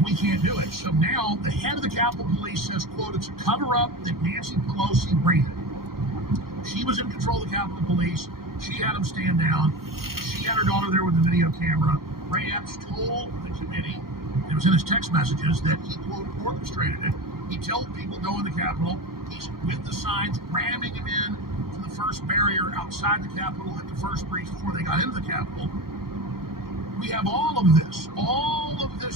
that we can't do it. So now the head of the Capitol Police says, quote, it's a cover-up that Nancy Pelosi breathed. She was in control of the Capitol Police. She had them stand down. She had her daughter there with the video camera. Ray Epps told the committee, it was in his text messages, that he, quote, orchestrated it. He told people go in the Capitol. He's with the signs, ramming him in to the first barrier outside the Capitol at the first breach before they got into the Capitol. We have all of this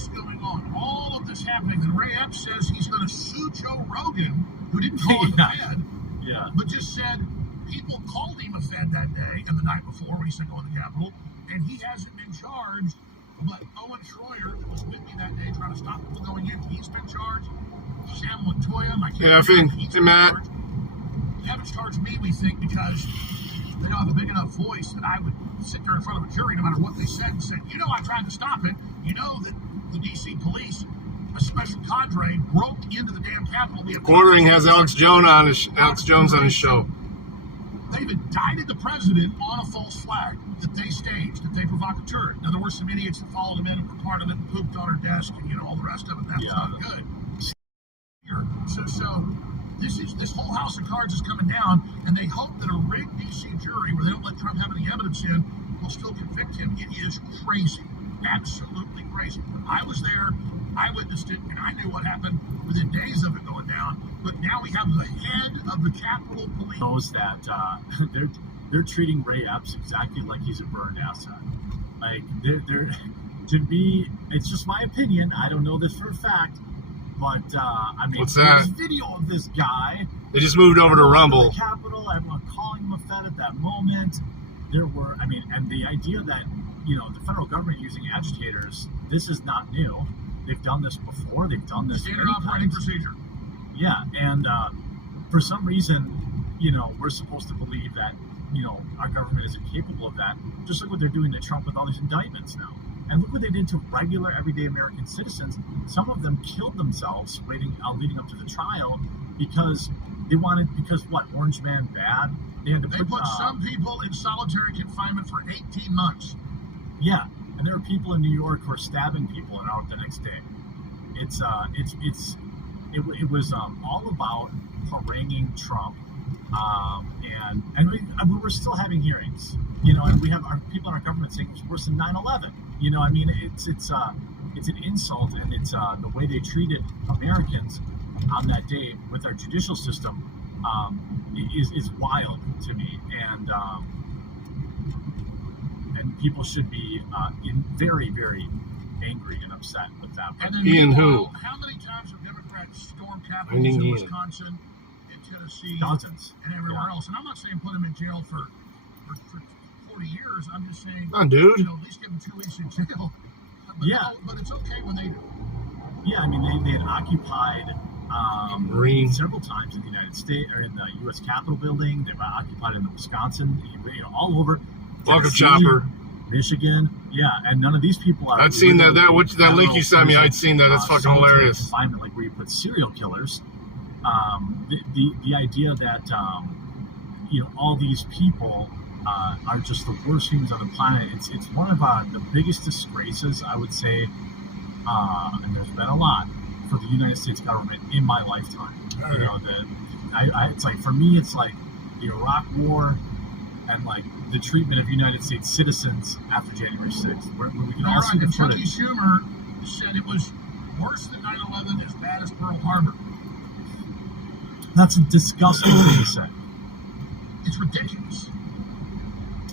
going on, all of this happening. And Ray Epps says he's going to sue Joe Rogan, who didn't call him a Fed, but just said people called him a Fed that day and the night before when he said go in the Capitol, and he hasn't been charged. But Owen Schroyer, who was with me that day trying to stop people going in, he's been charged. Sam Montoya, my Matt. They haven't charged me, we think, because they don't have a big enough voice that I would sit there in front of a jury no matter what they said and said, you know, I tried to stop it. You know that the D.C. police, a special cadre, broke into the damn Capitol. Quartering has Alex Jones on his show. They've indicted the president on a false flag that they staged, that they provocateured. Now, there were some idiots that followed him in and were part of it and pooped on her desk and, you know, all the rest of it. That was not good. So this whole house of cards is coming down, and they hope that a rigged D.C. jury, where they don't let Trump have any evidence in, will still convict him. It is crazy, absolutely crazy. I was there, I witnessed it, and I knew what happened within days of it going down. But now we have the head of the Capitol Police. Knows that they're treating Ray Epps exactly like he's a burned asset. Like they're to me, it's just my opinion. I don't know this for a fact. But, I mean, there's video of this guy. They just moved over to Rumble. The Capitol, everyone calling him a Fed at that moment. There were, I mean, and the idea that, you know, the federal government using agitators, this is not new. They've done this before. They've done this standard operating procedure. Yeah, and for some reason, you know, we're supposed to believe that, you know, our government isn't capable of that. Just look what they're doing to Trump with all these indictments now. And look what they did to regular, everyday American citizens. Some of them killed themselves leading up to the trial because what, Orange Man bad? They put some people in solitary confinement for 18 months. Yeah, and there were people in New York who were stabbing people and out the next day. It was all about haranguing Trump, and we were still having hearings, you know, and we have our people in our government saying it's worse than 9/11. You know, I mean, it's an insult, and it's the way they treated Americans on that day with our judicial system is wild to me, and people should be very, very angry and upset with that. And then Ian who? How many times have Democrats stormed capitals in Wisconsin, in Tennessee, dozens, and everywhere else? And I'm not saying put them in jail for 40 years. I'm just saying, dude, you know, at least give them 2 weeks in jail. But yeah, but it's okay when they do. Yeah, I mean, they had occupied several times in the United States or in the U.S. Capitol building. They've occupied in the Wisconsin, you know, all over. Welcome, Chopper. Michigan, yeah, and none of these people are. I'd seen that link you sent me. I'd seen that. That's fucking hilarious. Confinement, like where you put serial killers. The idea that you know, all these people are just the worst humans on the planet. It's one of the biggest disgraces, I would say, and there's been a lot for the United States government in my lifetime. You know, it's like, for me, it's like the Iraq War and like the treatment of United States citizens after January 6th, where we can all see the footage. Chucky Schumer said it was worse than 9/11, as bad as Pearl Harbor. That's a disgusting thing to say. It's ridiculous.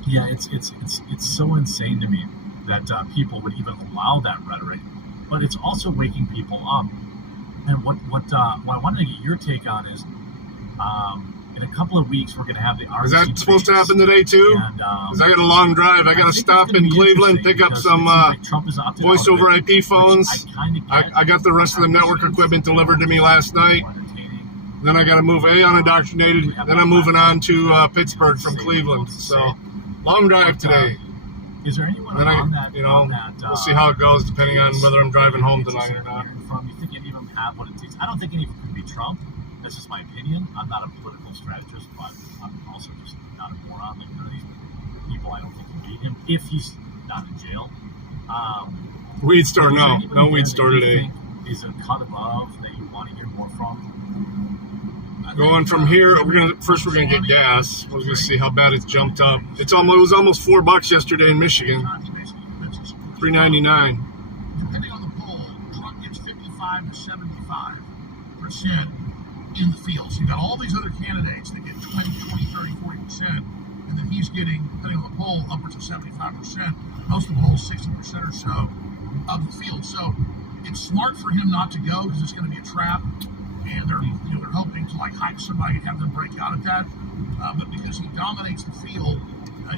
Yeah, it's so insane to me that people would even allow that rhetoric, but it's also waking people up. And what I wanted to get your take on is, in a couple of weeks we're going to have the RNC. Is that supposed to happen today too? Because I got a long drive. I got to stop in Cleveland, pick up some voice over IP phones. I got the rest of the network equipment delivered to me last night. Then I got to move on Indoctrinated. Then I'm moving on to Pittsburgh from Cleveland. So long drive today. Is there anyone on that? You know, we'll see how it goes depending on whether I'm driving home tonight or not. You think any of them have what it takes? I don't think any of them could be Trump. That's just my opinion. I'm not a political strategist, but I'm also just not a moron. Like none of these people, I don't think can beat him if he's not in jail. Weed store, no weed store today. is a cut above that you want to hear more from? Going from here, we're gonna get gas. We're gonna see how bad it's jumped up. It was almost $4 yesterday in Michigan. $3.99. Depending on the poll, Trump gets 55 to 75% in the field. So you've got all these other candidates that get 20, 30, 40%, and then he's getting, depending on the poll, upwards of 75%. Most of the polls, 60% or so of the field. So it's smart for him not to go because it's going to be a trap, and they're hoping to like hype somebody and have them break out at that. But because he dominates the field,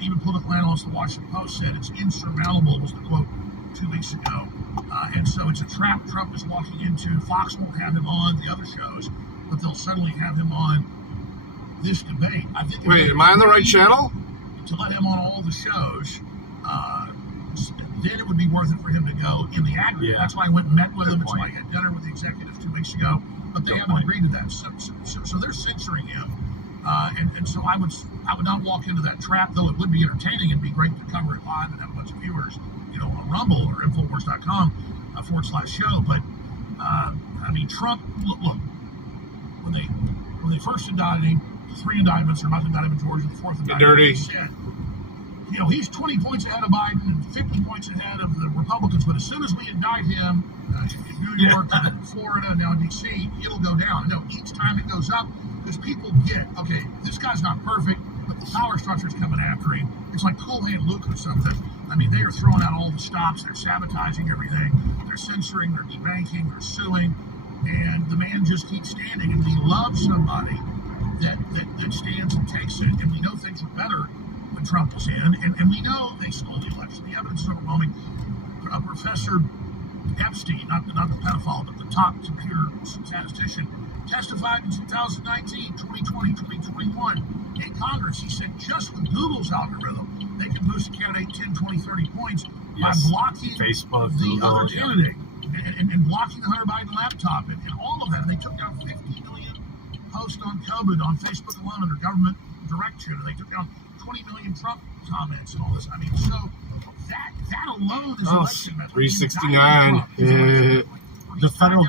even political analysts, the Washington Post said it's insurmountable, was the quote 2 weeks ago. And so it's a trap Trump is walking into. Fox won't have him on the other shows, but they'll suddenly have him on this debate. I think. Wait, am I on the right channel? To let him on all the shows, then it would be worth it for him to go in the aggregate. Yeah. That's why I went and met with him. That's why I had dinner with the executives 2 weeks ago. But they haven't agreed to that. So they're censoring him. And so I would not walk into that trap, though it would be entertaining. It'd be great to cover it live and have a bunch of viewers, on Rumble or Infowars.com/show. But I mean, Trump. Look, when they first indicted him, 3 indictments, or not indicted him in Georgia, the 4th indictment. Dirty. He said, he's 20 points ahead of Biden and 50 points ahead of the Republicans. But as soon as we indict him in New York, and Florida, now in D.C., it'll go down. No, each time it goes up, because people get, okay, this guy's not perfect, but the power structure's coming after him. It's like Cool Hand Luke or something. I mean, they are throwing out all the stops. They're sabotaging everything. They're censoring. They're debanking. They're suing. And the man just keeps standing. And we love somebody that stands and takes it. And we know things were better when Trump was in. And we know they stole the election. The evidence is overwhelming. Professor Epstein, not the pedophile, but the top computer statistician, testified in 2019, 2020, 2021 in Congress. He said just with Google's algorithm, they can boost a candidate 10, 20, 30 points by blocking Facebook, the Google, other candidate and blocking the Hunter Biden laptop and all of that. And they took down 50 million posts on COVID on Facebook alone under government direction. And they took down 20 million Trump comments and all this. I mean, so that alone is election method. 369. The federal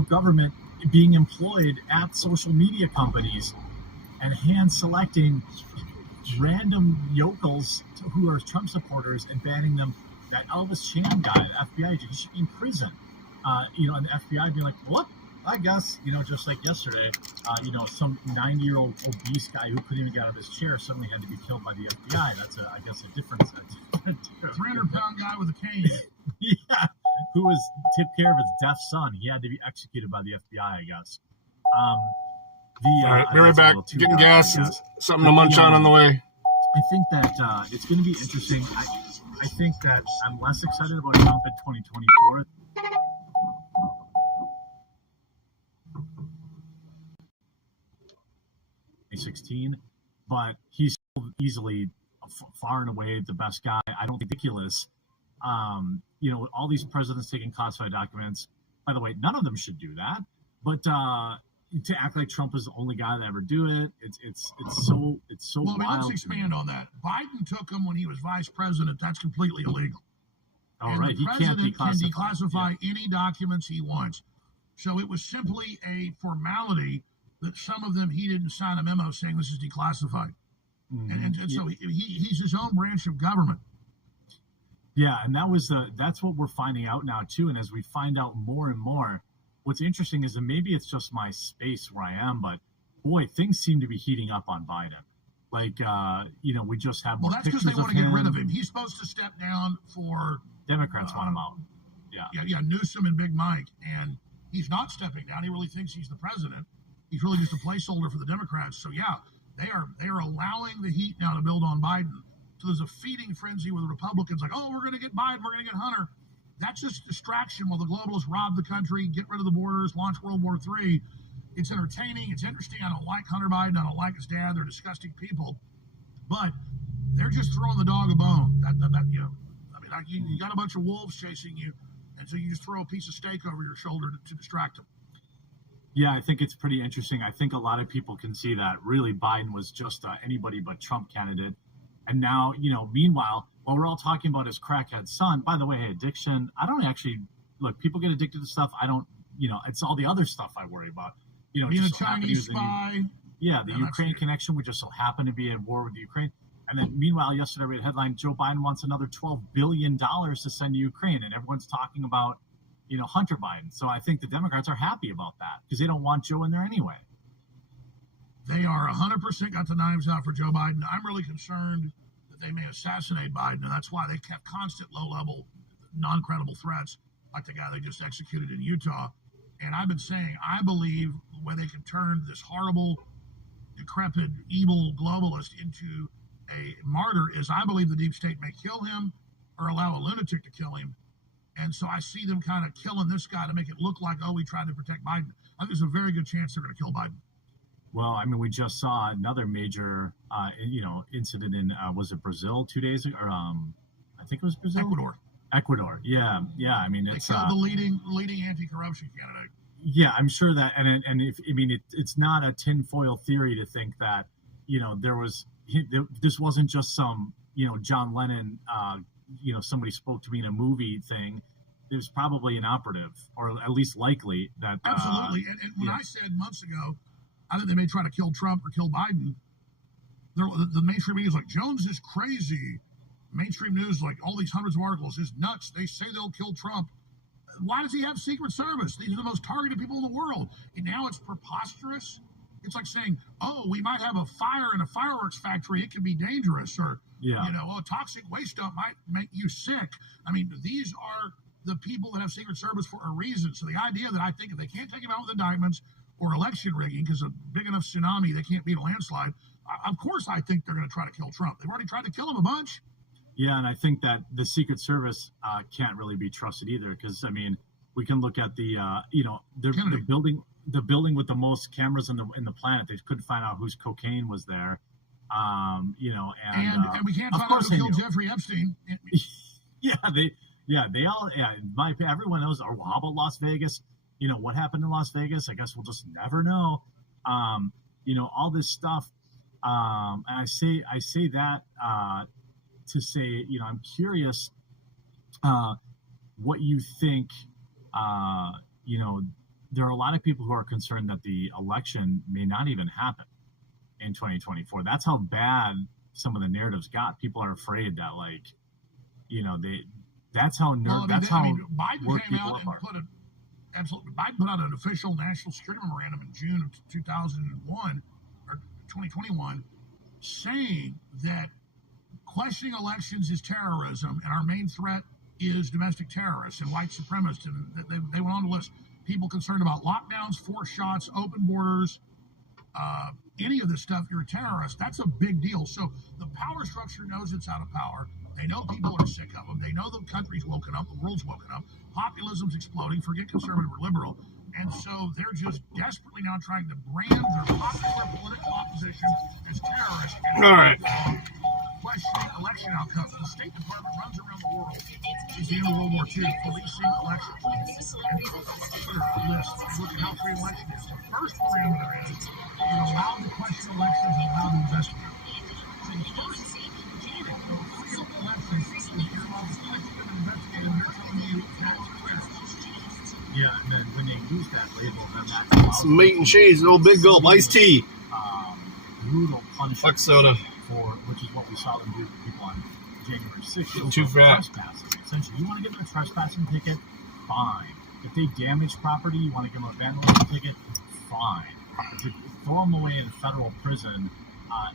government being employed at social media companies and hand selecting random yokels who are Trump supporters and banning them. That Elvis Chan guy, the FBI agent, he should be in prison. And the FBI being like, what? I guess, just like yesterday, some 90-year-old obese guy who couldn't even get out of his chair suddenly had to be killed by the FBI. That's, I guess, a difference. 300-pound guy with a cane. Yeah, who was took care of his deaf son. He had to be executed by the FBI, I guess. All right, be right back. Getting gas and something to munch on the way. I think that it's going to be interesting. I think that I'm less excited about Trump in 2024. 2016, but he's easily far and away the best guy. I don't think ridiculous. All these presidents taking classified documents. By the way, none of them should do that. But to act like Trump is the only guy that ever do it, it's so well, wild. Let's expand on that. Biden took them when he was vice president. That's completely illegal. Oh, right. The president can declassify any documents he wants. So it was simply a formality that some of them he didn't sign a memo saying this is declassified. Mm-hmm. And so he's his own branch of government. Yeah, and that's what we're finding out now too. And as we find out more and more, what's interesting is that maybe it's just my space where I am, but boy, things seem to be heating up on Biden. Like, we just have more pictures of him. Well, that's because they want to get rid of him. He's supposed to step down for... Democrats want him out. Yeah, Newsom and Big Mike. And he's not stepping down. He really thinks he's the president. He's really just a placeholder for the Democrats. So, yeah, they are allowing the heat now to build on Biden. So there's a feeding frenzy with the Republicans like, oh, we're going to get Biden, we're going to get Hunter. That's just distraction while the globalists rob the country, get rid of the borders, launch World War III. It's entertaining. It's interesting. I don't like Hunter Biden. I don't like his dad. They're disgusting people. But they're just throwing the dog a bone. You got a bunch of wolves chasing you, and so you just throw a piece of steak over your shoulder to distract them. Yeah, I think it's pretty interesting. I think a lot of people can see that really Biden was just anybody but Trump candidate. And now, meanwhile, while we're all talking about his crackhead son, by the way, hey, addiction, I don't actually look, people get addicted to stuff. I don't, it's all the other stuff I worry about. Being just a so Chinese spy. The Ukraine connection. We just so happen to be at war with the Ukraine. And then meanwhile, yesterday we had a headline, Joe Biden wants another $12 billion to send to Ukraine. And everyone's talking about, Hunter Biden. So I think the Democrats are happy about that because they don't want Joe in there anyway. They are 100% got the knives out for Joe Biden. I'm really concerned that they may assassinate Biden, and that's why they kept constant low-level, non-credible threats like the guy they just executed in Utah. And I've been saying, I believe the way they can turn this horrible, decrepit, evil globalist into a martyr is I believe the deep state may kill him or allow a lunatic to kill him. And so I see them kind of killing this guy to make it look like, we tried to protect Biden. I think there's a very good chance they're going to kill Biden. Well, I mean, we just saw another major, incident in, was it Brazil 2 days ago? Or, I think it was Brazil? Ecuador. Yeah. I mean, it's... They killed the leading anti-corruption candidate. Yeah, I'm sure that, and it's not a tinfoil theory to think that, this wasn't just some, John Lennon, somebody spoke to me in a movie thing. It was probably an operative, or at least likely that. Absolutely. And when I said months ago, I think they may try to kill Trump or kill Biden, the mainstream media is like, Jones is crazy. Mainstream news, like all these hundreds of articles, is nuts. They say they'll kill Trump. Why does he have Secret Service? These are the most targeted people in the world. And now it's preposterous. It's like saying, we might have a fire in a fireworks factory. It could be dangerous. Or, a toxic waste dump might make you sick. I mean, these are the people that have Secret Service for a reason. So the idea that I think if they can't take him out with indictments or election rigging because a big enough tsunami, they can't beat a landslide, of course I think they're going to try to kill Trump. They've already tried to kill him a bunch. Yeah, and I think that the Secret Service can't really be trusted either because, I mean, we can look at the, the building with the most cameras in the planet. They couldn't find out whose cocaine was there, and we can't find out who killed Jeffrey Epstein. Everyone knows. Or how about Las Vegas? What happened in Las Vegas? I guess we'll just never know. All this stuff. And I say that to say, I'm curious what you think. There are a lot of people who are concerned that the election may not even happen in 2024. That's how bad some of the narratives got. People are afraid that, that's how Biden came out and Biden put out an official national security memorandum in June of 2001 or 2021 saying that questioning elections is terrorism and our main threat is domestic terrorists and white supremacists. And they went on to list people concerned about lockdowns, forced shots, open borders, any of this stuff. You're a terrorist. That's a big deal. So the power structure knows it's out of power. They know people are sick of them. They know the country's woken up. The world's woken up. Populism's exploding. Forget conservative or liberal. And so they're just desperately now trying to brand their popular political opposition as terrorists. All right. Questioning election outcomes. The State Department runs around the world since the end of World War II, policing elections. And Twitter list, look at how free election is. The first parameter is you're allowed to question elections and allowed to investigate. So the first election is you're allowed to question them and investigate them. They're telling you that's clear. Yeah, and then when they use that label, then that's some meat and cheese, an old big gulp, iced tea. Brutal punishment. Fuck soda. Which is what we saw them do to people on January 6th. Too fat. Essentially, you want to give them a trespassing ticket, fine. If they damage property, you want to give them a vandalism ticket, fine. If you throw them away in federal prison,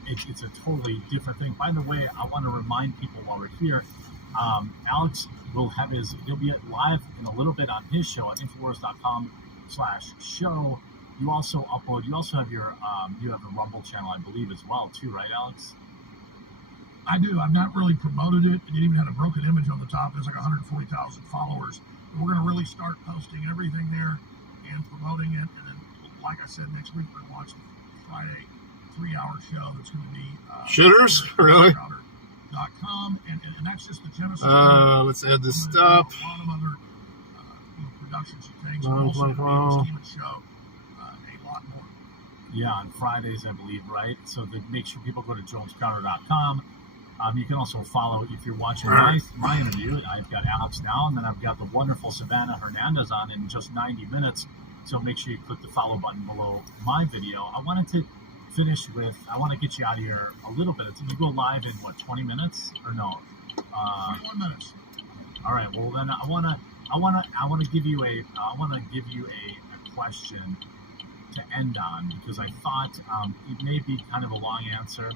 it's a totally different thing. By the way, I want to remind people while we're here, Alex will have he'll be live in a little bit on his show at Infowars.com/show. You also have your, you have a Rumble channel, I believe, as well, too, right, Alex? I do. I've not really promoted it. It even had a broken image on the top. There's like 140,000 followers. We're going to really start posting everything there and promoting it. And then, like I said, next week we're going to watch the Friday 3-hour show that's going to be... Shitters? Really? .com, and that's just the genesis. Let's add this stuff. A lot of other productions and things. Also, the show. Yeah, on Fridays, I believe, right? So make sure people go to jonescounter.com. You can also follow, if you're watching my interview, I've got Alex now, and then I've got the wonderful Savannah Hernandez on in just 90 minutes. So make sure you click the follow button below my video. I wanted to finish with, I want to get you out of here a little bit. You go live in, what, 20 minutes? Or no? 21 minutes. All right. Well, then I want to give you a question to end on, because I thought it may be kind of a long answer.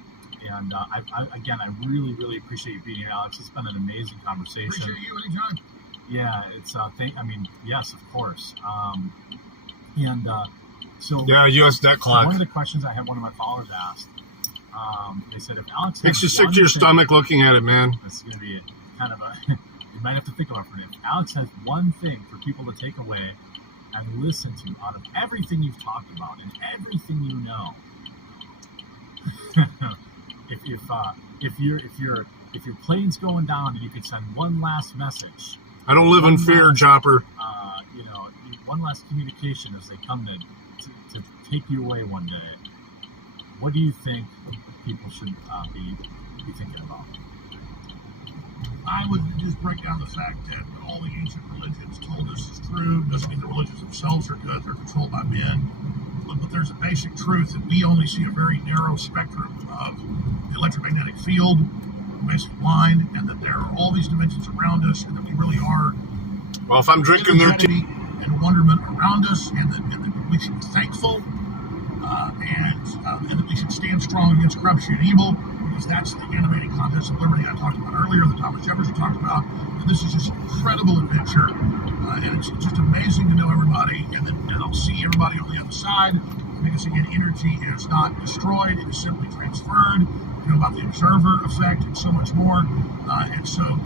And I really, really appreciate you being here, Alex. It's been an amazing conversation. Appreciate you anytime. Yeah, it's yes, of course. So yeah, U.S. debt clock. One of the questions I had one of my followers asked, they said, if Alex makes you sick to your stomach looking at it, man. This is going to be kind of a you might have to think about it for it. If Alex has one thing for people to take away and listen to out of everything you've talked about and everything you know. If your plane's going down and you could send one last message, I don't live in fear, Chopper. One last communication as they come to take you away one day. What do you think people should be thinking about? I would just break down the fact that all the ancient religions told us is true. Doesn't mean the religions themselves are good; they're controlled by men. But there's a basic truth that we only see a very narrow spectrum of the electromagnetic field, basically blind, and that there are all these dimensions around us, and that we really are. Well, if I'm drinking their tea and wonderment around us, and that we should be thankful, and that we should stand strong against corruption and evil, because that's the animating contest of liberty I talked about earlier, that Thomas Jefferson talked about. And this is just an incredible adventure, and it's just amazing to know everybody, and I'll see everybody on the other side, because again, energy is not destroyed, it is simply transferred. You know about the observer effect and so much more, and so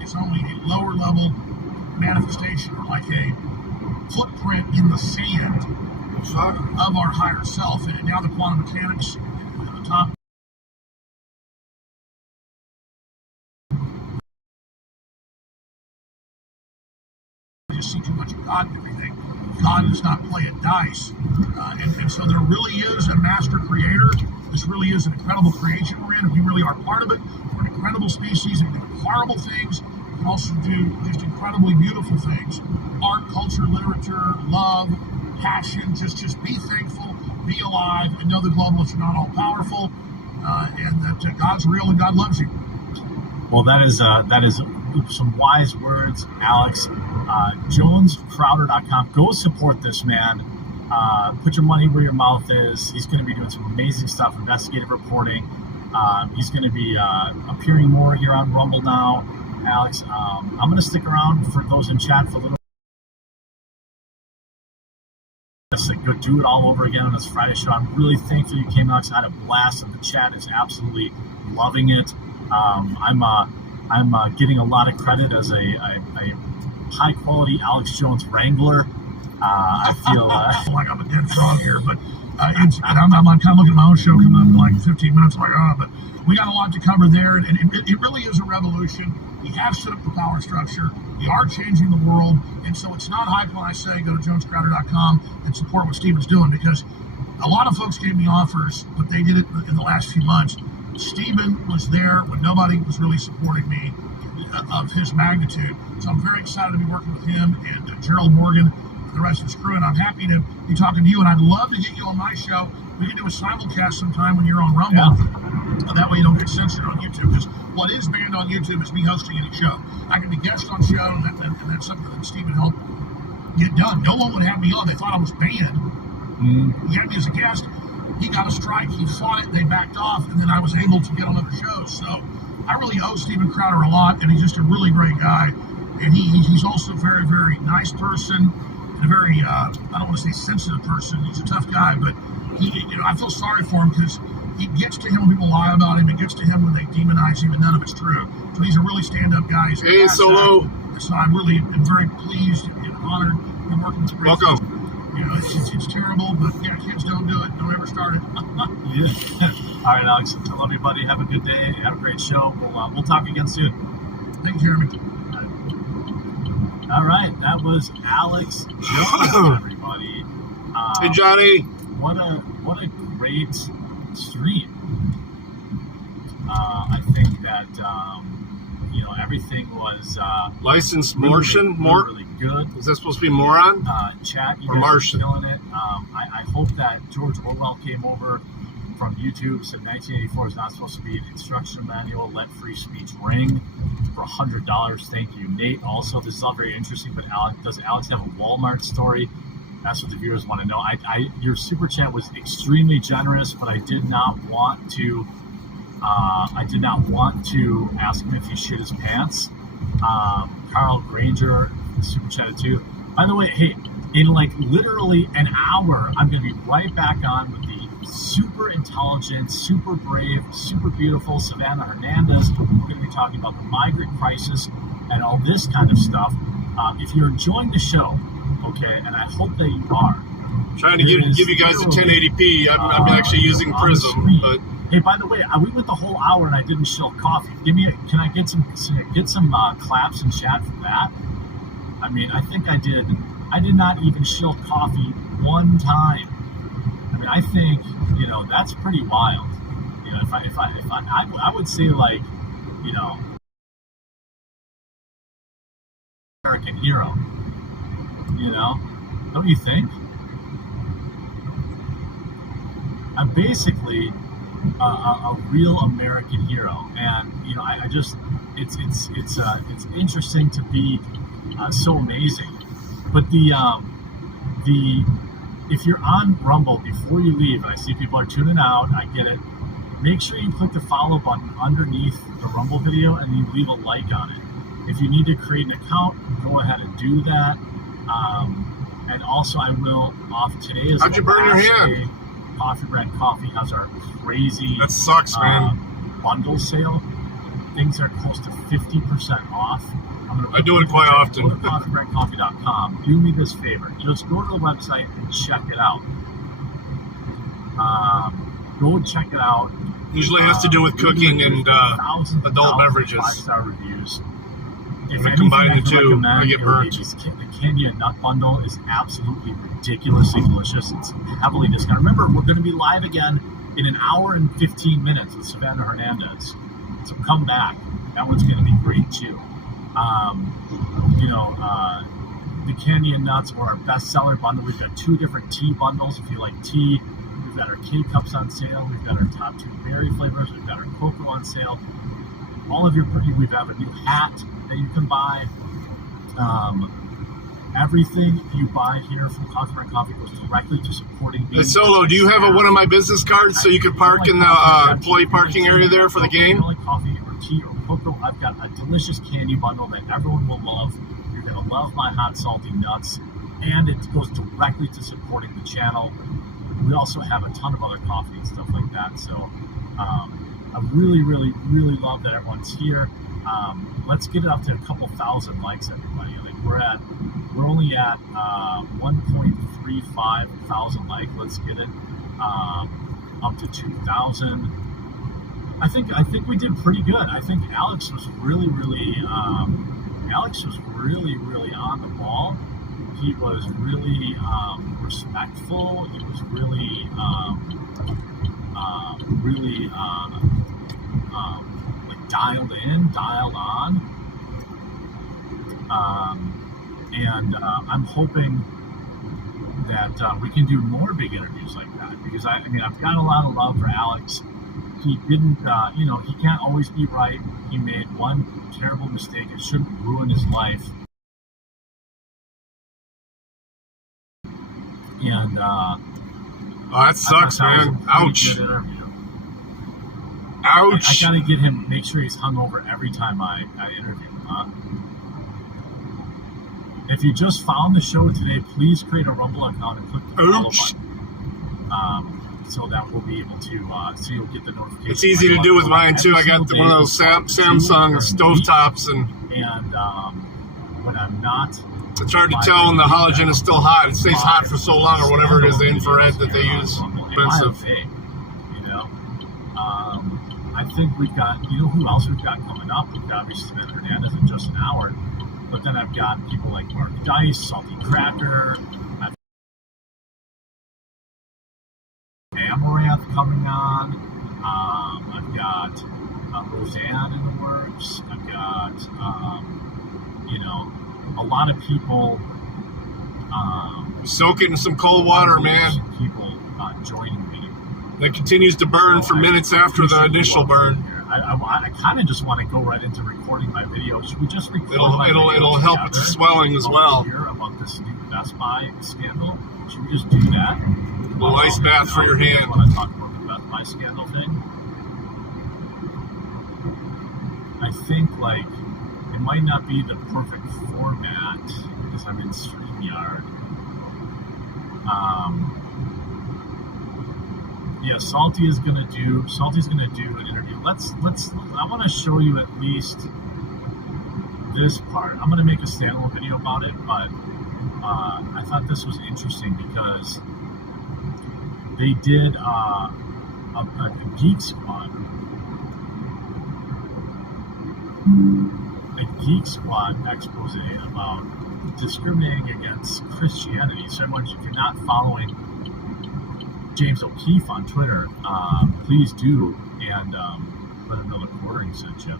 it's only a lower level manifestation, or like a footprint in the sand of our higher self. And now the quantum mechanics at the top. I just see too much of God in everything. God does not play at dice. And so there really is a master creator. This really is an incredible creation we're in, and we really are part of it. We're an incredible species, and we do horrible things. We can also do just incredibly beautiful things. Art, culture, literature, love, passion. Just be thankful, be alive, and know the globalists are not all powerful, and that God's real and God loves you. Well, that is some wise words, Alex. JonesCrowder.com. Go support this man. Put your money where your mouth is. He's going to be doing some amazing stuff, investigative reporting. He's going to be appearing more here on Rumble now. Alex, I'm going to stick around for those in chat for a little. Go do it all over again on this Friday show. I'm really thankful you came out. I had a blast, and the chat is absolutely loving it. I'm getting a lot of credit as a high quality Alex Jones wrangler. I feel like I'm a dead frog here, but I'm kind of looking at my own show coming up in like 15 minutes. I'm like, but we got a lot to cover there, and it really is a revolution. We have set up the power structure. We are changing the world, and so it's not hype when I say go to JonesCrowder.com and support what Stephen's doing, because a lot of folks gave me offers, but they did it in the last few months. Stephen was there when nobody was really supporting me of his magnitude, so I'm very excited to be working with him and Gerald Morgan and the rest of his crew, and I'm happy to be talking to you, and I'd love to get you on my show. We can do a simulcast sometime when you're on Rumble. Yeah. That way you don't get censored on YouTube, because what is banned on YouTube is me hosting any show. I can be guest on show, and that's something that Stephen helped get done. No one would have me on. They thought I was banned. He had me as a guest. He got a strike. He fought it. They backed off, and then I was able to get on other shows. So I really owe Stephen Crowder a lot, and he's just a really great guy. And he's also a very, very nice person, and a very, I don't want to say sensitive person. He's a tough guy, but I feel sorry for him, because it gets to him when people lie about him. It gets to him when they demonize him, and none of it's true. So he's a really stand-up guy. He's hey, Solo. So I really am very pleased and honored to be working with him. Welcome. You know, it's terrible, but yeah, kids don't do it. Don't ever start it. Yeah. All right, Alex. I love you, buddy. Have a good day. Have a great show. We'll talk again soon. Thanks, Jeremy. All right, that was Alex Jones, everybody. Hey, Johnny. what a great stream. I think that everything was licensed really, Martian, really good. Is that supposed to be moron? Chat, you or guys Martian? are killing it. I hope that George Orwell came over from YouTube, said 1984 is not supposed to be an instruction manual. Let free speech ring for $100. Thank you, Nate. Also, this is all very interesting, but does Alex have a Walmart story? That's what the viewers want to know. Your super chat was extremely generous, but I did not want to. I did not want to ask him if he shit his pants. Carl Granger super chatted too. By the way, hey, in like literally an hour, I'm going to be right back on with the super intelligent, super brave, super beautiful Savannah Hernandez. We're going to be talking about the migrant crisis and all this kind of stuff. If you're enjoying the show, okay, and I hope that you are. Trying to give you guys a 1080p. I'm actually using Prism, but hey, by the way, we went the whole hour and I didn't shill coffee. Can I get some claps and chat for that? I mean, I think I did. I did not even shill coffee one time. I mean, I think that's pretty wild. If I would say like, American hero. Don't you think? I'm basically a real American hero, and I just it's interesting to be so amazing. But if you're on Rumble before you leave, and I see people are tuning out, I get it. Make sure you click the follow button underneath the Rumble video, and you leave a like on it. If you need to create an account, go ahead and do that. And also, I will off today is how'd you burn your hand? Coffee Brand Coffee has our crazy that sucks, man. Bundle sale. Things are close to 50% off. I do it quite often. Go to coffeebrandcoffee.com. Do me this favor. Just go to the website and check it out. Go and check it out. Usually has to do with cooking and adult beverages. 5-star reviews. When I combine the two, I get burnt. The candy and nut bundle is absolutely ridiculously delicious. It's heavily discounted. Remember, we're going to be live again in an hour and 15 minutes with Savannah Hernandez. So come back. That one's going to be great too. The candy and nuts or our bestseller bundle. We've got 2 different tea bundles. If you like tea, we've got our K-Cups on sale. We've got our top 2 berry flavors. We've got our cocoa on sale. All of your we have a new hat that you can buy. Everything you buy here from Coffee Brand Coffee goes directly to supporting me. Hey, Solo, do you have one of my business cards so you could park in the employee parking area there for the game? If you don't like coffee or tea or cocoa, I've got a delicious candy bundle that everyone will love. You're going to love my hot salty nuts, and it goes directly to supporting the channel. We also have a ton of other coffee and stuff like that. So I really, really, really love that everyone's here. Let's get it up to a couple thousand likes, everybody. Like we're only at 1.35 thousand likes. Let's get it up to 2,000. I think we did pretty good. I think Alex was really, really on the ball. He was really respectful. He was really dialed in, dialed on. And I'm hoping that we can do more big interviews like that, because I've got a lot of love for Alex. He didn't, he can't always be right. He made one terrible mistake. It shouldn't ruin his life. And that sucks, man. Ouch. Ouch. I gotta get him, make sure he's hungover every time I interview him, huh? If you just found the show today, please create a Rumble account and click the follow button. So that we'll be able to, so you'll get the notification. It's easy to do with mine too. I got one of those Samsung stovetops, and when I'm not, it's hard to tell when the halogen is still hot. It stays hot for so long, or whatever it is, the infrared that they use. Expensive. I think we've got, who else we've got coming up? We've got obviously Savannah Hernandez in just an hour, but then I've got people like Mark Dice, Salty Cracker. Amaranth coming on. I've got Roseanne in the works. I've got, a lot of people. Soak it in some cold water, man. People joining me. That continues to burn for minutes after the initial burn. I kind of just want to go right into recording my video. Should we just record It'll help with the swelling as well. Hear about this new Best Buy scandal? Should we just do that? A little ice bath for your hand. Want to talk about the Best Buy scandal thing? I think it might not be the perfect format because I'm in StreamYard. Yeah, Salty's gonna do an interview. Let's I want to show you at least this part. I'm gonna make a standalone video about it, but I thought this was interesting because they did a Geek Squad expose about discriminating against Christianity. So if you're not following James O'Keefe on Twitter, please do, and let him know the quartering sent you.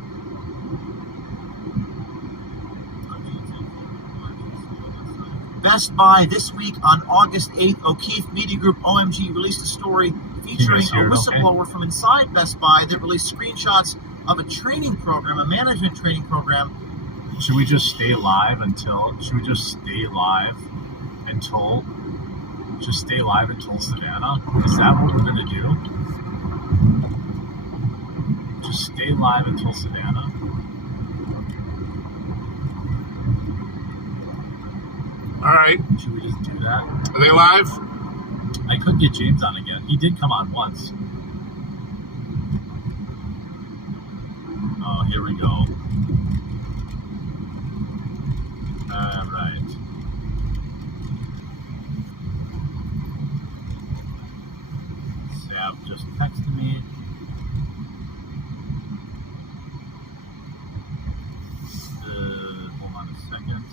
Best Buy this week on August 8th, O'Keefe Media Group OMG released a story featuring a whistleblower from inside Best Buy that released screenshots of a training program, a management training program. Should we just stay live until Savannah? Is that what we're going to do? Just stay live until Savannah? All right. Should we just do that? Are they live? I could get James on again. He did come on once. Oh, here we go. All right. Sav just texted me. Hold on a second.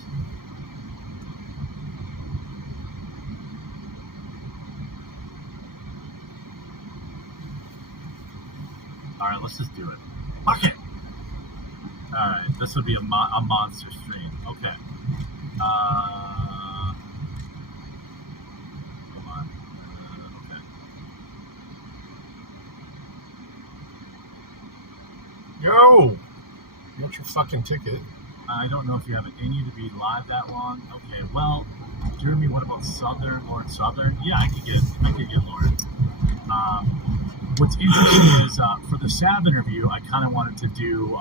All right, let's just do it. Okay. All right, this will be a monster stream. Okay. Come on. Okay. Go. What's your fucking ticket? I don't know if you have it in you to be live that long. Okay, well, Jeremy, what about Lord Southern? Yeah, I could get Lord. What's interesting is for the Sav interview, I kind of wanted to do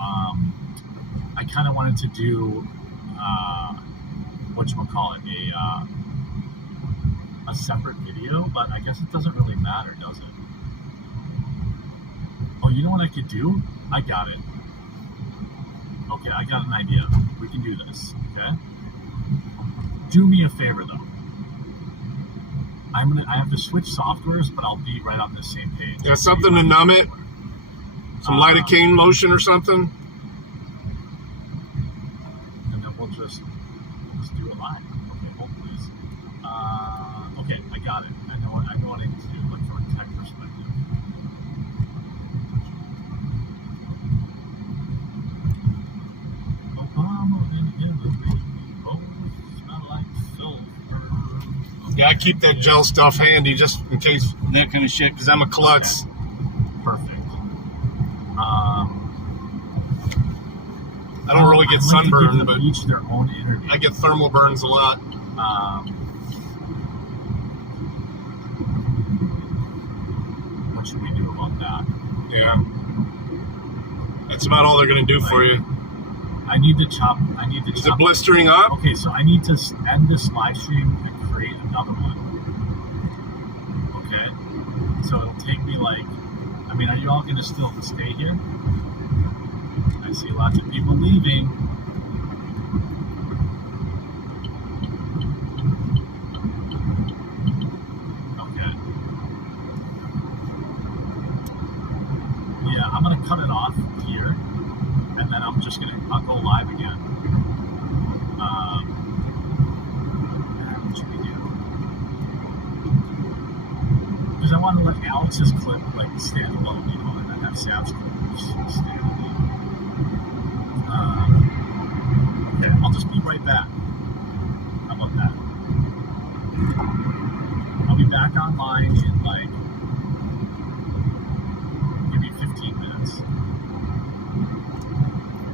whatchamacallit, a separate video, but I guess it doesn't really matter, does it? Oh, you know what I could do? I got it. Okay, I got an idea. We can do this, okay? Do me a favor, though. I have to switch softwares, but I'll be right on the same page. Yeah, something to numb it? Some lidocaine lotion or something? And then we'll just do it live. Okay, hold please. Okay, I got it. I know what I need to do, like from a tech perspective. Obama and Hillary both smell like silver. Yeah, I keep that gel stuff handy just in case that kind of shit, because I'm a klutz. Okay. Perfect. I don't really get sunburned, but each their own interview. I get thermal burns a lot. What should we do about that? Yeah. That's about all they're going to do for you. I need to chop. Is it blistering up? Okay, so I need to end this live stream and create another one. Okay? So it'll take me are you all going to still stay here? I see lots of people leaving. Okay. Yeah, I'm going to cut it off here, and then I'll go live again. What should we do? Because I want to let Alex's clip like stand alone, you know, and then have Sam's clip stand alone. Okay, I'll just be right back. How about that? I'll be back online in like maybe 15 minutes.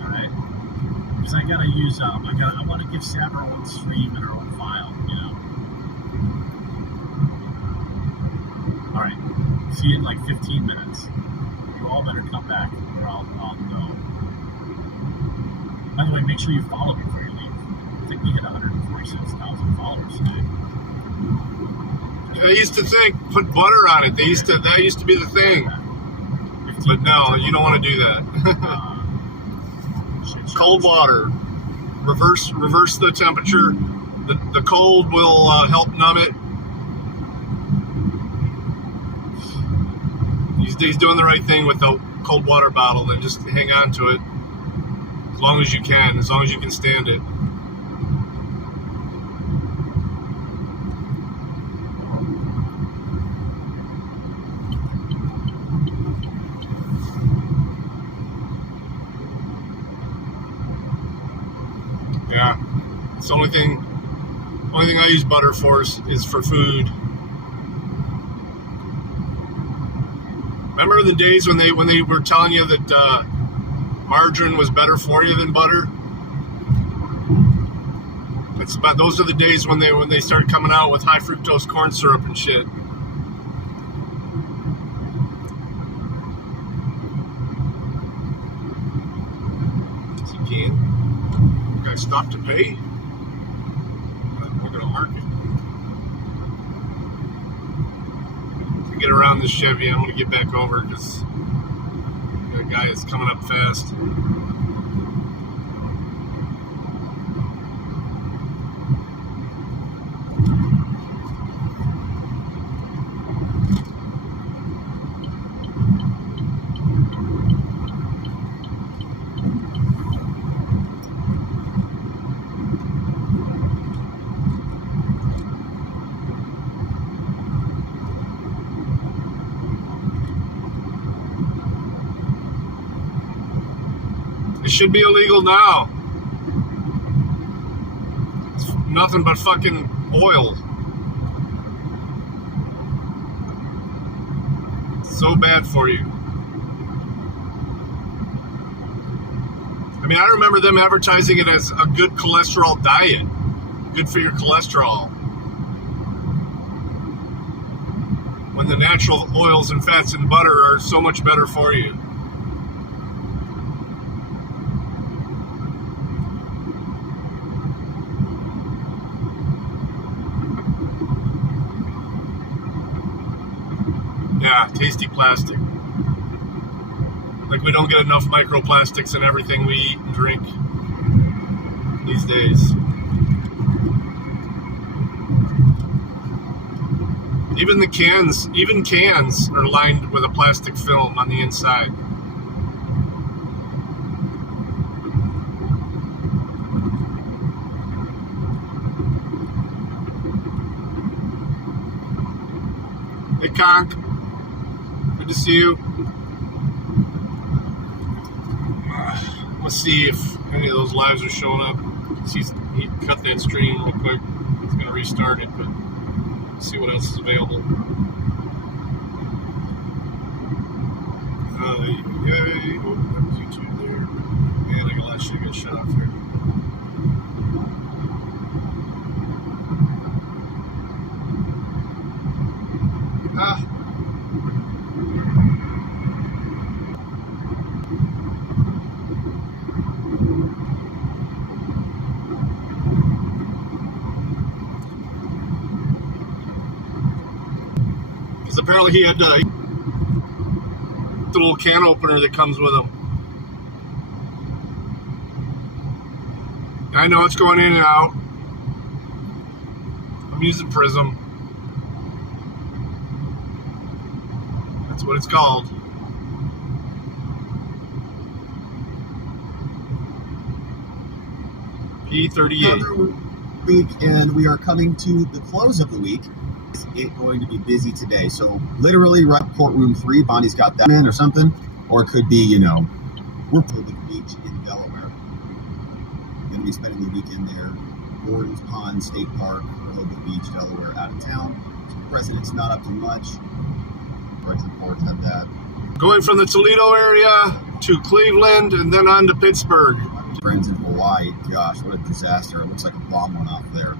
All right, because I gotta use I want to give Sam her own stream and her own file, you know. All right, see you in like 15 minutes. You all better come back, or I'll go. By the way, make sure you follow before you leave. I think we hit 146,000 followers today. I used to think put butter on it. That used to be the thing. But no, you don't want to do that. Cold water. Reverse the temperature. The cold will help numb it. He's doing the right thing with the cold water bottle. Then just hang on to it as long as you can stand it. Yeah, it's the only thing I use butter for is for food. Remember the days when they were telling you that margarine was better for you than butter? Those are the days when they started coming out with high fructose corn syrup and shit. Yes, you can. We're gonna stop to pay. We're gonna market. Get around this Chevy. I'm going to get back over because that guy is coming up fast. It should be illegal now. It's nothing but fucking oil. It's so bad for you. I mean, I remember them advertising it as a good cholesterol diet. Good for your cholesterol. When the natural oils and fats and butter are so much better for you. Yeah, tasty plastic. Like we don't get enough microplastics in everything we eat and drink these days. Even cans are lined with a plastic film on the inside. Hey, Conk. Good to see you. Let's see if any of those lives are showing up. He cut that stream real quick. He's going to restart it, but see what else is available. Yay. Oh, that was YouTube there. Man, I got a lot of shit got shut off here. Because apparently he had the little can opener that comes with him. I know it's going in and out. I'm using Prism. That's what it's called. P38. Another week, and we are coming to the close of the week. Is it going to be busy today? So literally right courtroom 3, Bonnie's got that in or something, or it could be, you know, we're at the beach in Delaware. Going to be spending the weekend there. Gordon's Pond State Park, Rehoboth Beach, Delaware, out of town. So the president's not up to much. Red reports have that. Going from the Toledo area to Cleveland and then on to Pittsburgh. Friends in Hawaii, gosh, what a disaster. It looks like a bomb went off there.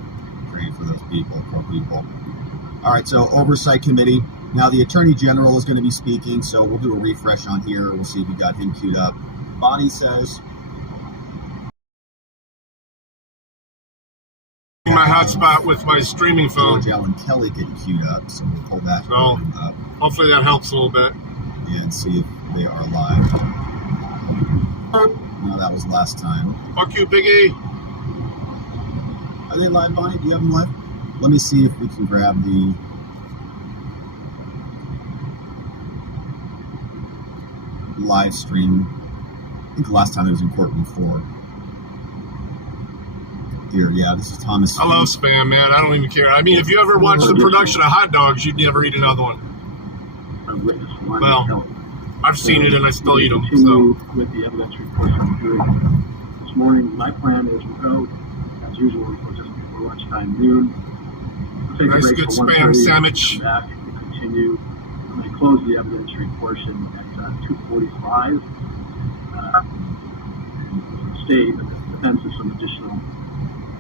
Praying for those people, poor people. All right, so Oversight Committee. Now the Attorney General is going to be speaking, so we'll do a refresh on here. We'll see if we got him queued up. Bonnie says... My hotspot with my streaming phone. George Allen Kelly getting queued up, so we'll pull that so, up. Hopefully that helps a little bit. And see if they are live. No, that was last time. Fuck you, Biggie. Are they live, Bonnie? Do you have them live? Let me see if we can grab the... live stream. I think the last time it was in courtroom 4. Here, yeah, this is Thomas. I love spam, man. I don't even care. I mean, if you ever watch the production of hot dogs, you'd never eat another one. Well, I've seen it and I still eat them. So. With the evidence report from the jury this morning, my plan is we'll go as usual until just before lunchtime, noon. We'll take nice a break good for spam 1:30, sandwich. Come back and continue. I'm going to close the evidentiary portion at 2:45. Stay, but the defense has some additional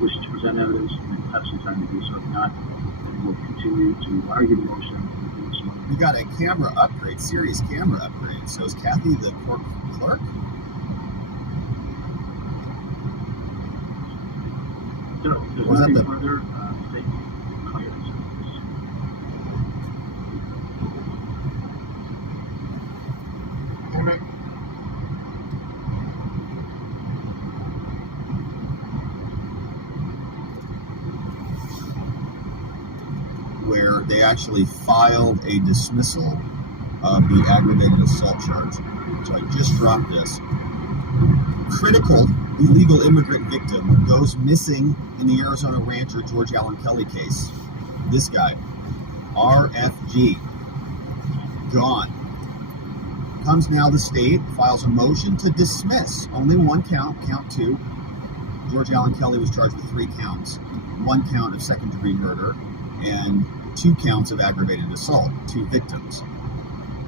wish to present evidence, and we'll have some time to do so. If not, then we'll continue to argue the motion. We got a camera upgrade, serious camera upgrade. So is Kathy the court clerk? So, there's Was that nothing the... further. State clearance. Damn it. Where they actually filed a dismissal of the aggravated assault charge. So I just dropped this. Critical illegal immigrant victim goes missing in the Arizona rancher George Allen Kelly case. This guy, RFG, gone. Comes now the state, files a motion to dismiss. Only one count, count 2. George Allen Kelly was charged with 3 counts. 1 count of second-degree murder and 2 counts of aggravated assault, 2 victims.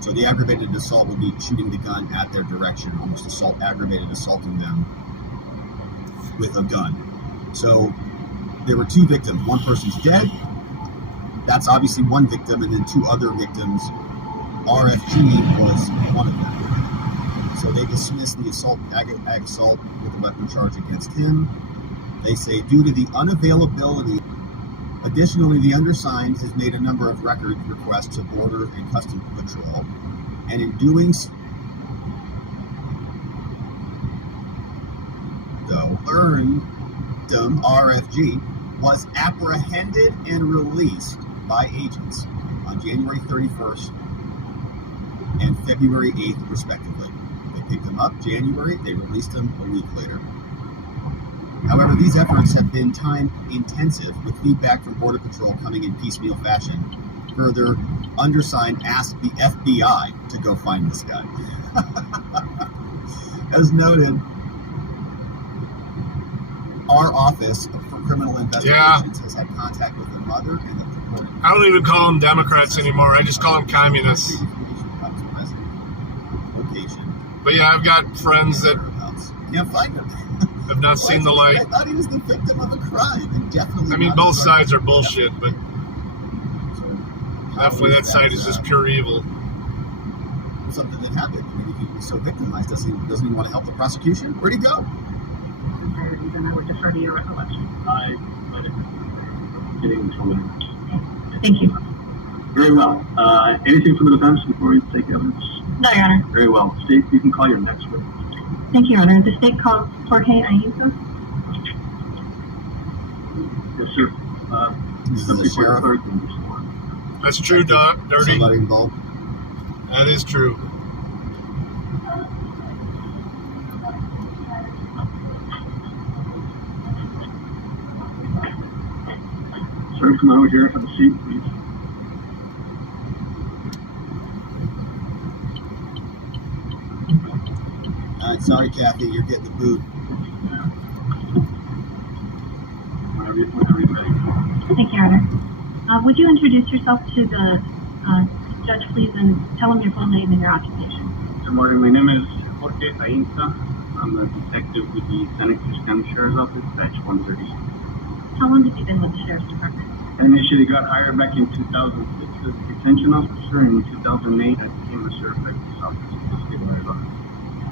So the aggravated assault will be shooting the gun at their direction, almost aggravated assaulting them with a gun. So there were 2 victims. 1 person's dead. That's obviously 1 victim, and then 2 other victims. RFG was one of them. So they dismissed the ag assault with a weapon charge against him. They say due to the unavailability. Additionally, the undersigned has made a number of record requests to Border and Customs Patrol, and in doing so, learned RFG was apprehended and released by agents on January 31st and February 8th, respectively. They picked him up January, they released him a week later. However, these efforts have been time-intensive, with feedback from Border Patrol coming in piecemeal fashion. Further, undersigned asked the FBI to go find this guy. As noted, our Office for Criminal Investigations has had contact with the mother and the purported... I don't even call them Democrats anymore. I just call them communists. But yeah, I've got friends that can't find him. Have not seen the light. I thought he was the victim of a crime, and definitely. I mean, both sides are bullshit, but definitely that side is just pure evil. Something that happened. I mean, he was so victimized, doesn't even want to help the prosecution. Where'd he go? Then I would defer to your recollection. I let it getting into it. Thank you. Very well. Anything from the defense before we take evidence? No, Your Honor. Very well. State, you can call your next witness. Thank you, Your Honor. The state calls Jorge Ayuso. Yes, sir. This is the sheriff. That's true, Dirty. Somebody involved. That is true. Sir, come over here. Have a seat, please. right, sorry, Kathy, you're getting the boot. Whenever you're ready. Thank you, Your Honor. Would you introduce yourself to the judge, please, and tell him your full name and your occupation? Good morning. My name is Jorge Ainsa. I'm a detective with the Santa Cruz County Sheriff's Office, Batch 136. How long have you been with the Sheriff's Department? I initially got hired back in 2006 as a detention officer. In 2008, I became a certified police officer in the state of Arizona.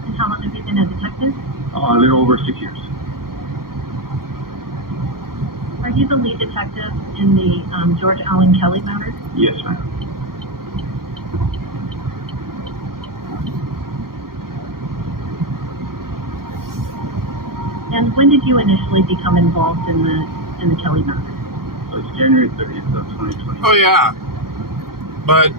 And how long have you been a detective? A little over 6 years. Are you the lead detective in the George Allen Kelly matter? Yes, ma'am. And when did you initially become involved in the Kelly matter? So it's January 30th of 2020. Oh yeah, but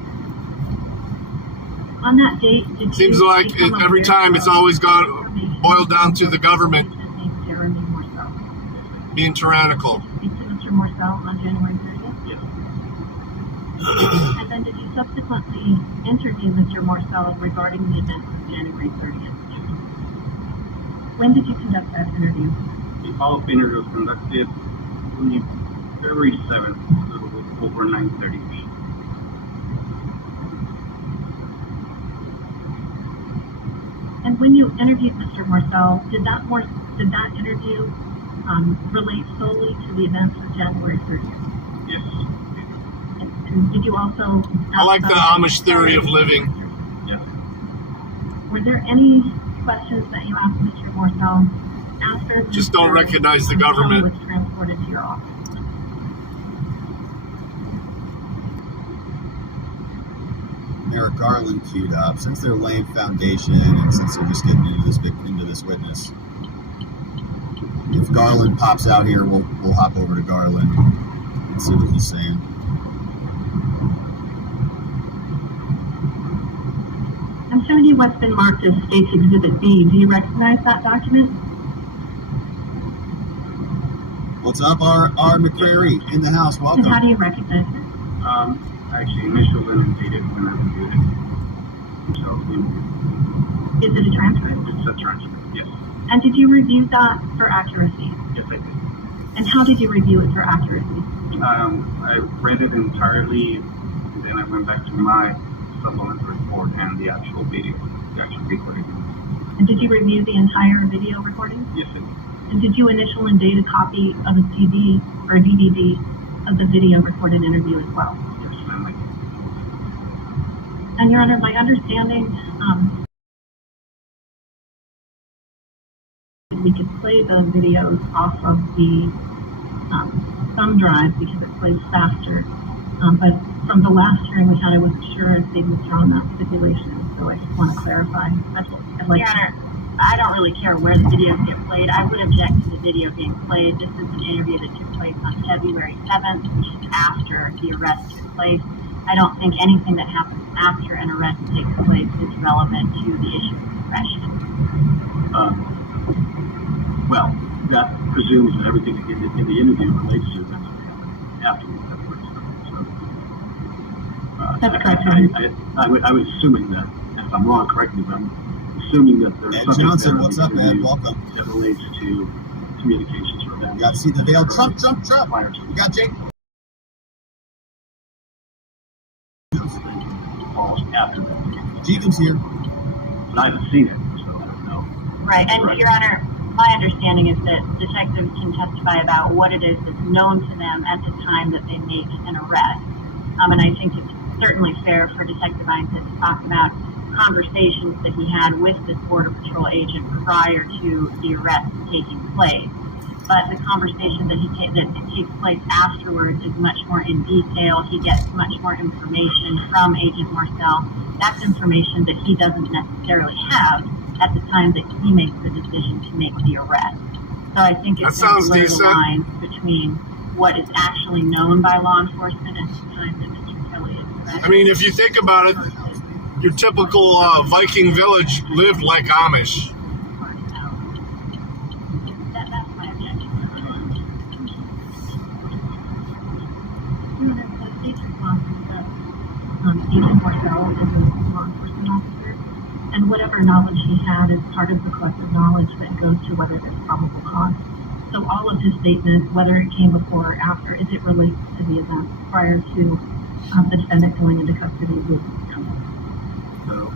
On that date, did seems you like become every aware time it's of always got information boiled down to the government named Jeremy Morsell? being tyrannical. Did you speak to Mr. Morsell on January 30th? Yes. And then did you subsequently interview Mr. Morsell regarding the events of January 30th? When did you conduct that interview? The follow-up interview was conducted on February 7th, a little bit over 9:30. And when you interviewed Mr. Morsell, did that interview relate solely to the events of January 30th? Yes. And did you also I like the Amish theory of living. Yes. Were there any questions that you asked Mr. Morsell after Just don't Mr. recognize the Kelly government. was transported to your office? Merrick Garland queued up. Since they're laying foundation and since they're just getting into this witness, if Garland pops out here, we'll hop over to Garland and see what he's saying. I'm showing you what's been marked as State's Exhibit B. Do you recognize that document? What's up, R. McCrary in the house? And Welcome. how do you recognize it? Actually, initialed and dated when I reviewed it. So, Is it a transcript? it's a transcript, yes. And did you review that for accuracy? Yes, I did. And how did you review it for accuracy? I read it entirely, and then I went back to my supplemental report and the actual video, the actual recording. And did you review the entire video recording? Yes, I did. And did you initial and date a copy of a CD or a DVD of the video recorded interview as well? Yes, ma'am, I did. And Your Honor, my understanding, we could play the videos off of the thumb drive because it plays faster. But from the last hearing we had, I wasn't sure if they'd withdrawn that stipulation, so I just want to clarify. I'd like Your Honor, I don't really care where the videos get played. I would object to the video being played. This is an interview that took place on February 7th, which is after the arrest took place. I don't think anything that happens after an arrest takes place is relevant to the issue of suppression. Well, that presumes that everything in the interview relates to events that happened after the February 7th. So, That's correct, I was assuming that, if I'm wrong, correct me, but I'm assuming that there's Ed something Johnson, there what's in the up, Ed? interview Welcome. that relates to communications for events. You got to see the veil. Trump. You got Jake. Falls after that. Jeevan's here. But I haven't seen it, so I don't know. Right, and Right. Your Honor, my understanding is that detectives can testify about what it is that's known to them at the time that they make an arrest. And I think it's certainly fair for Detective Einstein to talk about conversations that he had with this Border Patrol agent prior to the arrest taking place. But the conversation that takes place afterwards is much more in detail. He gets much more information from Agent Morsell. That's information that he doesn't necessarily have at the time that he makes the decision to make the arrest. So I think it's That sounds blur the decent. lines between what is actually known by law enforcement at the time that Mr. Kelly is arrested. I mean, if you think about it, your typical Viking village lived like Amish. That's my objection. The state's response is that Agent Morsell is a law enforcement officer, and and whatever knowledge he had is part of the collective knowledge that goes to whether there's probable cause. So all of his statements, whether it came before or after, if it relates to the event prior to the defendant going into custody, would come up. So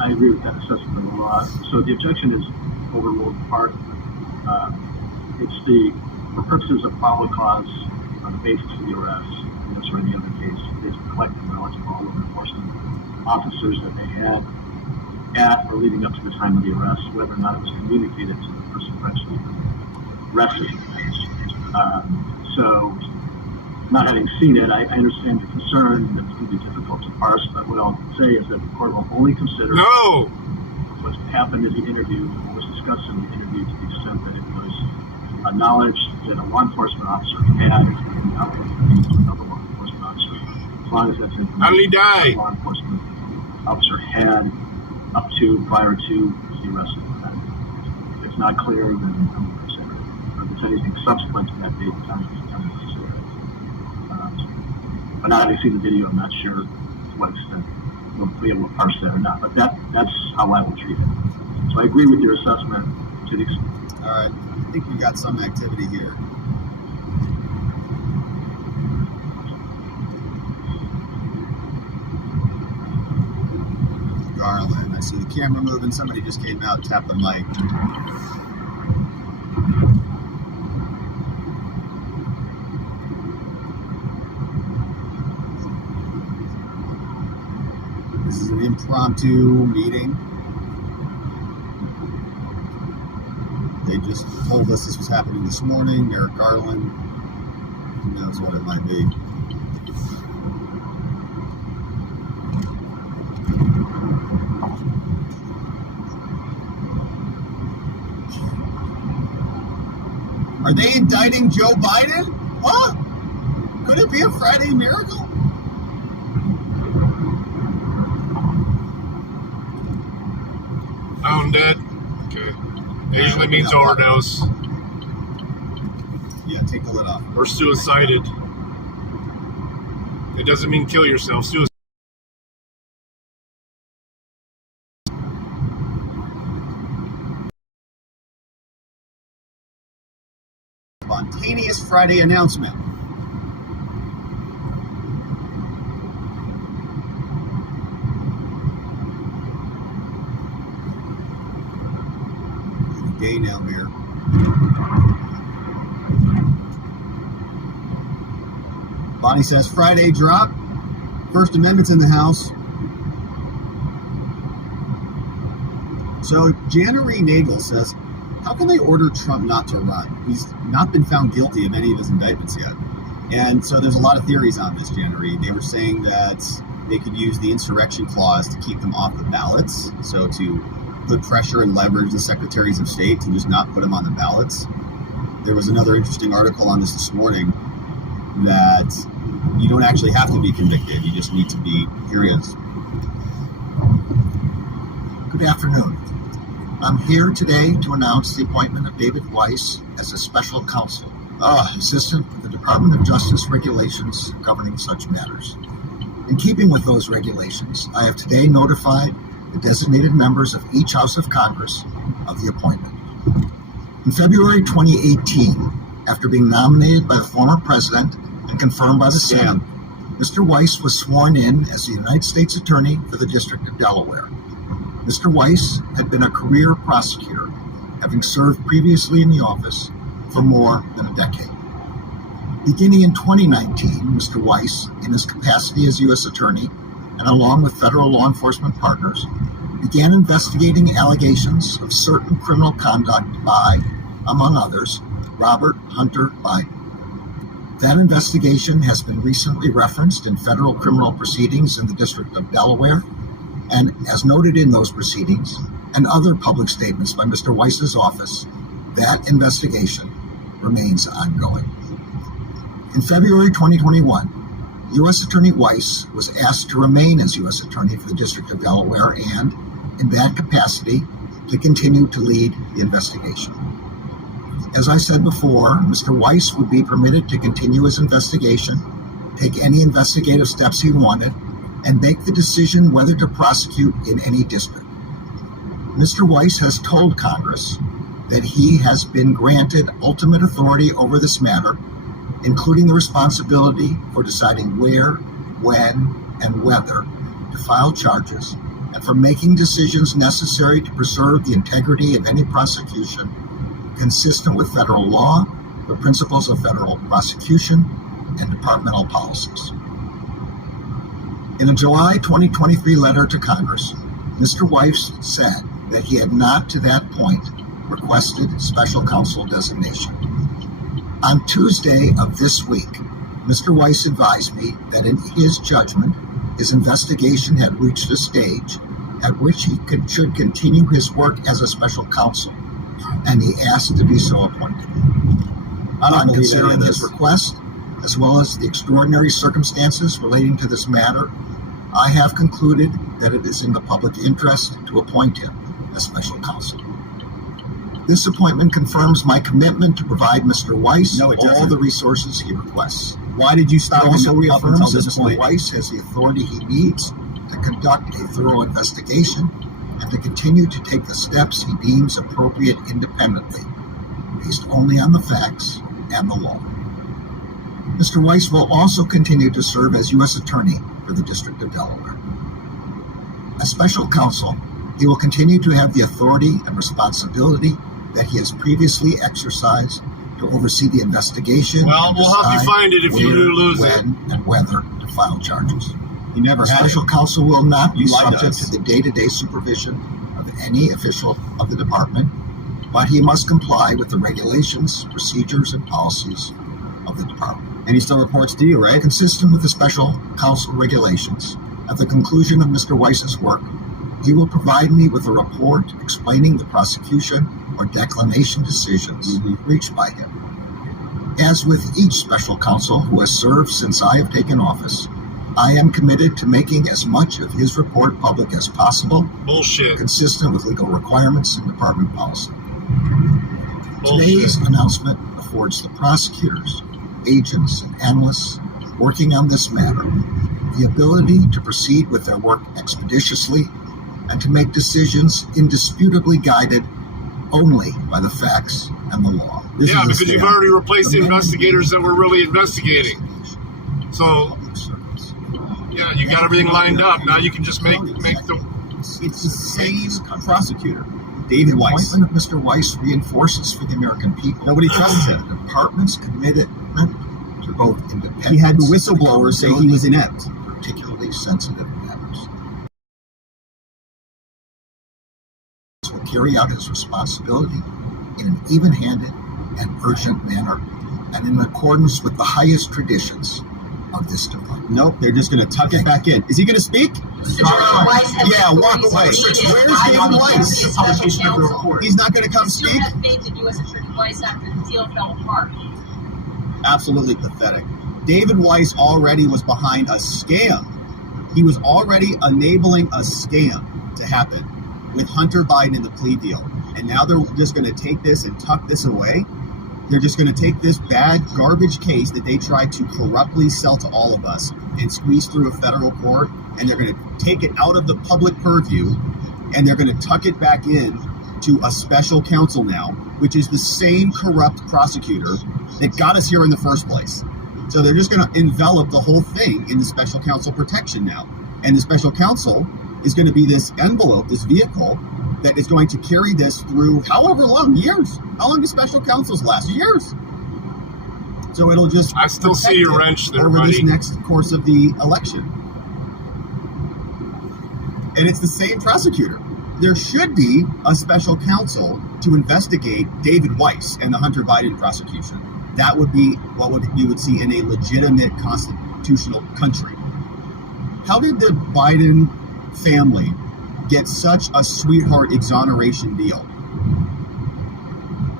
I agree with that assessment of the law. So the objection is overruled in part. For purposes of probable cause on the basis of the arrest, in this or any other case, is the collective knowledge of all law enforcement officers that they had at or leading up to the time of the arrest, whether or not it was communicated to the person who actually arrested. So, not having seen it, I understand the concern that it's going to be difficult to parse, but what I'll say is that the court will only consider what happened in the interview, what was discussed in the interview, to the extent that it was a knowledge that a law enforcement officer had and knowledge of another law enforcement officer. As long as that's information How did he die? a law enforcement officer had up to prior to the arrest of the defendant. If it's not clear, then I'm going to consider it. Or if it's anything subsequent to that date, I'm going to consider it. But not having seen the video, I'm not sure to what extent we'll be able to parse that or not. But that's how I will treat it. So I agree with your assessment to the extent. All right. I think we got some activity here. Garland. I see the camera moving. Somebody just came out and tapped the mic. This is an impromptu meeting. They just told us this was happening this morning. Merrick Garland. Who knows what it might be. Are they indicting Joe Biden? What? Could it be a Friday miracle? Found dead. Okay. It usually means overdose. Yeah, take the lid off. Or suicided. It doesn't mean kill yourself. Suicide. Spontaneous Friday announcement. Day now, Mayor. Bonnie says Friday drop. First Amendment's in the House. So Jannery Nagel says, how can they order Trump not to run? He's not been found guilty of any of his indictments yet. And so there's a lot of theories on this, Jannery. They were saying that they could use the insurrection clause to keep them off the ballots. So to put pressure and leverage the secretaries of state to just not put them on the ballots. There was another interesting article on this morning that you don't actually have to be convicted. You just need to be, here he is. Good afternoon. I'm here today to announce the appointment of David Weiss as a special counsel, assistant with the Department of Justice regulations governing such matters. In keeping with those regulations, I have today notified the designated members of each House of Congress of the appointment. In February 2018, after being nominated by the former president and confirmed by the Senate, Mr. Weiss was sworn in as the United States Attorney for the District of Delaware. Mr. Weiss had been a career prosecutor, having served previously in the office for more than a decade. Beginning in 2019, Mr. Weiss, in his capacity as U.S. Attorney, and along with federal law enforcement partners, began investigating allegations of certain criminal conduct by, among others, Robert Hunter Biden. That investigation has been recently referenced in federal criminal proceedings in the District of Delaware, and as noted in those proceedings and other public statements by Mr. Weiss's office, that investigation remains ongoing. In February 2021, U.S. Attorney Weiss was asked to remain as U.S. Attorney for the District of Delaware and, in that capacity, to continue to lead the investigation. As I said before, Mr. Weiss would be permitted to continue his investigation, take any investigative steps he wanted, and make the decision whether to prosecute in any district. Mr. Weiss has told Congress that he has been granted ultimate authority over this matter, including the responsibility for deciding where, when, and whether to file charges, and for making decisions necessary to preserve the integrity of any prosecution consistent with federal law, the principles of federal prosecution, and departmental policies. In a July 2023 letter to Congress, Mr. Weiss said that he had not to that point requested special counsel designation. On Tuesday of this week, Mr. Weiss advised me that in his judgment, his investigation had reached a stage at which he should continue his work as a special counsel, and he asked to be so appointed. On considering his request, as well as the extraordinary circumstances relating to this matter, I have concluded that it is in the public interest to appoint him as special counsel. This appointment confirms my commitment to provide Mr. Weiss all the resources he requests. Why did you stop? It also him up until reaffirms that this Mr. point? Weiss has the authority he needs to conduct a thorough investigation and to continue to take the steps he deems appropriate independently, based only on the facts and the law. Mr. Weiss will also continue to serve as U.S. Attorney for the District of Delaware. As special counsel, he will continue to have the authority and responsibility that he has previously exercised to oversee the investigation. Well, we'll help you find it if you do lose it. When and whether to file charges. He never had Special counsel will not be You lied to subject us. to the day-to-day supervision of any official of the department, but he must comply with the regulations, procedures, and policies of the department. And he still reports to you, right? Consistent with the special counsel regulations, at the conclusion of Mr. Weiss's work, he will provide me with a report explaining the prosecution or declination decisions reached by him. As with each special counsel who has served since I have taken office, I am committed to making as much of his report public as possible, Bullshit. consistent with legal requirements and department policy. Bullshit. Today's announcement affords the prosecutors, agents, and analysts working on this matter the ability to proceed with their work expeditiously and to make decisions indisputably guided only by the facts and the law. Yeah, because you've already replaced the investigators that were really investigating. So, yeah, you got everything lined up. Now you can just make the... It's the same prosecutor, David The Weiss. appointment of Mr. Weiss reinforces for the American people Nobody trusts him. the department's commitment to both independence. He had whistleblowers say he was inept. particularly sensitive matters. He will carry out his responsibility in an even-handed and urgent manner, and in accordance with the highest traditions of this department. Nope, they're just going to tuck it back in. Is he going to speak? Yeah, walk away. Where's David Weiss? He's not going to come speak? Absolutely pathetic. David Weiss already was behind a scam. He was already enabling a scam to happen with Hunter Biden in the plea deal. And now they're just going to take this and tuck this away. They're just going to take this bad garbage case that they tried to corruptly sell to all of us and squeeze through a federal court, and they're going to take it out of the public purview, and they're going to tuck it back in to a special counsel now, which is the same corrupt prosecutor that got us here in the first place. So they're just going to envelop the whole thing in the special counsel protection now. And the special counsel is going to be this envelope, this vehicle, that is going to carry this through however long, years. How long do special counsels last? Years. So it'll just I still see your wrench there, over buddy. this next course of the election. And it's the same prosecutor. There should be a special counsel to investigate David Weiss and the Hunter Biden prosecution. That would be what you would see in a legitimate constitutional country. How did the Biden family get such a sweetheart exoneration deal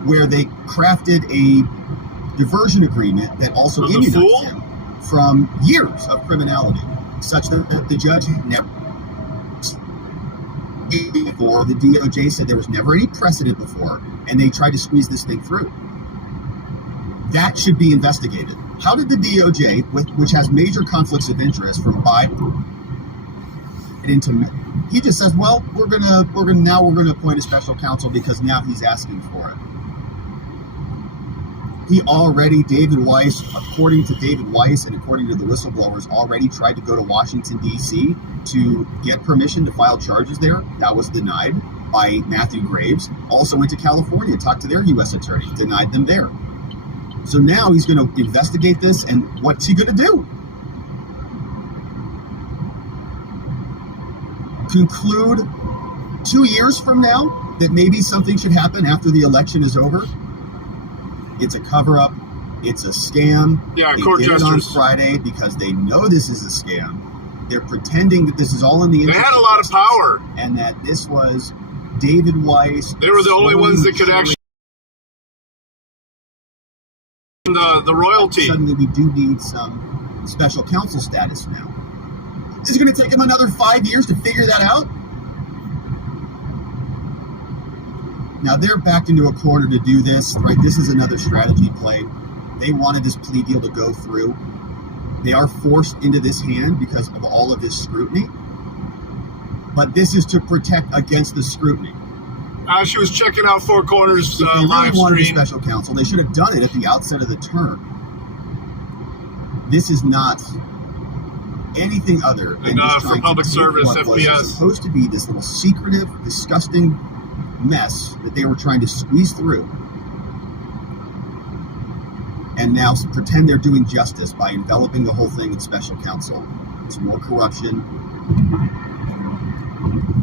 where they crafted a diversion agreement that also Was a immunized fool? him from years of criminality, such that the judge never before the DOJ said there was never any precedent before, and they tried to squeeze this thing through. That should be investigated. How did the DOJ, which has major conflicts of interest from Biden, He just says, well, we're gonna appoint a special counsel because now he's asking for it. David Weiss, according to David Weiss and according to the whistleblowers, already tried to go to Washington, D.C. to get permission to file charges there. That was denied by Matthew Graves. Also went to California, talked to their U.S. attorney, denied them there. So now he's going to investigate this, and what's he going to do? Conclude 2 years from now that maybe something should happen after the election is over? It's a cover-up. It's a scam. Yeah, they court did it jesters. on Friday because they know this is a scam. They're pretending that this is all in the interest. They had a lot of power. And that this was David Weiss. They were the only ones that could actually the royalty. Suddenly we do need some special counsel status now. Is it going to take them another 5 years to figure that out? Now they're backed into a corner to do this, right? This is another strategy play. They wanted this plea deal to go through. They are forced into this hand because of all of this scrutiny. But this is to protect against the scrutiny. She was checking out Four Corners If they live really wanted a stream. special counsel, they should have done it at the outset of the term. This is not anything other than just for trying public to take service, what was FPS. supposed to be this little secretive, disgusting mess that they were trying to squeeze through, and now pretend they're doing justice by enveloping the whole thing in special counsel. There's more corruption.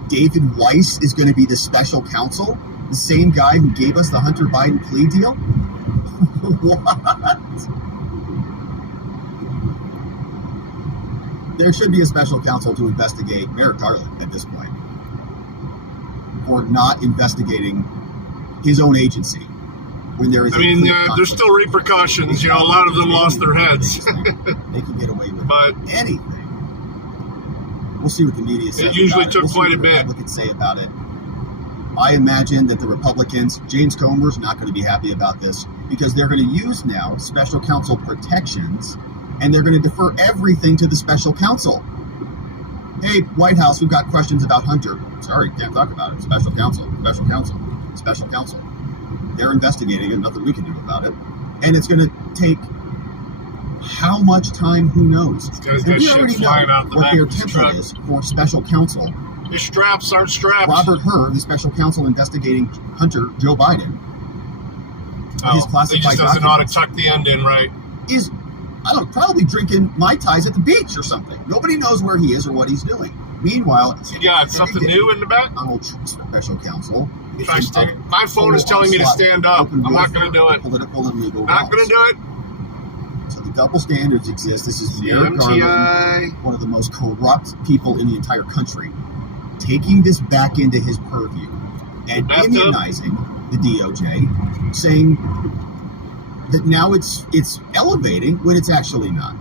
David Weiss is going to be the special counsel, the same guy who gave us the Hunter Biden plea deal. What? There should be a special counsel to investigate Merrick Garland at this point for not investigating his own agency when there is. There's still repercussions. A lot of them lost their heads. They can get away with But anything. We'll see what the media says. It usually about took We'll see quite what a the bit. Republicans say about it. I imagine that the Republicans, James Comer's not going to be happy about this because they're going to use now special counsel protections, and they're going to defer everything to the special counsel. Hey, Whitehouse, we've got questions about Hunter. Sorry, can't talk about it. Special counsel, special counsel, special counsel. They're investigating it. Nothing we can do about it. And it's going to take how much time? Who knows? Guys And got we shit already know flying out the what back their of his template truck. is for special counsel. His straps aren't straps. Robert Hur, the special counsel investigating Hunter, Joe Biden, his He classified just doesn't know how to documents, tuck the end in right. is, probably drinking Mai Tais at the beach or something. Nobody knows where he is or what he's doing. Meanwhile, You got something new in the back? Donald Trump's special counsel. Try standing. My phone is telling me to stand up. I'm not going to do it. Political and legal Not going to do it. So the double standards exist. This is Merrick Garland, MTI. one of the most corrupt people in the entire country, taking this back into his purview and Bathtub. immunizing the DOJ, saying that now it's elevating when it's actually not.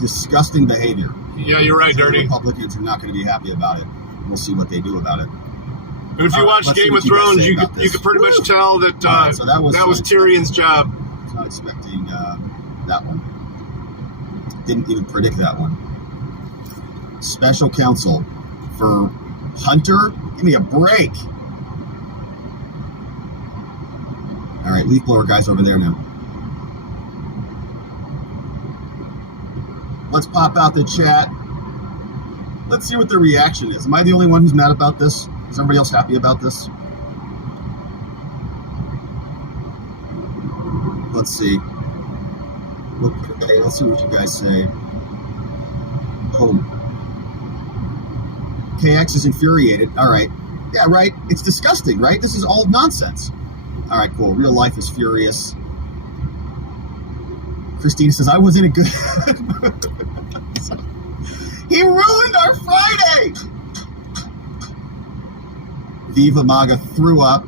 Disgusting behavior. Yeah, you're right, The Dirty. Republicans are not going to be happy about it. We'll see what they do about it. And if you All right, watch let's see Game what of you guys Thrones, say you about could, this. you could pretty much tell that All right, so that was Tyrion's job. I was not expecting that one. Didn't even predict that one. Special counsel for Hunter? Give me a break. All right, leaf blower guy's over there now. Let's pop out the chat. Let's see what the reaction is. Am I the only one who's mad about this? Is everybody else happy about this? Let's see. Okay, let's see what you guys say. Oh. KX is infuriated. All right. Yeah, right. It's disgusting, right? This is all nonsense. All right, cool. Real life is furious. Christina says, I was in a good mood. He ruined our Friday! Viva Maga threw up.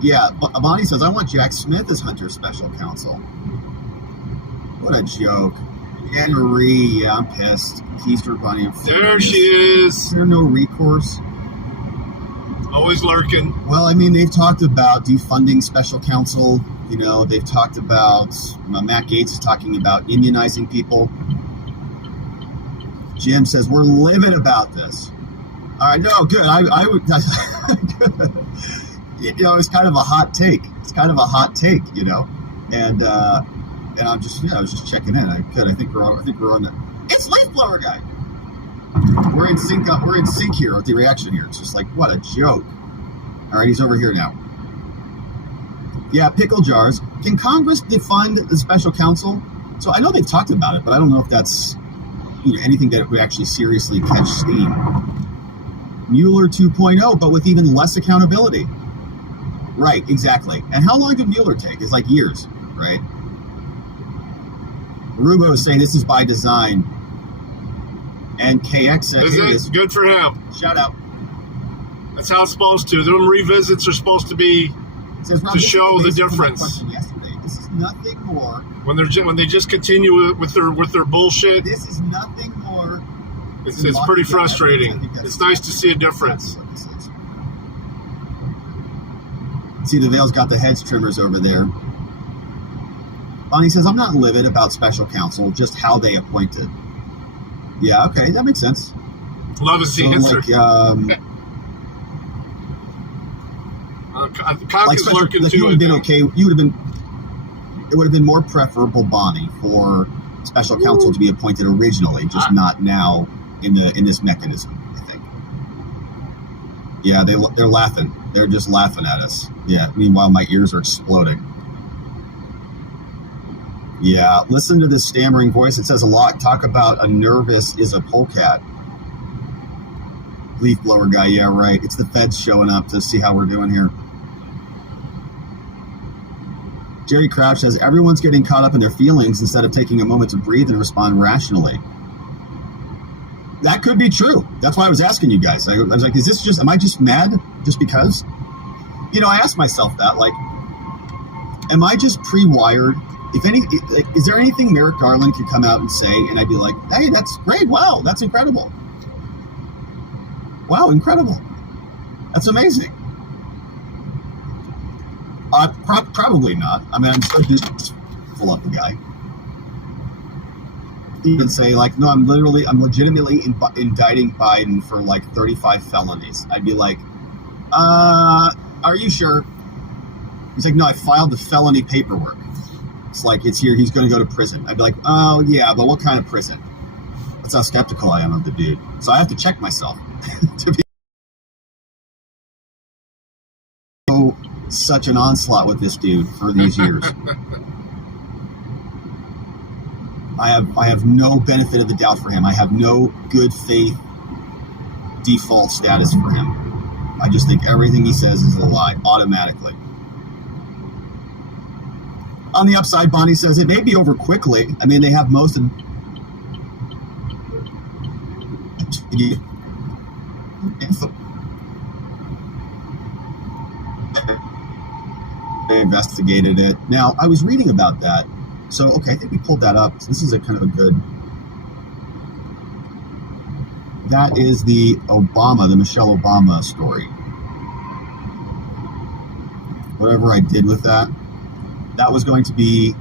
Yeah, Amani says, I want Jack Smith as Hunter's special counsel. What a joke. Anne Marie, yeah, I'm pissed. Keister Bunny, I'm There furious. she is. Is there no recourse? Always lurking. Well, I mean, they've talked about defunding special counsel. You know, they've talked about, Matt Gaetz is talking about immunizing people. Jim says, we're livid about this. All right, no, good. I would, good. You know, it's kind of a hot take. It's kind of a hot take, you know, and I'm just, I was just checking in. I think we're on the. It's Leaf Blower Guy. We're in sync. We're in sync here with the reaction here. It's just like, what a joke. All right, he's over here now. Yeah, pickle jars. Can Congress defund the special counsel? So I know they've talked about it, but I don't know if that's anything that would actually seriously catch steam. Mueller 2.0, but with even less accountability. Right, exactly. And how long did Mueller take? It's like years, right? Rubo is saying this is by design. And KX said, it's good for him. Shout out. That's how it's supposed to. Them revisits are supposed to be to show the difference. This is nothing more. When they just continue with their bullshit. This is nothing more. It's pretty frustrating. It's nice to see a difference. See, the Vale's got the hedge trimmers over there. Bonnie says, I'm not livid about special counsel, just how they appointed. Yeah, okay, that makes sense. Love to see answer. Cock is lurking too. It would have been more preferable, Bonnie, for special counsel to be appointed originally, just not now in this mechanism, I think. Yeah, they're laughing. They're just laughing at us. Yeah, meanwhile, my ears are exploding. Yeah, listen to this stammering voice. It says a lot. Talk about a nervous is a polecat. Leaf blower guy, yeah, right. It's the feds showing up to see how we're doing here. Jerry Crouch says, everyone's getting caught up in their feelings instead of taking a moment to breathe and respond rationally. That could be true. That's why I was asking you guys. I was like, am I just mad just because? I asked myself that, like, am I just pre-wired? Is there anything Merrick Garland could come out and say, and I'd be like, hey, that's great. Wow, that's incredible. Wow, incredible. That's amazing. Probably not. I mean, I'm so full of the guy. He can say, like, no, I'm legitimately indicting Biden for like 35 felonies. I'd be like, are you sure? He's like, no, I filed the felony paperwork. It's like, it's here. He's going to go to prison. I'd be like, oh, yeah, but what kind of prison? That's how skeptical I am of the dude. So I have to check myself to be such an onslaught with this dude for these years. I have no benefit of the doubt for him. I have no good faith default status for him. I just think everything he says is a lie automatically. On the upside, Bonnie says it may be over quickly. I mean, they have most of they investigated it. Now, I was reading about that. So, okay, I think we pulled that up. So this is a kind of a good... That is the Michelle Obama story. Whatever I did with that. That was going to be...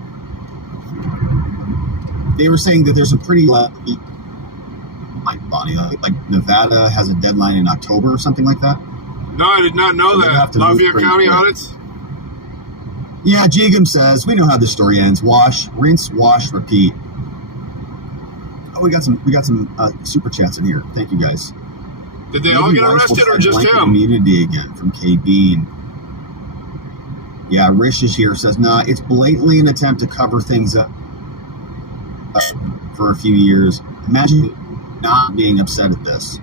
They were saying that there's a pretty... like Nevada has a deadline in October or something like that. No, I did not know that. Lafayette County audits? Yeah, Jigam says, we know how the story ends. Wash, rinse, wash, repeat. Oh, we got some super chats in here. Thank you, guys. Did they all get arrested or just him? Immunity again from K. Bean. Yeah, Rish is here. Says, nah, it's blatantly an attempt to cover things up for a few years. Imagine not being upset at this.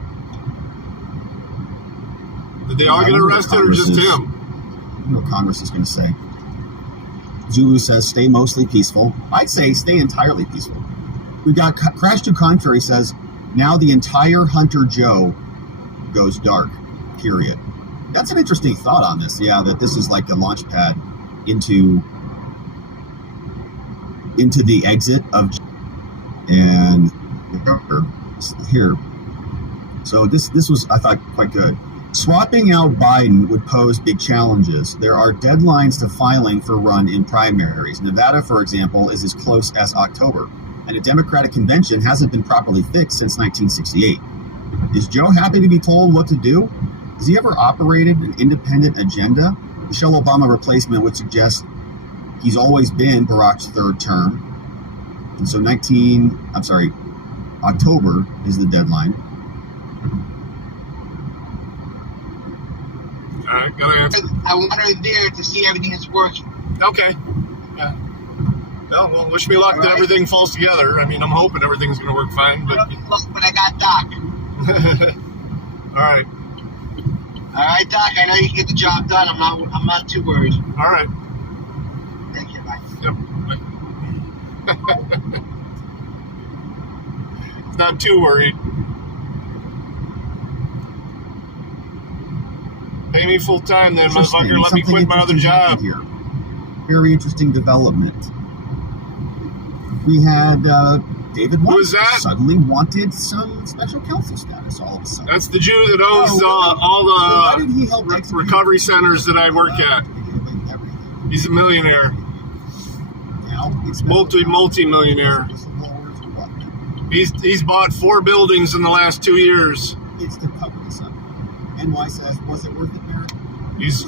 Did they all get arrested or just him? I don't know what Congress is going to say. Zulu says, stay mostly peaceful. I'd say stay entirely peaceful. We got Crash to Contrary says, now the entire Hunter Joe goes dark, period. That's an interesting thought on this. Yeah, that this is like the launch pad into the exit of and here. So this was, I thought, quite good. Swapping out Biden would pose big challenges. There are deadlines to filing for run in primaries. Nevada, for example, is as close as October. and a Democratic convention hasn't been properly fixed since 1968. Is Joe happy to be told what to do? Has he ever operated an independent agenda? Michelle Obama replacement would suggest he's always been Barack's third term. And so October is the deadline. All right, gotta answer. I want her there to see everything is working. Okay. Yeah. Well, wish me luck that everything falls together. I mean, I'm hoping everything's going to work fine. But I got Doc. All right. All right, Doc. I know you can get the job done. I'm not too worried. All right. Thank you. Bye. Yep. Not too worried. Pay me full time, then, motherfucker. Let me quit my other job. Here. Very interesting development. We had David Weiss suddenly wanted some special counsel status all of a sudden. That's the Jew that owns all the recovery centers that I work at. He's a millionaire. Multi-millionaire. He's bought 4 buildings in the last 2 years. It's to cover this up. And Weiss says, was it worth it, Merrick? He's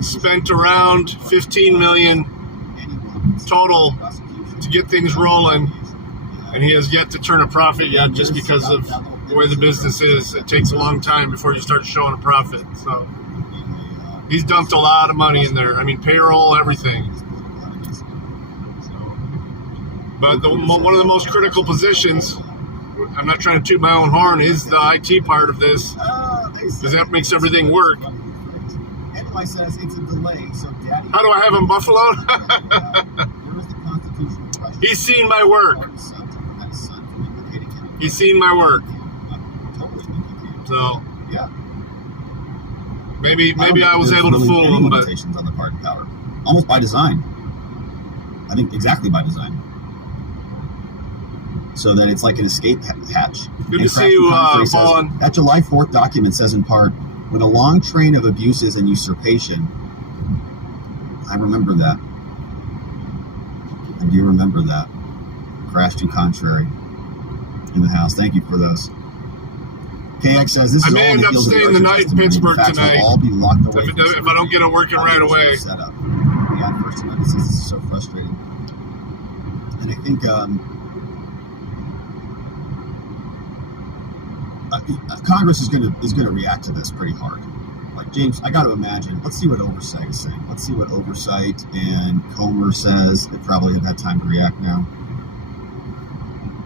spent around $15 million total to get things rolling, and he has yet to turn a profit yet, just because of the way the business is. It takes a long time before you start showing a profit. So he's dumped a lot of money in there. I mean, payroll, everything. But one of the most critical positions, I'm not trying to toot my own horn, is the IT part of this, because that makes everything work. NY says it's a delay, so Daddy. How do I have him buffaloed? He's seen my work. He's seen my work. So yeah, maybe I was able to fool him, but on the part of power, almost by design. I think exactly by design. So that it's like an escape hatch. Good to see you, Paulin. That July 4th document says in part, with a long train of abuses and usurpation. I remember that. I do remember that. Crash to contrary in the House. Thank you for those. KX says this is I may end up staying the night in Pittsburgh tonight. All be locked away if I don't get it working right away. Yeah, first of all, this is so frustrating. And I think Congress is going to react to this pretty hard. Like, James, I got to imagine. Let's see what Oversight is saying. Let's see what Oversight and Comer says. They probably have had time to react now.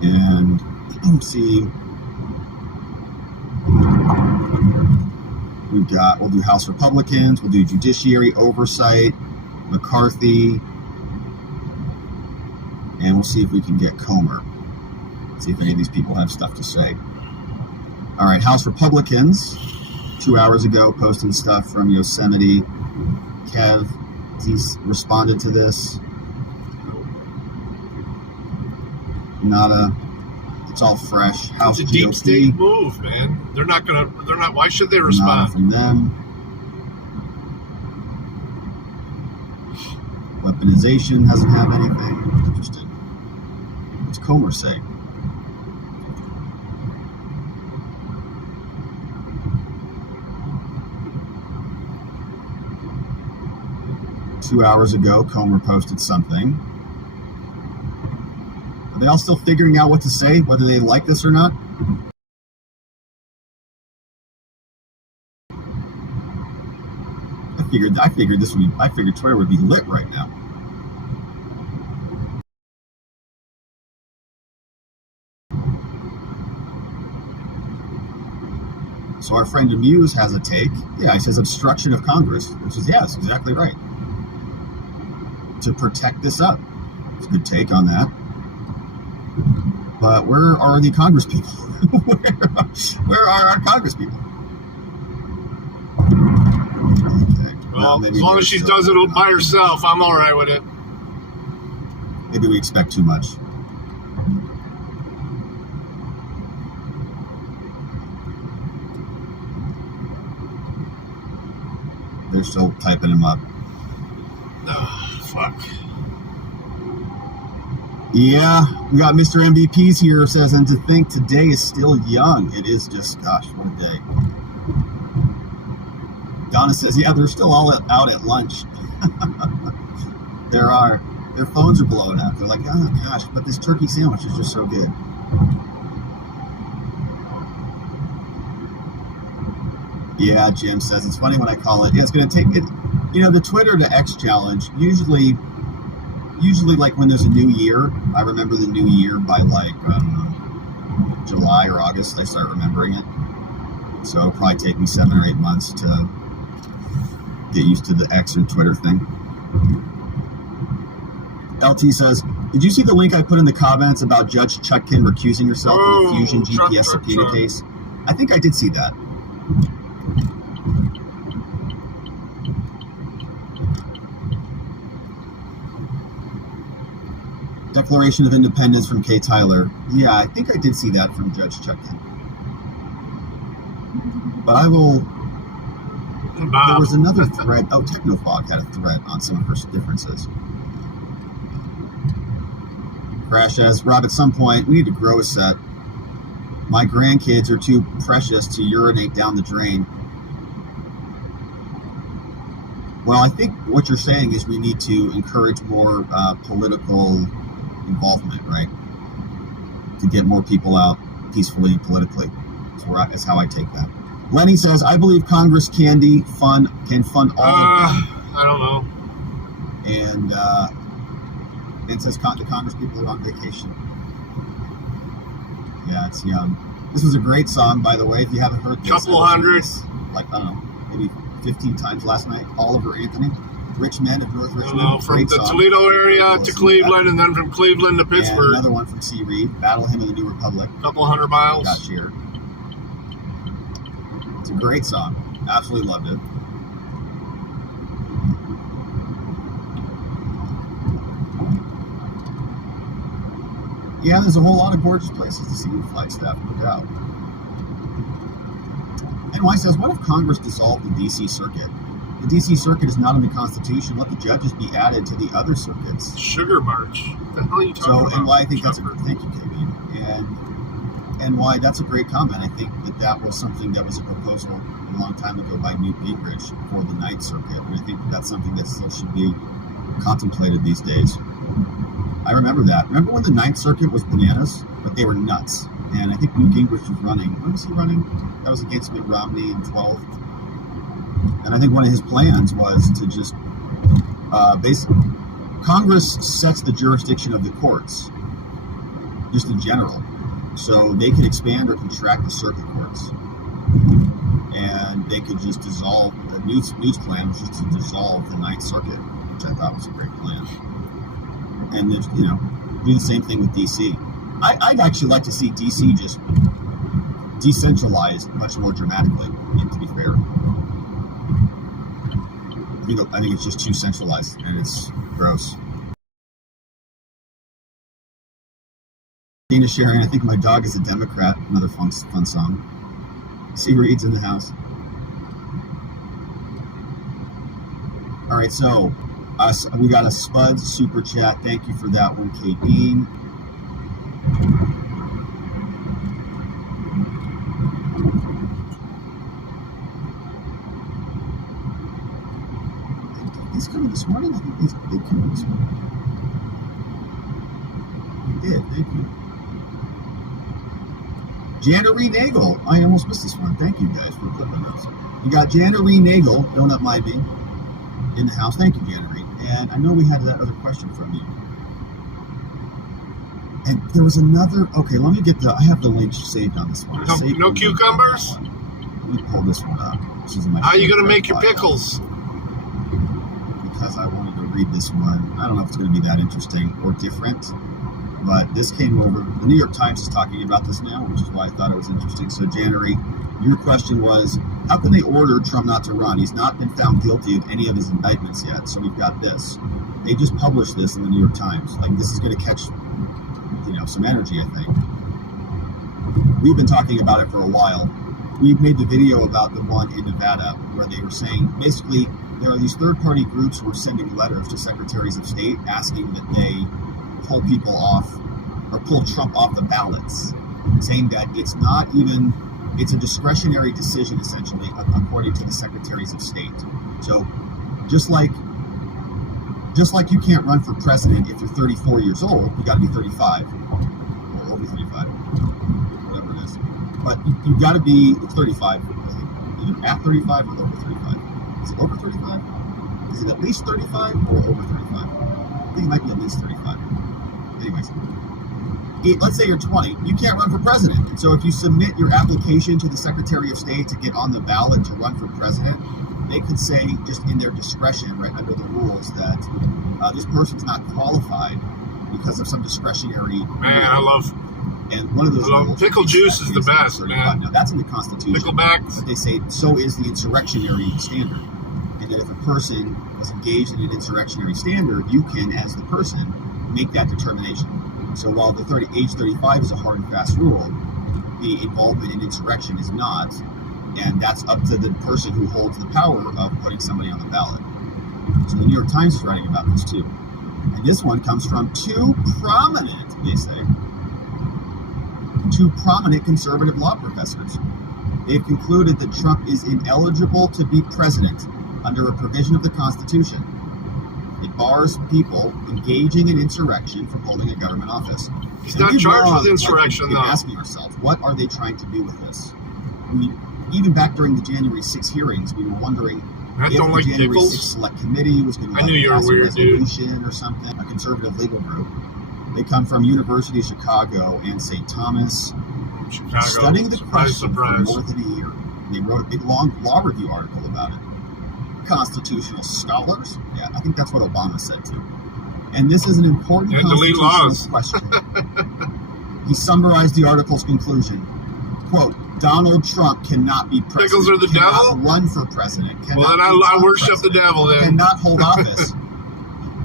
And see, we'll do House Republicans, we'll do Judiciary Oversight, McCarthy, and we'll see if we can get Comer. See if any of these people have stuff to say. All right, House Republicans, 2 hours ago, posting stuff from Yosemite. Kev, he's responded to this. It's all fresh. House it's a GOP, deep state move, man. Why should they respond? Nada from them. Weaponization doesn't have anything. Interesting. What's Comer say? Two hours ago, Comer posted something. Are they all still figuring out what to say, whether they like this or not? I figured Twitter would be lit right now. So our friend Amuse has a take. Yeah, he says obstruction of Congress, which is, yes, exactly right. To protect this up. It's a good take on that. But where are the Congress people? where are our Congress people? Okay. Well, as long as she does it by herself, I'm all right with it. Maybe we expect too much. They're still typing them up. Oh, fuck. Yeah, we got Mr. MVP's here, says, and to think today is still young. It is just, gosh, what a day. Donna says, yeah, they're still all out at lunch. Their phones are blowing up. They're like, oh gosh, but this turkey sandwich is just so good. Yeah, Jim says, it's funny when I call it. Yeah, it's going to take it. You know, the Twitter to X challenge, usually like when there's a new year, I remember the new year by like, I don't know, July or August, I start remembering it. So it'll probably take me 7 or 8 months to get used to the X and Twitter thing. LT says, did you see the link I put in the comments about Judge Chutkin recusing herself in the Fusion GPS subpoena case? I think I did see that. Declaration of Independence from Kay Tyler. Yeah, I think I did see that from Judge Chutkin. But I will... There was another thread. Oh, Technofog had a thread on some of her differences. Crash says, Rob, at some point, we need to grow a set. My grandkids are too precious to urinate down the drain. Well, I think what you're saying is we need to encourage more political involvement, right? To get more people out peacefully and politically. That's how I take that. Lenny says, I believe Congress can fund all of them. I don't know. And it says the Congress people are on vacation. Yeah, it's young. This is a great song, by the way. If you haven't heard this, couple hundreds, like I don't know, maybe 15 times last night. Oliver Anthony, Rich Men of North Richmond. No, from the Toledo area to Cleveland, and then from Cleveland to Pittsburgh. And another one from C. Reed, Battle Hymn of the New Republic. Couple hundred miles. Got here. It's a great song. Absolutely loved it. Yeah, there's a whole lot of gorgeous places to see in Flagstaff, no doubt. NY says, what if Congress dissolved the D.C. Circuit? The D.C. Circuit is not in the Constitution. Let the judges be added to the other circuits. Sugar March. What the hell are you talking about? So, NY, I think that's a great... Thank you, KB. And NY, that's a great comment. I think that was something that was a proposal a long time ago by Newt Gingrich for the Ninth Circuit. And I think that's something that still should be contemplated these days. I remember that. Remember when the Ninth Circuit was bananas? But they were nuts. And I think Newt Gingrich was running. When was he running? That was against Mitt Romney in 12. And I think one of his plans was to just basically... Congress sets the jurisdiction of the courts, just in general. So they can expand or contract the circuit courts. And they could just dissolve... Newt's plan was just to dissolve the Ninth Circuit, which I thought was a great plan. And do the same thing with DC. I'd actually like to see DC just decentralized much more dramatically, to be fair. I think it's just too centralized, and it's gross. Dana sharing, I think my dog is a Democrat. Another fun song. C. Reed's in the house. All right, so we got a Spuds super chat. Thank you for that one, Kate Bean. These coming this morning? I think these did come this morning. They did, thank you. Jana Ree Nagel. I almost missed this one. Thank you guys for clipping those. You got Jana Ree Nagel, don't not mind me, in the house. Thank you, Jana Ree. And I know we had that other question from you. And there was another. Okay, let me get I have the link saved on this one. No cucumbers? Let me pull this one up. How are you going to make your pickles? Because I wanted to read this one. I don't know if it's going to be that interesting or different. But this came over. The New York Times is talking about this now, which is why I thought it was interesting. So, January, your question was, how can they order Trump not to run? He's not been found guilty of any of his indictments yet. So we've got this. They just published this in the New York Times. Like, this is going to catch, some energy, I think. We've been talking about it for a while. We've made the video about the one in Nevada where they were saying, basically, there are these third-party groups who are sending letters to secretaries of state asking that they pull people off or pull Trump off the ballots, saying that it's a discretionary decision, essentially, according to the secretaries of state. So just like you can't run for president if you're 34 years old, you got to be 35 or over 35, whatever it is. But you got to be 35, either at 35 or over 35. Is it over 35? Is it at least 35 or over 35? I think it might be at least 35. Anyways, let's say you're 20. You can't run for president. And so if you submit your application to the Secretary of State to get on the ballot to run for president, they could say, just in their discretion, right under the rules, that this person's not qualified because of some discretionary. Man, I love. And one of those rules, pickle juice is the best, man. Now that's in the Constitution. Picklebacks. But they say so is the insurrectionary standard, and that if a person is engaged in an insurrectionary standard, you can, as the person, make that determination. So while the age 35 is a hard and fast rule, the involvement in insurrection is not. And that's up to the person who holds the power of putting somebody on the ballot. So the New York Times is writing about this too. And this one comes from two prominent conservative law professors. They've concluded that Trump is ineligible to be president under a provision of the Constitution. It bars people engaging in insurrection from holding a government office. He's not charged with insurrection, though. Asking ourselves, what are they trying to do with this? Even back during the January 6 hearings, we were wondering if the January 6 Select Committee was going to pass a resolution or something, a conservative legal group. They come from University of Chicago and St. Thomas, studying the question for more than a year. And they wrote a big, long law review article about it. Constitutional scholars, yeah, I think that's what Obama said too. And this is an important constitutional question. He summarized the article's conclusion. Quote, Donald Trump cannot be president. Pickles are the devil? Run for president. Well, then I worship the devil then. Cannot hold office.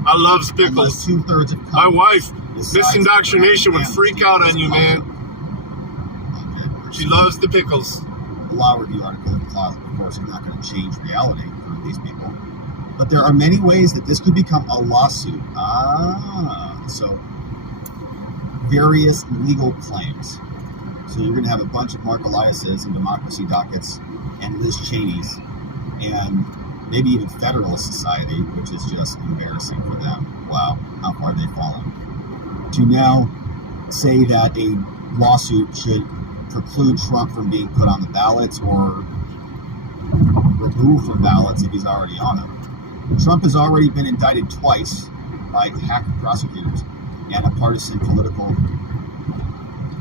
I love pickles. 2/3 of my wife, Miss Indoctrination, would freak out on you, man. She loves the pickles. The law review article, of course, is not going to change reality for these people. But there are many ways that this could become a lawsuit. So various legal claims. So you're going to have a bunch of Mark Elias's and Democracy Dockets and Liz Cheney's and maybe even Federalist Society, which is just embarrassing for them. Wow, how far they've fallen. To now say that a lawsuit should preclude Trump from being put on the ballots or removed from ballots if he's already on them. Trump has already been indicted twice by hack prosecutors and a partisan political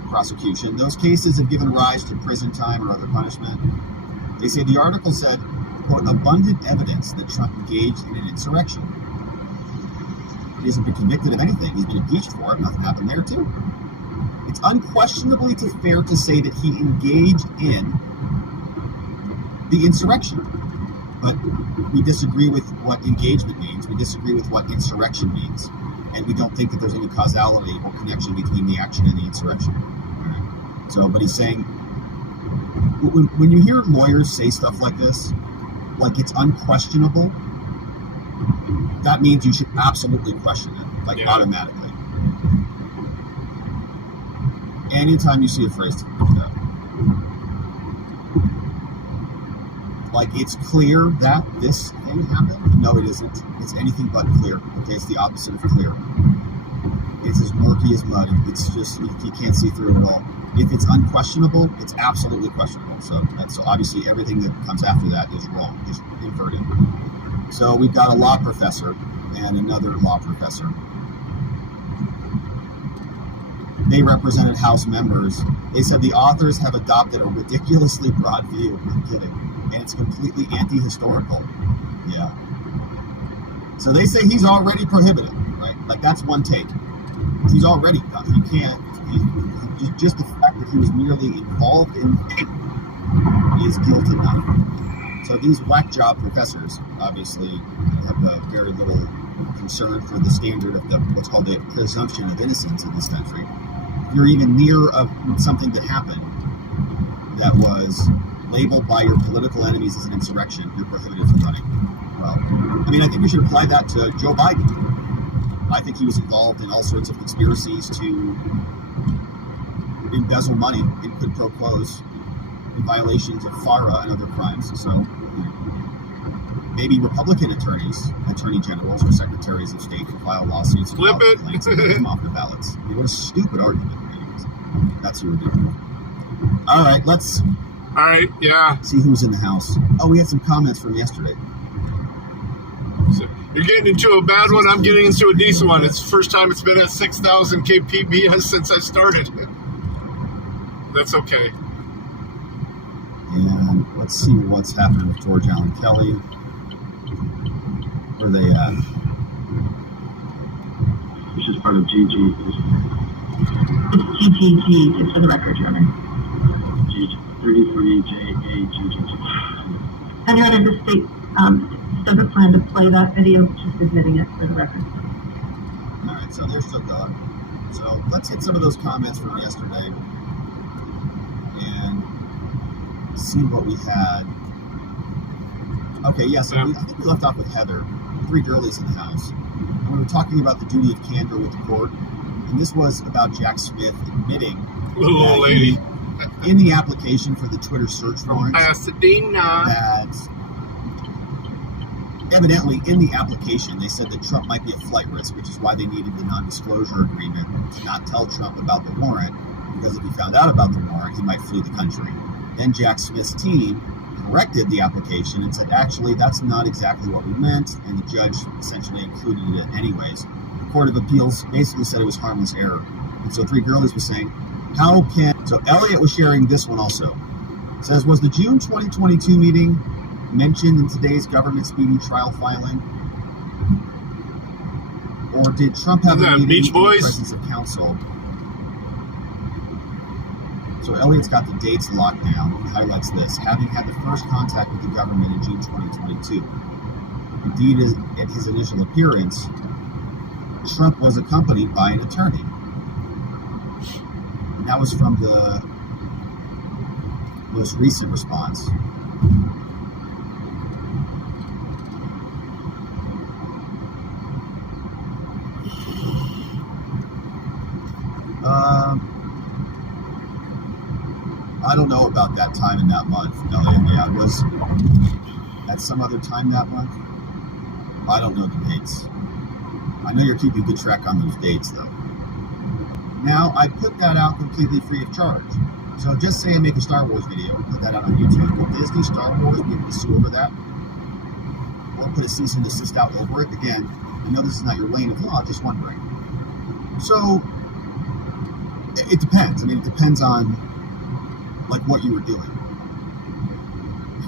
prosecution. Those cases have given rise to prison time or other punishment. They say the article said, quote, abundant evidence that Trump engaged in an insurrection. He hasn't been convicted of anything. He's been impeached for it. Nothing happened there, too. It's unquestionably fair to say that he engaged in the insurrection. But we disagree with what engagement means. We disagree with what insurrection means. And we don't think that there's any causality or connection between the action and the insurrection. So, but he's saying, when you hear lawyers say stuff like this, like it's unquestionable, that means you should absolutely question it, like automatically. Anytime you see a phrase like that. Like, it's clear that this thing happened? No, it isn't. It's anything but clear. Okay, it's the opposite of clear. It's as murky as mud. It's just, you can't see through it at all. If it's unquestionable, it's absolutely questionable. So obviously everything that comes after that is wrong, is inverted. So we've got a law professor and another law professor. They represented House members. They said the authors have adopted a ridiculously broad view. I'm kidding. And it's completely anti-historical. Yeah. So they say he's already prohibited, right? Like, that's one take. He's already done. You can't. Just the fact that he was merely involved in is guilt enough. So these whack job professors obviously have very little concern for the standard of what's called the presumption of innocence in this country. If you're even near something that happened that was labeled by your political enemies as an insurrection, you're prohibited from running. Well, I mean, I think we should apply that to Joe Biden. I think he was involved in all sorts of conspiracies to embezzle money in quid pro quos in violations of FARA and other crimes. So maybe Republican attorney generals, or secretaries of state can file lawsuits. Flip it. Claims and get them off the ballots. I mean, what a stupid argument. Anyways, that's who we're doing. All right, let's. All right, yeah. See who's in the house. Oh, we had some comments from yesterday. So you're getting into a bad one. I'm getting into a decent one. It's the first time it's been at 6,000 kpbs since I started. That's okay. And let's see what's happening with George Allen Kelly. Where are they at? This is part of GG. It's GGG, just for the record, Your Honor. 33JAGGG. And Your Honor, the state doesn't plan to play that video, just admitting it for the record. All right, so they're still going. So let's hit some of those comments from yesterday and see what we had. Okay, yeah, so I think we left off with Heather, 3 girlies in the house. And we were talking about the duty of candor with the court, and this was about Jack Smith admitting Little old lady. In the application for the Twitter search warrant, Pasadena. that evidently in the application they said that Trump might be a flight risk, which is why they needed the non-disclosure agreement to not tell Trump about the warrant, because if he found out about the warrant, he might flee the country. Then Jack Smith's team corrected the application and said, actually, that's not exactly what we meant, and the judge essentially included it anyways. The Court of Appeals basically said it was harmless error. And so 3 girlies were saying, so Elliot was sharing this one also. It says, was the June 2022 meeting mentioned in today's government speedy trial filing? Or did Trump have a meeting in the presence of counsel? So Elliot's got the dates locked down. He highlights this. Having had the first contact with the government in June 2022. Indeed, at his initial appearance, Trump was accompanied by an attorney. And that was from the most recent response. I don't know about that time in that month, Elliot. Yeah, it was at some other time that month. I don't know the dates. I know you're keeping good track on those dates, though. Now, I put that out completely free of charge. So just say I make a Star Wars video and put that out on YouTube. Will Disney Star Wars be able to sue over that? Or put a cease and desist out over it? Again, I know this is not your lane of law, just wondering. So, it depends. I mean, it depends on, like, what you were doing.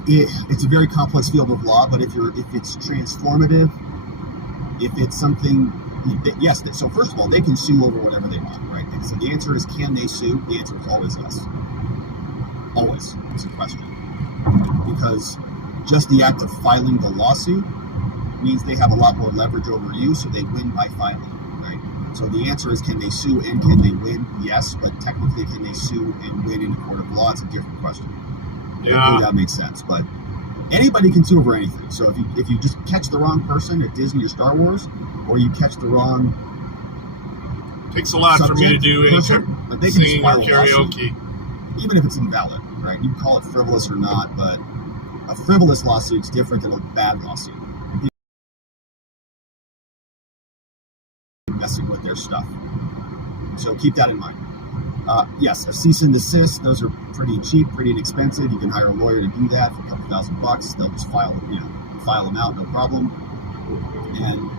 It's a very complex field of law, but if it's transformative, if it's something, yes. So first of all, they can sue over whatever they want, right? So the answer is, can they sue? The answer is always yes. Always. It's a question. Because just the act of filing the lawsuit means they have a lot more leverage over you, so they win by filing, right? So the answer is, can they sue and can they win? Yes, but technically, can they sue and win in a court of law? It's a different question. Yeah. Hopefully that makes sense. But anybody can sue over anything. So if you just catch the wrong person at Disney or Star Wars, or you catch the wrong takes a lot for me to do any singing or karaoke. Even if it's invalid, right? You can call it frivolous or not, but a frivolous lawsuit's different than a bad lawsuit. Messing with their stuff. So keep that in mind. Yes, a cease and desist, those are pretty cheap, pretty inexpensive. You can hire a lawyer to do that for a couple $1,000. They'll just file them out, no problem. And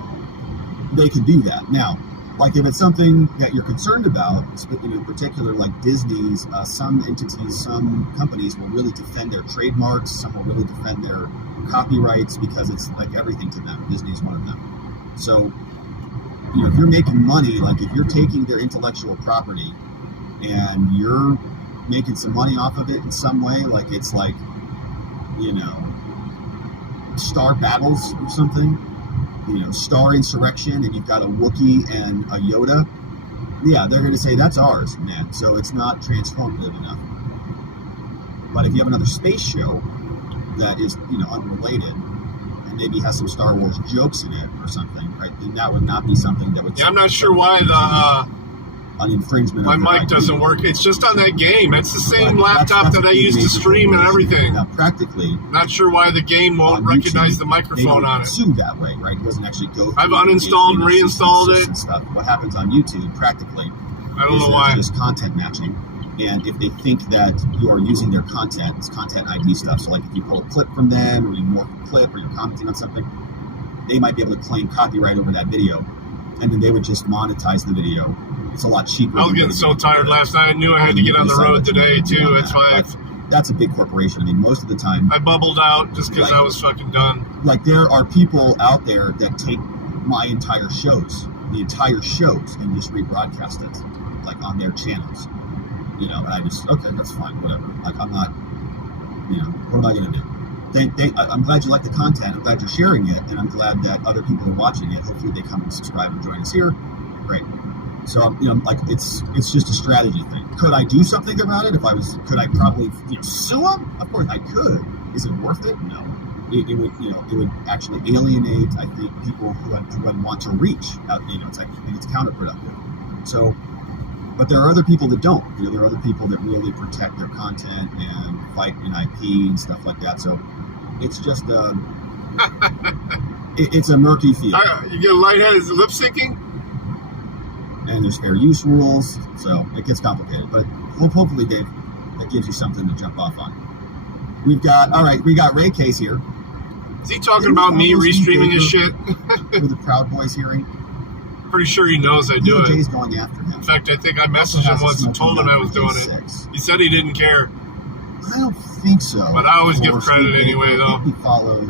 they can do that. Now, like if it's something that you're concerned about, in particular like Disney's, some entities, some companies will really defend their trademarks, some will really defend their copyrights because it's like everything to them. Disney's one of them. So, if you're making money, like if you're taking their intellectual property and you're making some money off of it in some way, like it's like, Star Battles or something, Star Insurrection, and you've got a Wookiee and a Yoda, yeah, they're going to say, that's ours, man. So it's not transformative enough. But if you have another space show that is, unrelated, and and maybe has some Star Wars jokes in it or something, right? Then that would not be something that would. Yeah, I'm not sure why an infringement. my of mic IP. doesn't work. It's just on that game. It's the same laptop that I use to stream and everything. Now, practically, Not sure why the game won't on recognize YouTube, the they microphone don't on it. sue that way, right? It doesn't actually go. I've through uninstalled and engagement reinstalled systems it. and stuff. What happens on YouTube, practically, I don't is know there's why. just content matching. And if they think that you are using their content, it's content ID stuff. So, like if you pull a clip from them, or you morph a clip, or you're commenting on something, they might be able to claim copyright over that video, and then they would just monetize the video. It's a lot cheaper. I was than getting what so it would tired be. last night. I knew I had to get on the road today too. That's why That's a big corporation. I mean, most of the time, I bubbled out just because I was fucking done. like there are people out there that take my entire shows, and just rebroadcast it, like on their channels. You know, and I just, okay, that's fine, whatever. Like, I'm not, what am I going to do? I'm glad you like the content. I'm glad you're sharing it, and I'm glad that other people are watching it. Hopefully they come and subscribe and join us here. Great. So, like, it's just a strategy thing. Could I do something about it? Could I probably sue them? Of course I could. Is it worth it? No. It would actually alienate, I think, people who I'd want to reach out. It's counterproductive. So, but there are other people that don't. There are other people that really protect their content and fight in IP and stuff like that. So it's just it's a murky field. You get lightheaded lip syncing? And there's fair use rules, so it gets complicated. But hopefully, Dave, that gives you something to jump off on. We got Ray Case here. Is he talking about me restreaming his shit? With the Proud Boys hearing. Pretty sure he knows I do DOJ's it. going after him. In fact, I think I messaged him once and told him I was doing it. He said he didn't care. I don't think so. But I always give credit anyway, though. He followed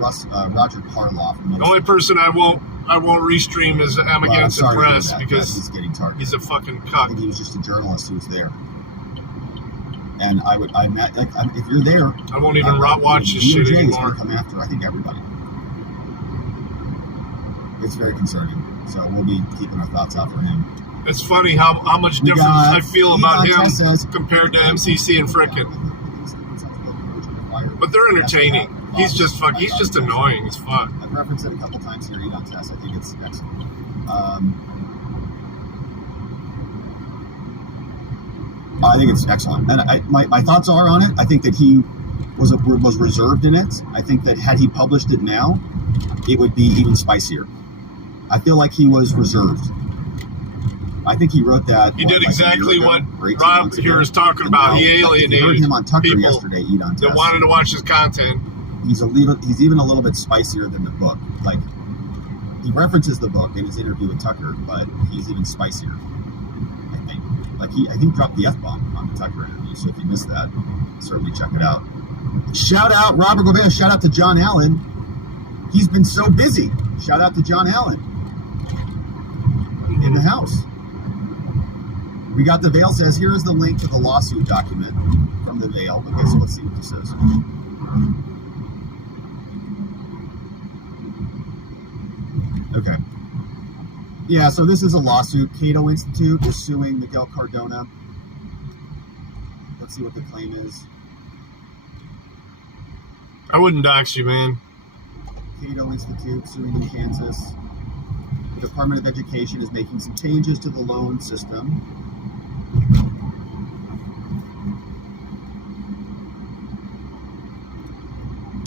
Roger Parloff. The only person I won't restream is M Against the Press because he's getting targeted. he's a fucking I cuck. think he was just a journalist who was there. And if you're there, I won't even watch this shit DOJ is anymore. going to come after, I think, everybody. It's very concerning. So we'll be keeping our thoughts out for him. It's funny how much difference I feel about him compared to MCC and Frickin'. But they're entertaining. He's just annoying as fuck. I've referenced it a couple times here. Elon Test. I think it's excellent. I think it's excellent, and my thoughts are on it. I think that he was reserved in it. I think that had he published it now, it would be even spicier. I feel like he was reserved. I think he wrote that. He did exactly what Rob here is talking about. He alienated him on Tucker people yesterday. Elon that wanted to watch his content. He's even a little bit spicier than the book. Like, he references the book in his interview with Tucker, but he's even spicier, I think. Like, he dropped the F-bomb on the Tucker interview, so if you missed that, certainly check it out. Shout out, Robert Gobert, shout out to John Allen. He's been so busy. Shout out to John Allen in the house. We got the Veil says, here is the link to the lawsuit document from the Veil. Okay, so let's see what this says. Okay. Yeah, so this is a lawsuit. Cato Institute is suing Miguel Cardona. Let's see what the claim is. I wouldn't dox you, man. Cato Institute suing in Kansas. The Department of Education is making some changes to the loan system.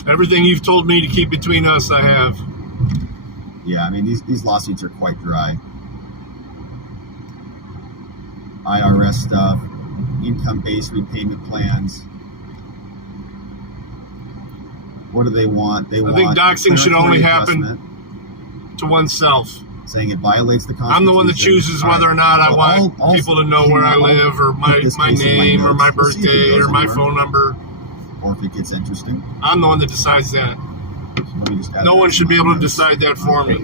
Everything you've told me to keep between us, I have. Yeah, I mean, these lawsuits are quite dry. IRS stuff, income-based repayment plans. What do they want? I think doxing should only happen to oneself. Saying it violates the Constitution. I'm the one that chooses whether or not I want people to know where I live, or my name, or my birthday, or my phone number. Or if it gets interesting. I'm the one that decides that. No one should be able to decide that for me.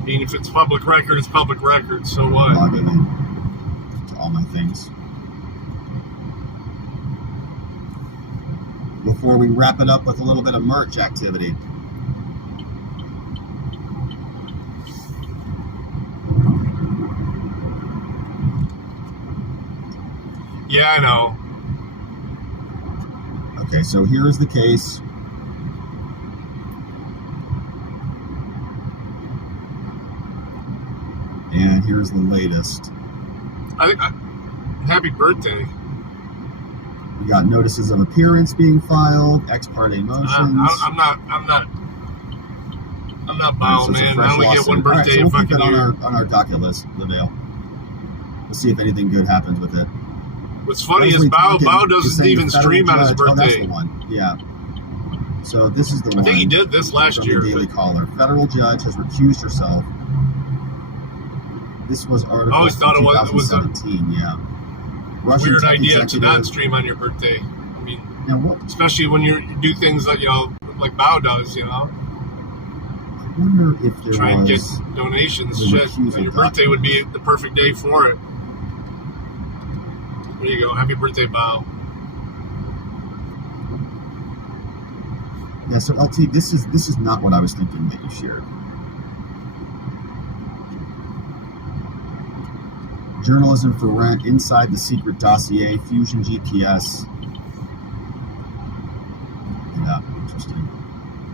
I mean, if it's public record, it's public record. So what? Logging in to all my things. Before we wrap it up with a little bit of merch activity. Yeah, I know. Okay, so here is the case. And here's the latest. Happy birthday. We got notices of appearance being filed, ex parte motions. I'm not bound, man. I only get one birthday. All right, so we'll keep it on our docket list, Liddell. We'll see if anything good happens with it. What's funny is Bao doesn't even stream on his birthday. Oh, that's the one. Yeah. So this is the one. I think he did this last year. The Daily Caller. Federal judge has recused herself. This was article. I always thought it was 2017. Yeah. Russian weird tech idea to executive. not stream on your birthday. I mean, Now, what? especially when you do things that like Bao does. I wonder if there try and get was donations. the Shit, recusal and your birthday would be the perfect day for it. There you go. Happy birthday, Bao. Yeah, so LT, this is not what I was thinking that you shared. Journalism for rent inside the secret dossier, Fusion GPS. Yeah, interesting.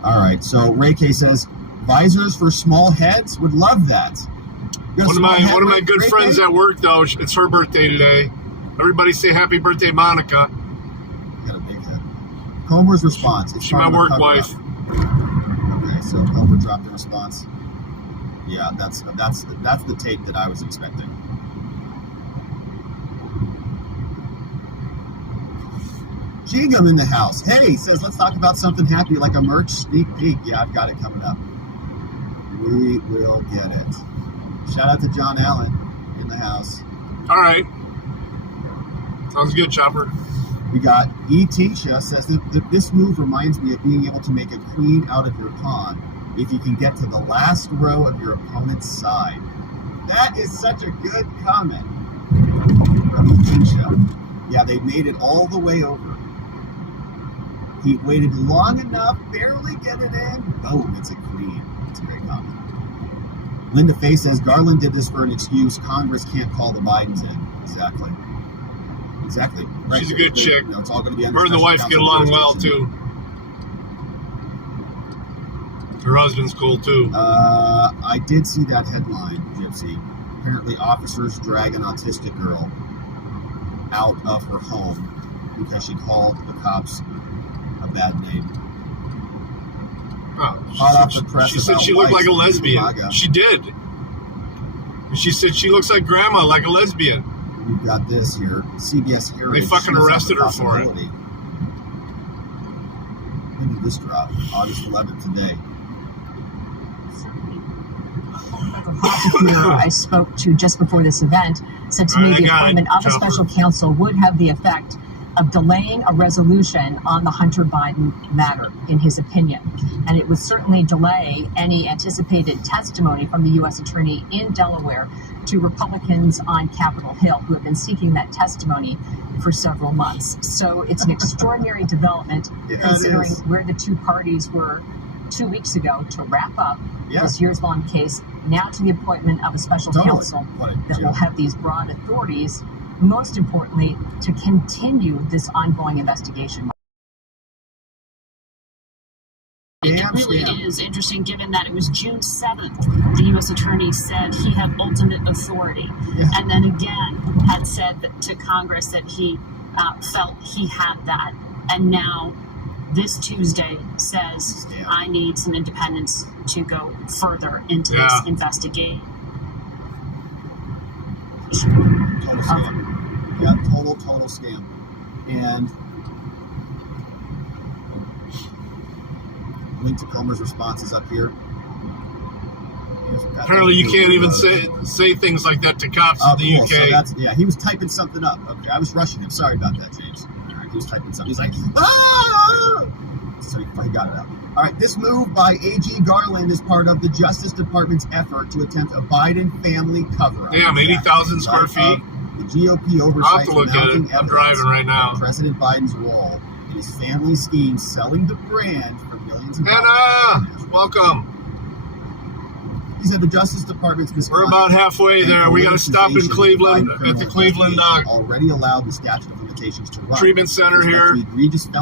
All right, so Ray K says visors for small heads would love that. One of my good friends at work though, it's her birthday today. Everybody say happy birthday, Monica. Got a big head. Comer's response. She's my work wife. Okay, so Comer dropped a response. Yeah, that's the take that I was expecting. Jingham in the house. Hey, says let's talk about something happy like a merch sneak peek. Yeah, I've got it coming up. We will get it. Shout out to John Allen in the house. All right. Sounds good, Chopper. We got Tisha says that this move reminds me of being able to make a queen out of your pawn if you can get to the last row of your opponent's side. That is such a good comment from Tisha. Yeah, they made it all the way over. He waited long enough, barely get it in. Boom, it's a queen. It's a great comment. Linda Faye says Garland did this for an excuse. Congress can't call the Bidens in. Exactly. Right. She's a good chick. It's all going to be her and the wife get along well too. Her husband's cool too. I did see that headline, Gypsy. Apparently, officers drag an autistic girl out of her home because she called the cops a bad name. Oh, she said she looked like a lesbian. She did. She said she looks like grandma, like a lesbian. We've got this here. CBS Hearing. They fucking arrested her for it. When did this drop? August 11th today. The prosecutor I spoke to just before this event said to me the appointment of a special counsel would have the effect of delaying a resolution on the Hunter Biden matter, in his opinion. And it would certainly delay any anticipated testimony from the U.S. Attorney in Delaware to Republicans on Capitol Hill who have been seeking that testimony for several months. So it's an extraordinary development considering where the two parties were 2 weeks ago to wrap up this years-long case, now to the appointment of a special counsel that will have these broad authorities, most importantly, to continue this ongoing investigation. It really is interesting given that it was June 7th the U.S. Attorney said he had ultimate authority and then again had said to Congress that he felt he had that, and now this Tuesday says I need some independence to go further into this investigation. Total scam. Yeah, total scam. And link to Comer's response is up here. Apparently you can't even say things like that to cops in the UK. So he was typing something up. Okay, I was rushing him. Sorry about that, James. All right, he was typing something. He's like, ah! So he got it out. All right, this move by A.G. Garland is part of the Justice Department's effort to attempt a Biden family cover-up. Damn, 80,000 square feet. The GOP oversight. I'll have to look at it. I'm driving right now. President Biden's role in his family scheme, selling the brand for millions of dollars. Anna, welcome. He said the Justice Department's We're about halfway there. We got to stop in Cleveland at the Cleveland already allowed the statute of limitations to run. Treatment Center here.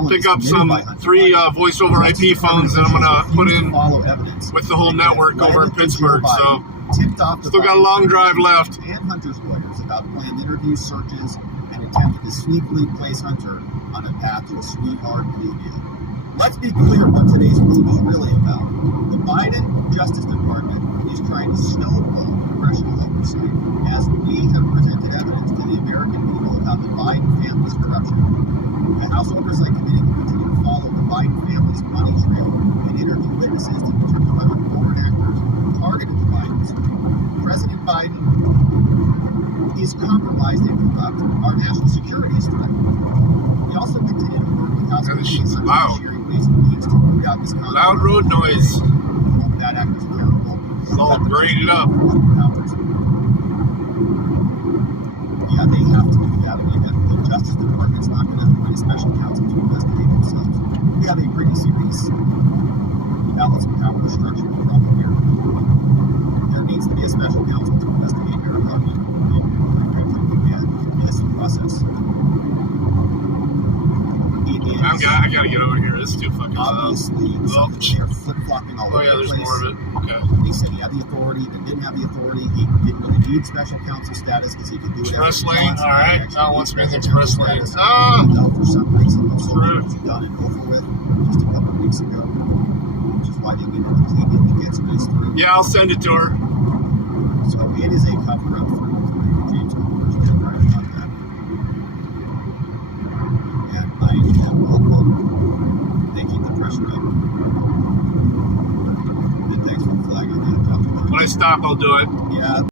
Pick up some 3 voice over IP phones that I'm going to put in with the whole network over in Pittsburgh. So still got a long drive left. And Hunter's lawyers about planned interviews, searches, and attempted to sneakily place Hunter on a path to a sweetheart plea deal. Let's be clear what today's move is really about. The Biden Justice Department is trying to snowball congressional oversight as we have presented evidence to the American people about the Biden family's corruption. The House Oversight Committee will continue to follow the Biden family's money trail and interview witnesses to determine whether foreign actors targeted the Bidens. President Biden is compromised and corrupt. Our national security is threatened. We also continue to work with House Committees on judiciary ways and means to root out this conduct. Loud road noise. Bad actors accountable. It's all graded up. Yeah, they have to do that. I mean, the Justice Department's not going to appoint a special counsel to investigate themselves. We have a pretty serious balance of power structure problem here. There needs to be a special counsel to investigate Maricopa in this process. I gotta get over here. This is too fucking loud. Obviously, they're flip-flopping all over the place. There's more of it. Okay. They said he had the authority, then didn't have the authority. He didn't really need special counsel status because he could do whatever express he lane. wants. All right. Now wants me in the express lane. No, for some reason, those soldiers he done and over with just a couple of weeks ago, which is why they get the plea deal he gets when he's through. Yeah, I'll send it to her. So it is a cover-up for James Comer's dead right about that. And I am hopeful they keep the pressure up. And thanks for the flag on that. When I stop, I'll do it. Yeah.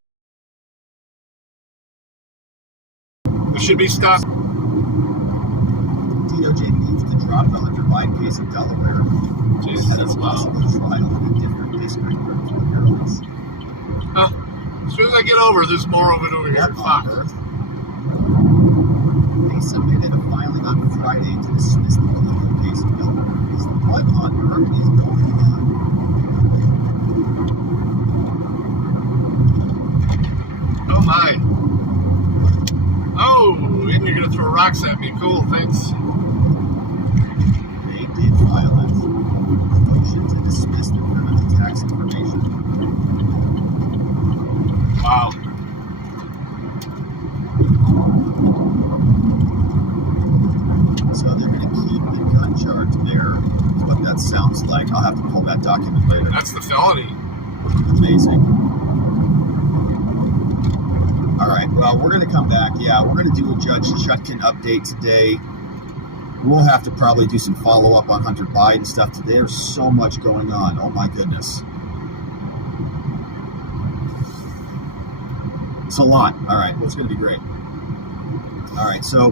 We should be stopped. DOJ needs to drop the Hunter Biden case in Delaware. Jesus, that's possible trial in a different district for the Maryland's. As soon as I get over, there's more of it over here. Fuck. They submitted a filing on Friday to dismiss the political case in Delaware. What on earth is going on? Oh my. Oh, and you're gonna throw rocks at me. Cool, thanks. They did file it. A motion to dismiss the criminal tax information. Wow. So they're going to keep the gun charge there. Is what that sounds like. I'll have to pull that document later. That's the felony. Amazing. All right. Well, we're going to come back. Yeah, we're going to do a Judge Chutkan update today. We'll have to probably do some follow-up on Hunter Biden stuff today. There's so much going on. Oh, my goodness. It's a lot. All right. Well, it's going to be great. All right. So,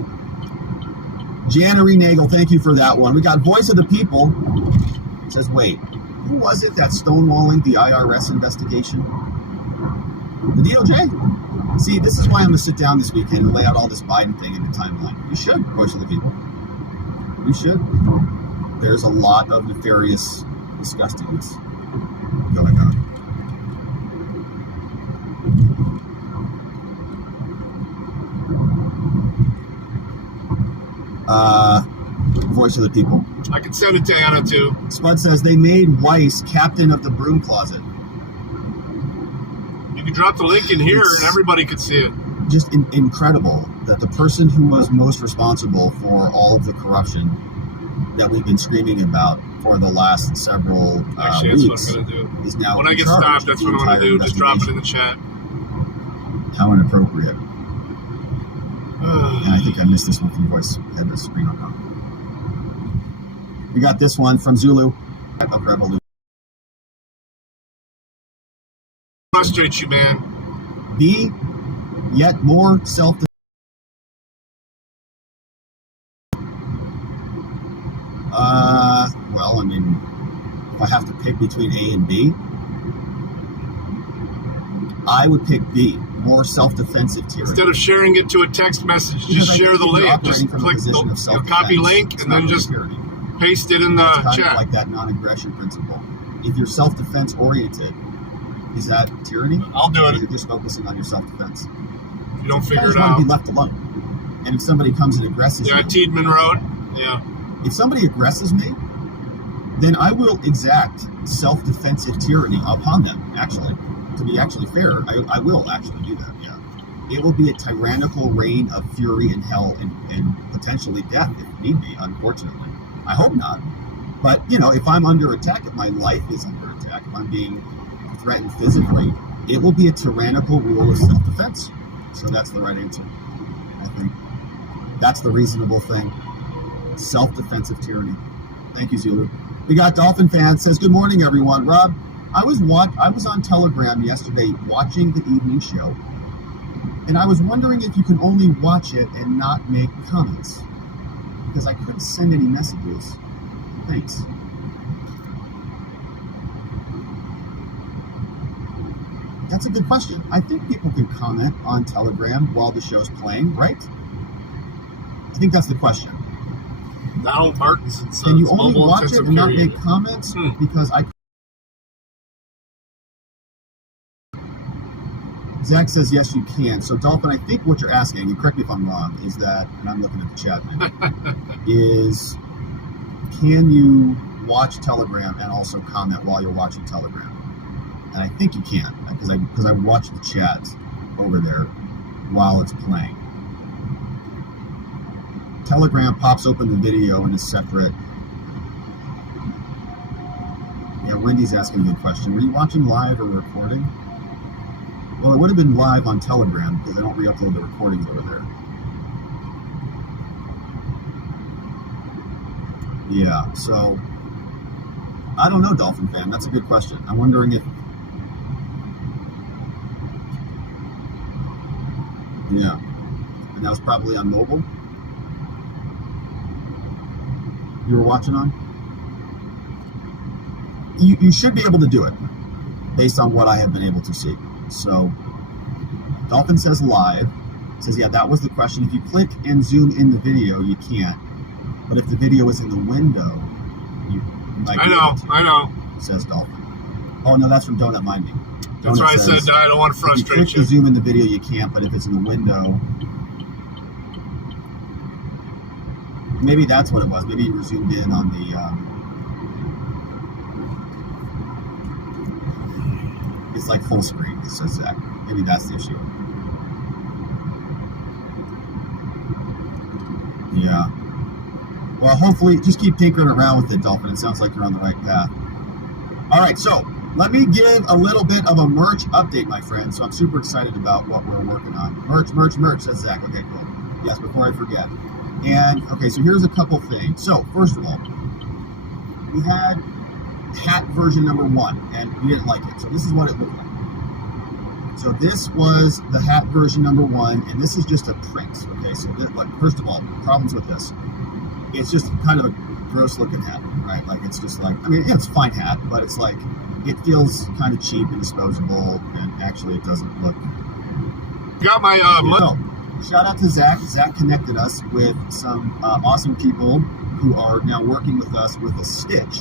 Jannery Nagel, thank you for that one. We got Voice of the People. It says, wait, who was it that stonewalling the IRS investigation? The DOJ? See, this is why I'm going to sit down this weekend and lay out all this Biden thing in the timeline. You should, Voice of the People. You should. There's a lot of nefarious disgustingness going on. Voice of the People. I can send it to Anna too. Spud says they made Weiss captain of the broom closet. You can drop the link in here and everybody could see it. Just incredible that the person who was most responsible for all of the corruption that we've been screaming about for the last several Actually, weeks that's what I'm going to do. is now when I get stopped, that's what I'm going to do. Just drop it in the chat. How inappropriate. And I think I missed this one from Voice. I had the screen up. We got this one from Zulu of Revolution. Frustrates you, man. Be yet more self. Well, I mean, if I have to pick between A and B, I would pick B. More self-defensive tyranny. Instead of sharing it to a text message, just share the link. Just click the copy link and then just paste it in the it's kind chat. of like that non-aggression principle. If you're self-defense oriented, Is that tyranny? I'll do it. Or you're just focusing on your self-defense. You don't figure it want out. to be left alone. And if somebody comes and aggresses Yeah, you, Tiedemann Road. Yeah. if somebody aggresses me, then I will exact self-defensive tyranny upon them, actually. To be actually fair, I will actually do that, yeah. It will be a tyrannical reign of fury and hell and potentially death if need be, unfortunately. I hope not. But, if I'm under attack, if my life is under attack, if I'm being threatened physically, it will be a tyrannical rule of self-defense. So that's the right answer, I think. That's the reasonable thing. Self-defensive tyranny. Thank you, Zulu. We got Dolphin Fan says, good morning, everyone. Rob, I was on Telegram yesterday watching the evening show, and I was wondering if you can only watch it and not make comments, because I couldn't send any messages. Thanks. That's a good question. I think people can comment on Telegram while the show's playing, right? I think that's the question. Donald Martinson says, can you only watch it and not make comments? Because Zach says, yes, you can. So, Dolphin, I think what you're asking, and correct me if I'm wrong, is that, and I'm looking at the chat now, is can you watch Telegram and also comment while you're watching Telegram? And I think you can, because I watch the chat over there while it's playing. Telegram pops open the video and is separate. Yeah, Wendy's asking a good question. Were you watching live or recording? Well, it would have been live on Telegram because I don't re-upload the recordings over there. Yeah, so I don't know, Dolphin Fan. That's a good question. I'm wondering if... Yeah. And that was probably on mobile? You were watching on? You should be able to do it based on what I have been able to see. So, Dolphin says live. Says, yeah, that was the question. If you click and zoom in the video, you can't. But if the video is in the window, you might be able to. I know. Says Dolphin. Oh, no, that's from Donut Minding. That's why I said I don't want to frustrate you. If you click to zoom in the video, you can't. But if it's in the window... Maybe that's what it was. Maybe you were zoomed in on the... it's like full screen, says Zach. Maybe that's the issue. Yeah. Well, hopefully, just keep tinkering around with it, Dolphin. It sounds like you're on the right path. All right, so let me give a little bit of a merch update, my friend. So I'm super excited about what we're working on. Merch, says Zach. Okay, cool. Yes, before I forget. And, okay, so here's a couple things. So, first of all, we had hat version number 1, and we didn't like it. So this is what it looked like. So this was the hat version number 1, and this is just a print, okay? So, first of all, problems with this. It's just kind of a gross-looking hat, right? Like, it's just like, I mean, it's a fine hat, but it's like, it feels kind of cheap and disposable, and actually it doesn't look... Got my, Shout out to Zach. Zach connected us with some awesome people who are now working with us with a stitch.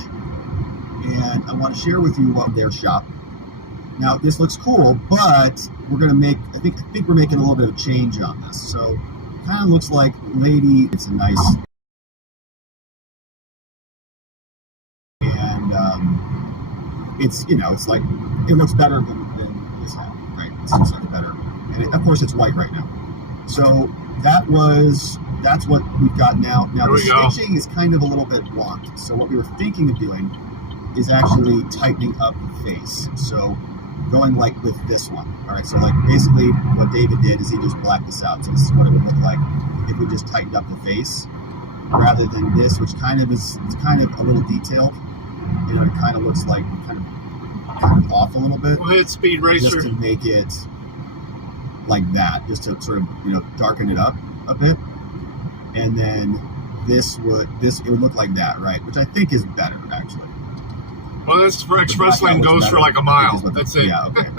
And I want to share with you what their shop. Now, this looks cool, but we're going to make, I think we're making a little bit of change on this. So, it kind of looks like lady, it's a nice, and it's, it's like, it looks better than this hat, right? It looks like better. And of course, it's white right now. So that's what we've got now. Now the stitching is kind of a little bit wonky. So what we were thinking of doing is actually tightening up the face. So going like with this one. All right. So like basically what David did is he just blacked this out. So this is what it would look like if we just tightened up the face rather than this, which it's kind of a little detailed. It kind of looks like kind of off a little bit. We'll hit Speed Racer just to make it like that, just to sort of darken it up a bit, and then it would look like that, right? Which I think is better actually. Well, this for Express Lane goes for like a mile. That's it. Yeah, okay.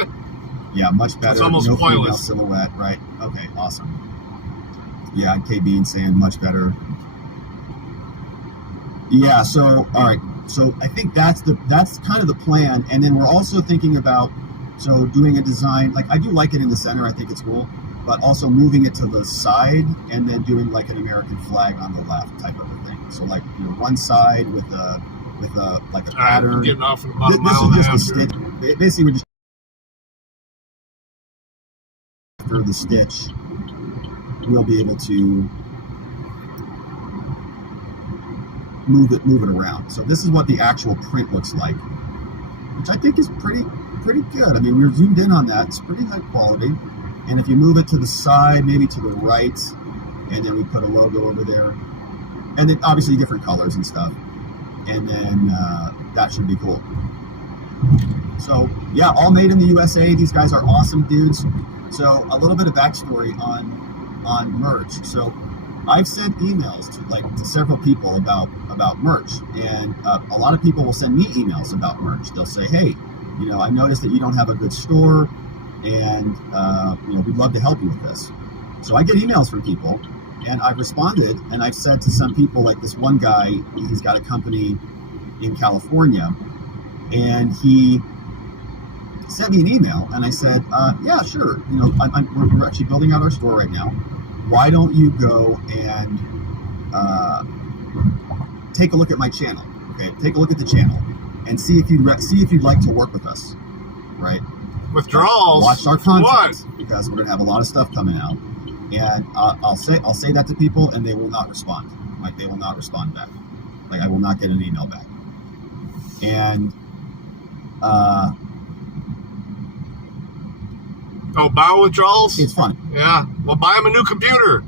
Yeah, much better. It's almost no pointless. Silhouette, right? Okay, awesome. Yeah, KB and saying much better. Yeah. So all right. So I think that's kind of the plan, and then we're also thinking about So doing a design, like I do like it in the center, I think it's cool, but also moving it to the side and then doing like an American flag on the left type of a thing. So like, you know, one side with a like a pattern. I'm getting off in about a This mile is and a just half a here. stitch. Basically, we're just after the stitch, we'll be able to move it around. So this is what the actual print looks like, which I think is pretty good. I mean, we're zoomed in on that. It's pretty high quality. And if you move it to the side, maybe to the right, and then we put a logo over there, and then obviously different colors and stuff, and then that should be cool. So yeah, all made in the USA. These guys are awesome dudes. So a little bit of backstory on merch. So I've sent emails to several people about merch, and a lot of people will send me emails about merch. They'll say, hey, you know, I noticed that you don't have a good store, and you know, we'd love to help you with this. So I get emails from people, and I've responded, and I've said to some people, like this one guy, he's got a company in California, and he sent me an email, and I said, yeah, sure, you know, we're actually building out our store right now. Why don't you go and take a look at my channel? Okay, take a look at the channel and see if you'd like to work with us, right? Withdrawals. Watch our content because we're gonna have a lot of stuff coming out, and I'll say that to people, and they will not respond. Like they will not respond back. Like I will not get an email back. And oh, buy withdrawals? It's fun. Yeah. Well, buy him a new computer.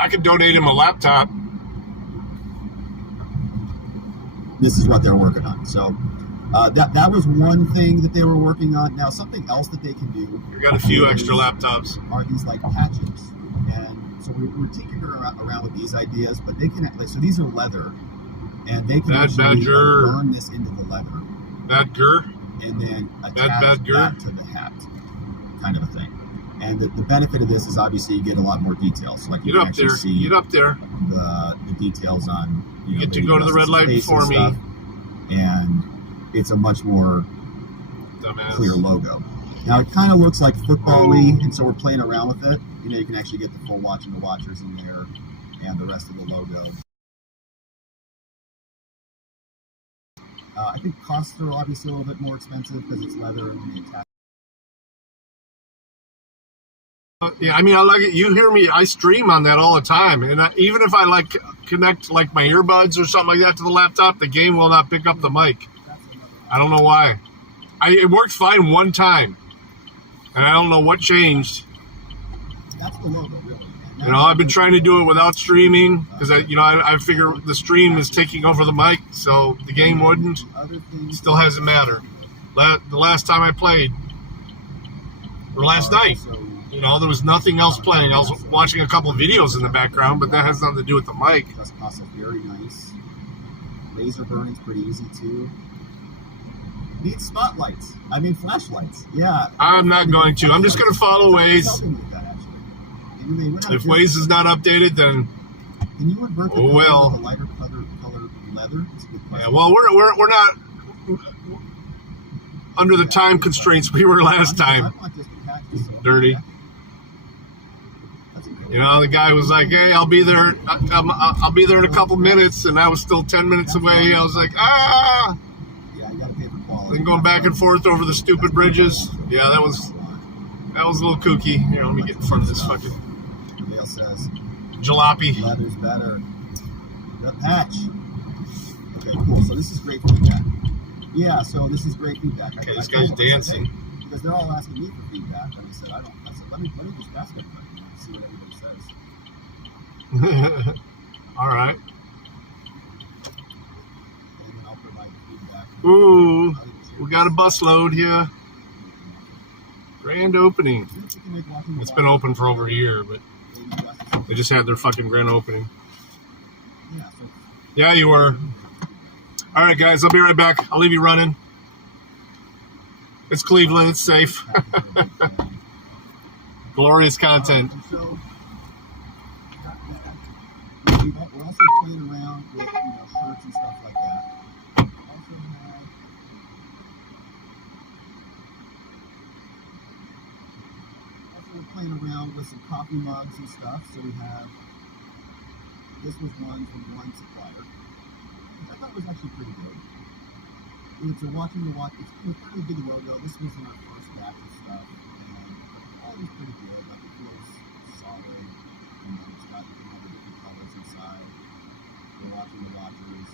I could donate him a laptop. This is what they're working on. So that was one thing that they were working on. Now something else that they can do. We got a few extra laptops. Are these like patches? And so we're tinkering around with these ideas, but they can so these are leather, and they can actually burn this into the leather. Badger. And then attach that to the hat, kind of a thing. And the benefit of this is obviously you get a lot more details. Like you get can up there. see Get up there. The details on. You get to go to the red light before me. And it's a much more clear logo. Now it kind of looks like football-y, and so we're playing around with it. You know, you can actually get the full watching the watchers in there, and the rest of the logo. I think costs are obviously a little bit more expensive because it's leather and the attachment. Yeah, I mean, I like it. You hear me? I stream on that all the time, and even if I like connect like my earbuds or something like that to the laptop, the game will not pick up the mic. I don't know why. It worked fine one time, and I don't know what changed. That's the logo, really. You know, I've been trying to do it without streaming because I figure the stream is taking over the mic, so the game wouldn't. Still hasn't mattered. The last time I played, or last night, you know, there was nothing else playing. I was watching a couple of videos in the background, but that has nothing to do with the mic. That's also very nice. Laser burning's pretty easy too. Need spotlights. I mean flashlights. Yeah. I'm not going to. I'm just going to follow Waze. If Waze is not updated, then can you invert the color with a lighter color leather? That's a good question. Yeah. Well, we're not under the time constraints we were last time. Dirty. You know, the guy was like, "Hey, I'll be there. I'll be there in a couple minutes," and I was still 10 minutes away. I was like, "Ah!" Yeah, you gotta pay for quality. Then going back and forth over the stupid bridges. Yeah, that was a little kooky. Here, let me get in front of this fucking Dale says jalopy. Leather's better. The patch. Okay, cool. So this is great feedback. Yeah, so this is great feedback. Okay, this guy's dancing. Because they're all asking me for feedback, and I said let me just ask everybody and see what everybody says. All right. And then I'll provide feedback. Ooh, we got a bus load here. Grand opening. It's been open for over a year, but they just had their fucking grand opening. Yeah, you were. All right, guys, I'll be right back. I'll leave you running. It's Cleveland. It's safe. Glorious content. we're also playing around with shirts and stuff like that. We're playing around with some coffee mugs and stuff. So we have, this was one from one supplier. I thought it was actually pretty good. It's a watching the watch. It's kind of a big logo. This was in our first batch of stuff, and all is pretty good. Like it feels solid. It's got the different colors inside. We're watching the watchers,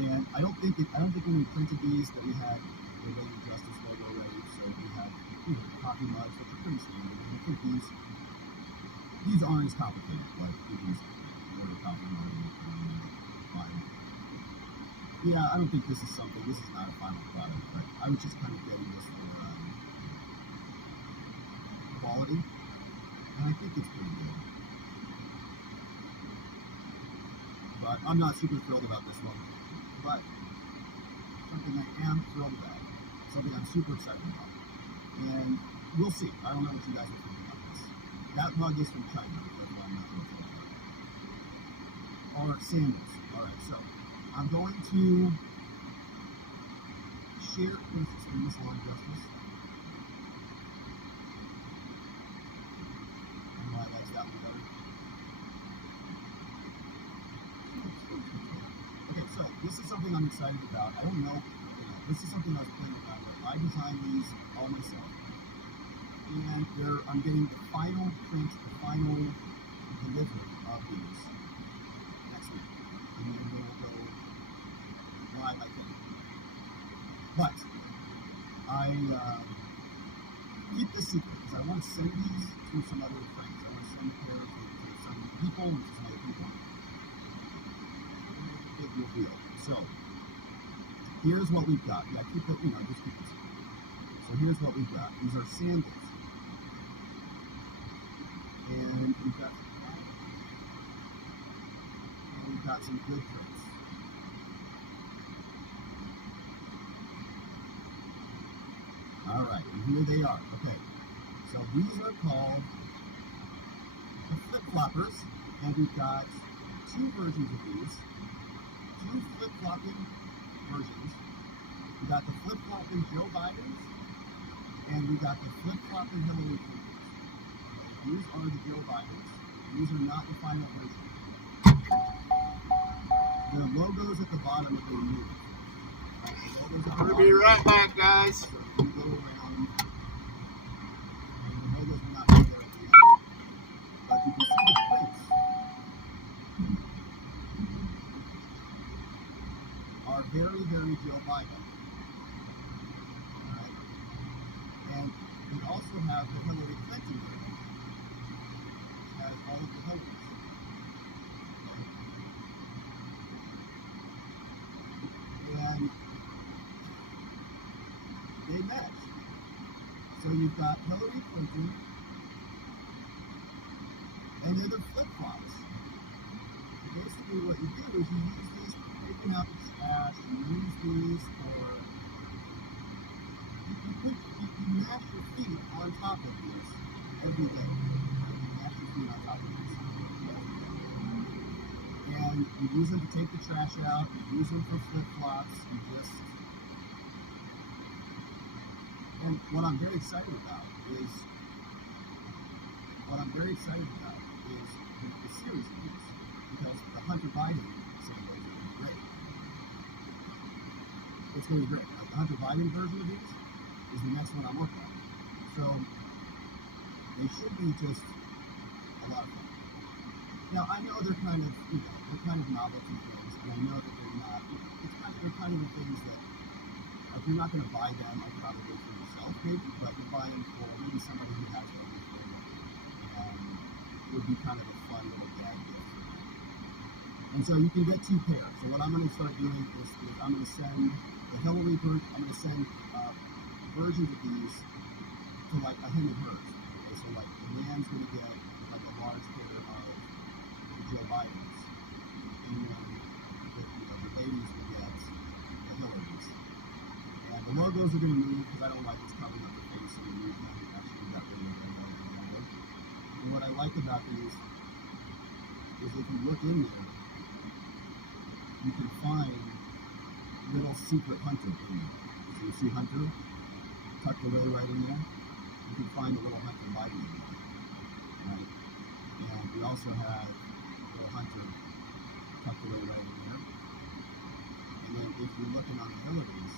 and I don't think when we printed these that we had the Rated Justice logo ready. So we have coffee mugs, which are pretty standard. And I think these aren't as complicated. Like these coffee mugs. Yeah, I don't think this is not a final product, but I was just kind of getting this for quality, and I think it's pretty good. But I'm not super thrilled about this one. But something I am thrilled about, something I'm super excited about, and we'll see. I don't know what you guys are thinking about this. That mug is from China, because I'm not sure if or sandals. All right, so I'm going to share with this on justice. And why I like that one better. Okay, so this is something I'm excited about. I don't know, this is something I was playing around with. I designed these all myself. And I'm getting the final print, the final delivery of these next week. And then we'll go live, I think. But I keep this secret because I want to send these to some other friends. I want to send pairs to some people and to some other people. Big deal. So here's what we've got. Yeah, keep it, just keep it secret. So here's what we've got. These are sandals. And we've got some good prints. All right, and here they are. Okay, so these are called the flip-floppers, and we've got two versions of these, two flip-flopping versions. We got the flip-flopping Joe Bidens, and we got the flip-flopping Hillary Clinton. These are the Joe Bidens. These are not the final version. The logo's at the bottom of the unit. We'll be right back, guys. So you go around, and the logo's not there at the end. But you can see the prints are very, very Joe Biden. Alright? And we also have the Hillary Clinton version. Has all of the Hillarys. And they match. So you've got Hillary Clinton, and they're the flip-flops. Basically what you do is you use these for taking out the trash, you use these for, you mash your feet on top of this every day. You mash your feet on top of this every day. And you use them to take the trash out, you use them for flip-flops, and what I'm very excited about is the series of these, because the Hunter Biden sandals are going to be great. It's going to be great. Like the Hunter Biden version of these is the next one I'm working on. So they should be just a lot of fun. Now I know they're kind of novelty things, and I know that they're not. They're kind of the things that, if you're not going to buy them, like probably for yourself, maybe, but you're buying for maybe somebody who has everything, and would be kind of a fun little gag gift for them. And so you can get two pairs. So what I'm going to start doing is I'm going to send the Hillary version. I'm going to send versions of these to like a him and hers. Okay, so like the man's going to get like a large pair of the Joe Bidens, and then the ladies will get the Hillarys. And the logos are going to move because I don't like this covering up the face of the movement. Actually, got the logo. And what I like about these is if you look in there, you can find little secret hunter in there. So you see hunter tucked away right in there. You can find a little hunter hiding in there, right? And we also have a little hunter tucked away right in there. And then if you're looking on the abilities,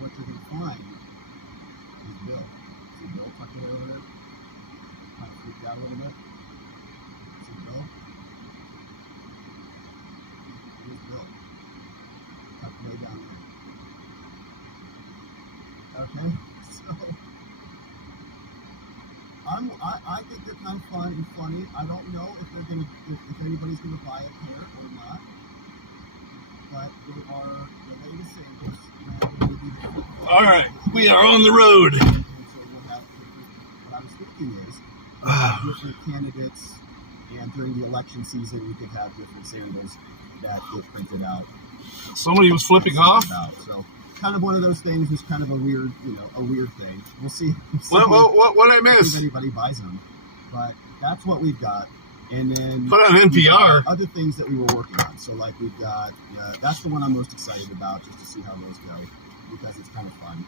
what you're going to find is Bill. See Bill tucked away over there? Kind of freaked out a little bit. See Bill? Here's Bill. Tucked way down there. Okay, so I think they're kind of fun and funny. I don't know if they're gonna if anybody's gonna buy a pair or not, but they are the latest singles. All right, we are on the road. And so we'll have what I was thinking is we'll have different candidates, and during the election season we could have different singles that get printed out. Somebody was flipping off. So kind of one of those things is kind of a weird, a weird thing. We'll see. What I missed? If anybody buys them, but that's what we've got. And then put on NPR. Other things that we were working on. So like we've got that's the one I'm most excited about, just to see how those go, because it's kind of fun,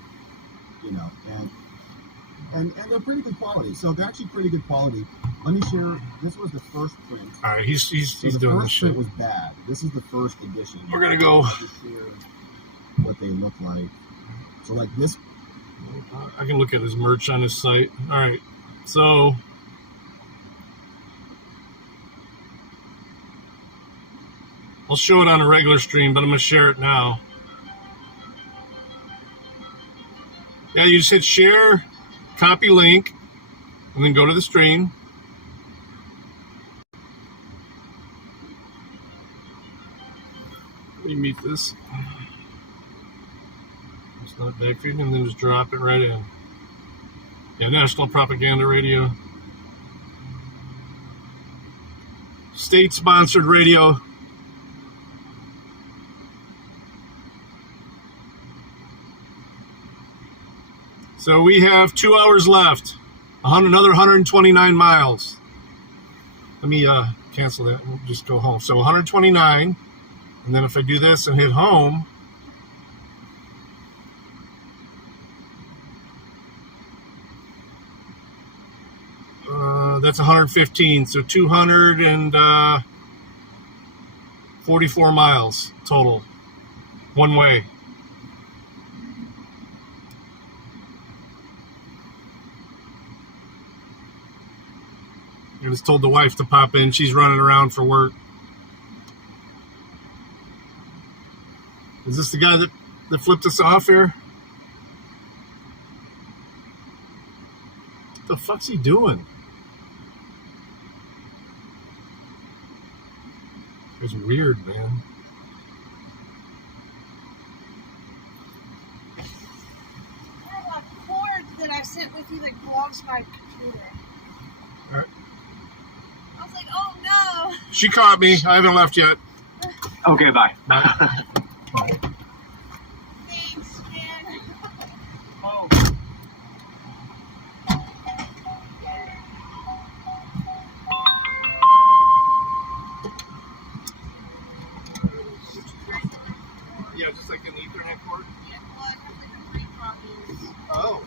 and they're pretty good quality. So they're actually pretty good quality. Let me share. This was the first print. All right, he's the doing this first shit. print was bad. This is the first edition. We're gonna go. What they look like. So like this. I can look at his merch on his site. All right, so. I'll show it on a regular stream, but I'm going to share it now. Yeah, you just hit share, copy link, and then go to the stream. Let me meet this. It's not back feed, and then just drop it right in. Yeah, National Propaganda Radio. State-sponsored radio. So we have 2 hours left, another 129 miles. Let me cancel that and just go home. So 129, and then if I do this and hit home, that's 115, so 244 miles total, one way. I just told the wife to pop in. She's running around for work. Is this the guy that flipped us off here? What the fuck's he doing? It's weird, man. I have a cord that I sent with you that belongs to my computer. All right. I was like, oh no. She caught me. I haven't left yet. Okay, bye. Thanks, man. Oh. Yeah, just like an Ethernet cord. Yeah, well, I have like a free copies. Oh.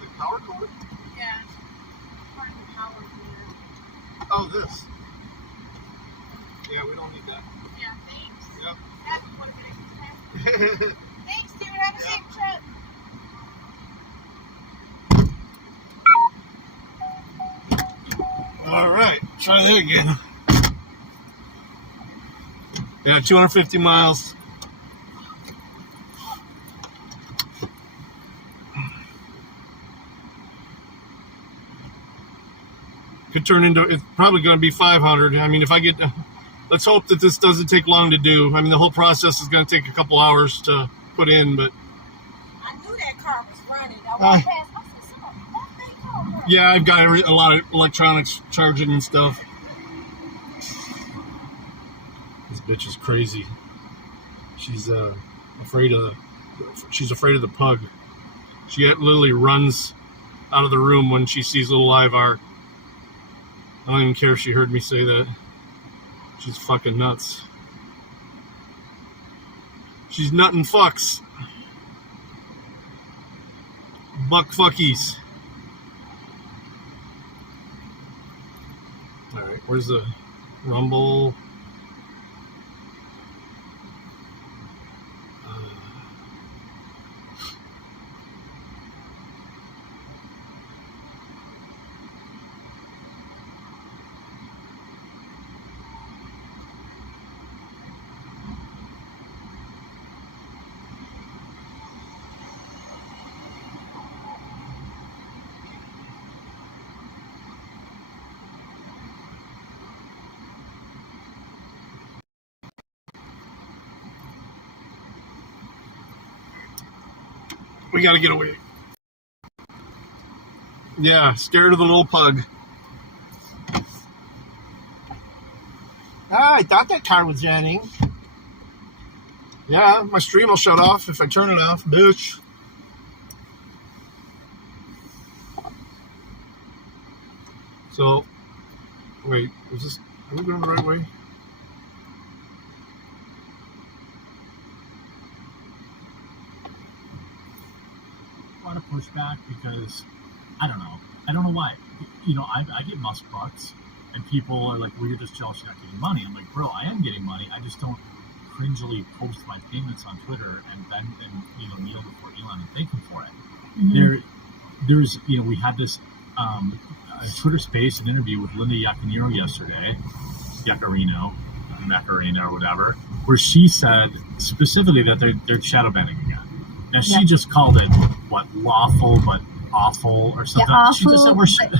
The power cord? Yeah. Part of the power here. Oh, this. Yeah, we don't need that. Yeah, thanks. Yep. That's what it is. Thanks, dude. Have a safe trip. All right, try that again. Yeah, 250 miles. Could turn into, it's probably going to be 500. I mean, if I get, let's hope that this doesn't take long to do. I mean, the whole process is going to take a couple hours to put in, but. I knew that car was running. I walked past. I said, somebody left that car running. Yeah, I've got a lot of electronics charging and stuff. This bitch is crazy. She's afraid of the pug. She literally runs out of the room when she sees little Ivar. I don't even care if she heard me say that. She's fucking nuts. She's nuttin' fucks. Buck fuckies. Alright, where's the Rumble? We gotta get away. Yeah, scared of the little pug. I thought that car was running. Yeah, my stream will shut off if I turn it off, bitch. So, wait, is this, are we going the right way? A lot of pushback because I don't know why. I get musk bucks and people are like, well, you're just jealous you're not getting money. I'm like, bro, I am getting money. I just don't cringily post my payments on Twitter and then kneel before Elon and thank him for it. Mm-hmm. There's we had this a Twitter space, an interview with Linda Yaccarino yesterday, Macarena or whatever, where she said specifically that they're shadow banning again. Now she just called it lawful but awful or something. Yeah, awful, she just said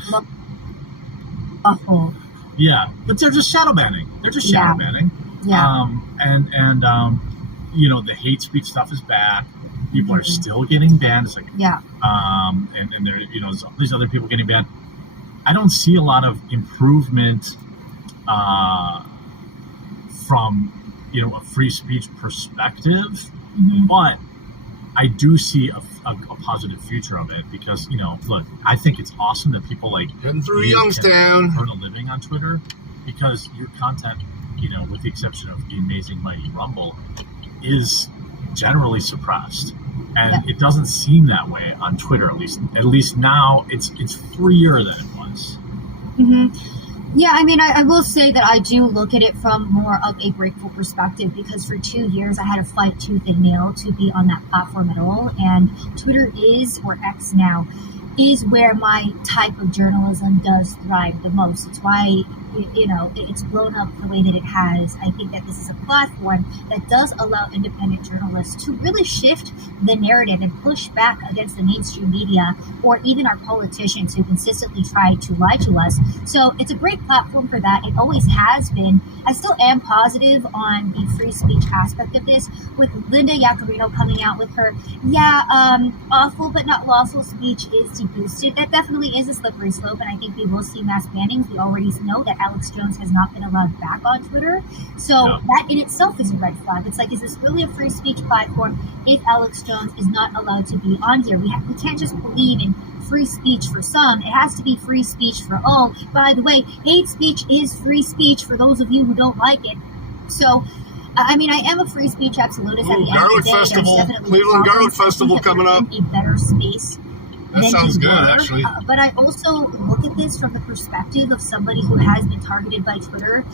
awful. Yeah, but they're just shadow banning. They're just shadow banning. Yeah. And the hate speech stuff is back. People are still getting banned. It's like and there these other people getting banned. I don't see a lot of improvement from a free speech perspective, but I do see a positive future of it because look, I think it's awesome that people like heading through Youngstown earn a living on Twitter because your content, with the exception of the amazing mighty Rumble, is generally suppressed. And it doesn't seem that way on Twitter, at least now it's freer than it was. Yeah, I mean, I will say that I do look at it from more of a grateful perspective because for 2 years I had to fight tooth and nail to be on that platform at all. And Twitter is, or X now, is where my type of journalism does thrive the most. It's why, it's blown up the way that it has. I think that this is a platform that does allow independent journalists to really shift the narrative and push back against the mainstream media or even our politicians who consistently try to lie to us. So it's a great platform for that. It always has been. I still am positive on the free speech aspect of this, with Linda Yaccarino coming out with her, awful but not lawful speech is deboosted. That definitely is a slippery slope, and I think we will see mass bannings. We already know that Alex Jones has not been allowed back on Twitter. So that in itself is a red flag. It's like, is this really a free speech platform if Alex Jones is not allowed to be on here? We can't just believe in free speech for some. It has to be free speech for all. By the way, hate speech is free speech for those of you who don't like it. So, I mean, I am a free speech absolutist. At the end of the day, Festival, Cleveland Garlic Festival coming up. A better space. That sounds good, actually. But I also look at this from the perspective of somebody who has been targeted by Twitter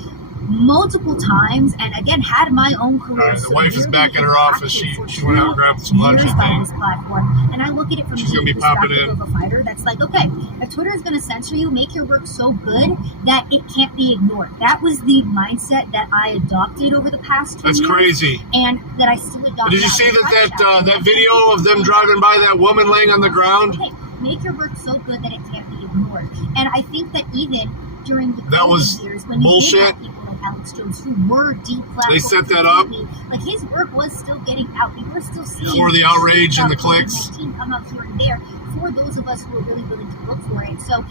multiple times, and again had my own career. The wife is back at her office. She went out and grabbed some lunch. And I look at it from the perspective of a fighter that's like, okay, if Twitter is going to censor you, make your work so good that it can't be ignored. That was the mindset that I adopted over the past 2 years. That's crazy. And that I still adopt. Did you see that video of them driving by that woman laying on the ground? Okay, make your work so good that it can't be ignored. And I think that even during the COVID years, when bullshit. You did have people like Alex Jones who were deplatformed, they set that up. Like his work was still getting out. We were still seeing for the outrage and the clicks come up here and there for those of us who are really willing to look for it. So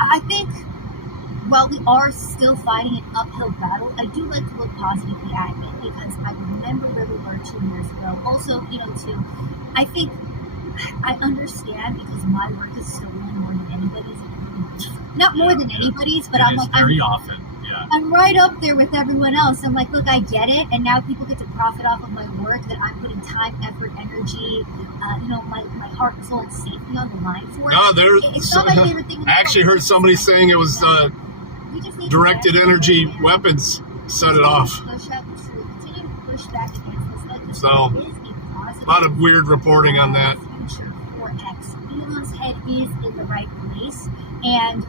I think while we are still fighting an uphill battle, I do like to look positively at it because I remember where we were 2 years ago. Also, I think I understand because my work is stolen more than anybody's. not more than anybody's, but I'm very often. Yeah. I'm right up there with everyone else. I'm like, look, I get it, and now people get to profit off of my work that I'm putting time, effort, energy, my heart, soul, and safety on the line for. No, it's not my favorite thing. I actually heard somebody saying it was directed energy weapons set it off. So, a lot of weird reporting on that. Elon's head is in the right place, and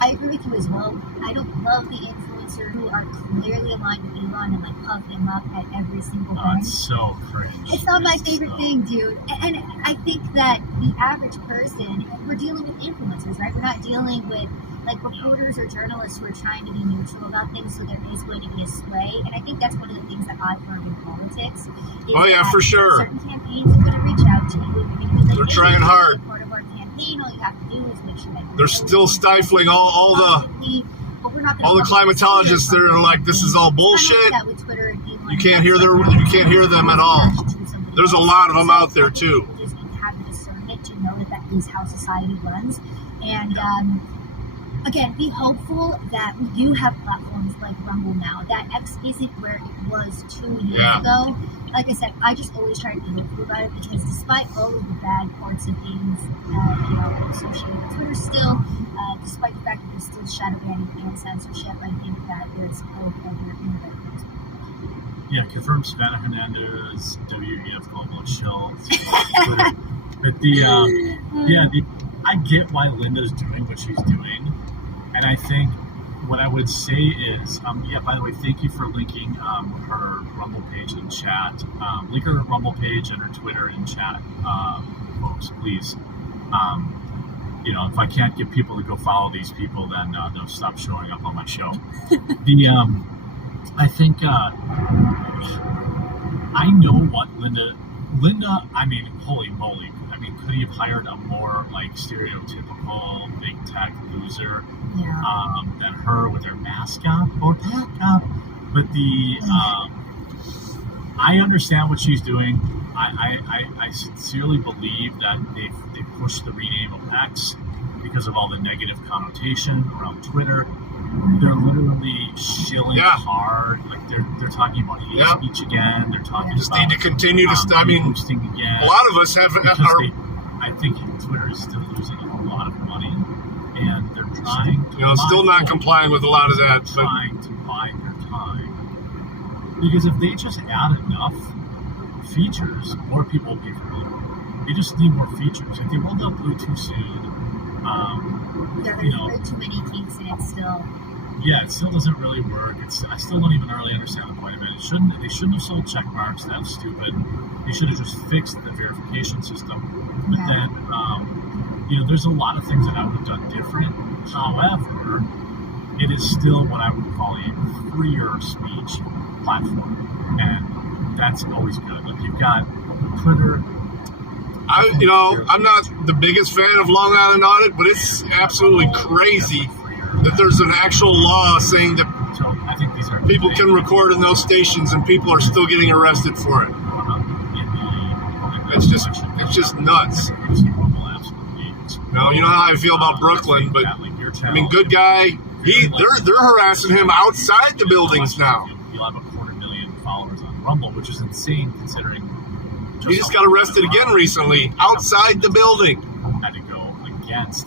I agree with you as well. I don't love the influencers who are clearly aligned with Elon and like puff him up at every single thing. It's so cringe. It's not my favorite thing, dude. And I think that the average person, we're dealing with influencers, right? We're not dealing with like reporters or journalists who are trying to be neutral about things, so there is going to be a sway. And I think that's one of the things that I've learned in politics. Oh yeah, for sure. Certain campaigns are going to reach out to you. They're trying hard. Part of our campaign, all you have to do is make sure that they're still stifling all the climatologists. They're like, this is all bullshit. You can't hear them at all. There's a lot of them out there too. People just need to have the discernment to know that is how society runs. And again, be hopeful that we do have platforms like Rumble now. That X isn't where it was 2 years ago. Like I said, I just always try to be hopeful about it because despite all of the bad parts of things, associated with Twitter still, despite the fact that there's still shadow banning and censorship, I think that there's hope and we're in the right place. Yeah, confirmed Savannah Hernandez, WEF Global Shield. But I get why Linda's doing what she's doing. And I think what I would say is, by the way, thank you for linking her Rumble page in chat. Link her Rumble page and her Twitter in chat, folks, please. If I can't get people to go follow these people, then they'll stop showing up on my show. I think I know what Linda, I mean, holy moly. I mean, could he have hired a more like stereotypical big tech loser than her with her mascot or backup? But I understand what she's doing. I sincerely believe that they pushed the rename of X because of all the negative connotation around Twitter. They're literally shilling hard. Like they're talking about hate speech again. They're talking just need to continue to I mean, again. A lot of us have. I think Twitter is still losing a lot of money, and they're trying to. Still not complying with a lot of that. Trying to buy their time because if they just add enough features, more people will pay for it. They just need more features. Like they rolled out Bluetooth soon. There's way too many kinks in it still. Yeah, it still doesn't really work. I still don't even really understand the point of it. They shouldn't have sold check marks. That's stupid. They should have just fixed the verification system. But then, there's a lot of things that I would have done different. However, it is still what I would call a freer speech platform, and that's always good. Like you've got Twitter. I'm not the biggest fan of Long Island Audit, but it's absolutely crazy that there's an actual law saying that people can record in those stations and people are still getting arrested for it. It's just nuts. You know how I feel about Brooklyn, but I mean, good guy. They're harassing him outside the buildings now. You'll have 250,000 followers on Rumble, which is insane considering. He just got arrested again recently outside the building. Had to go against.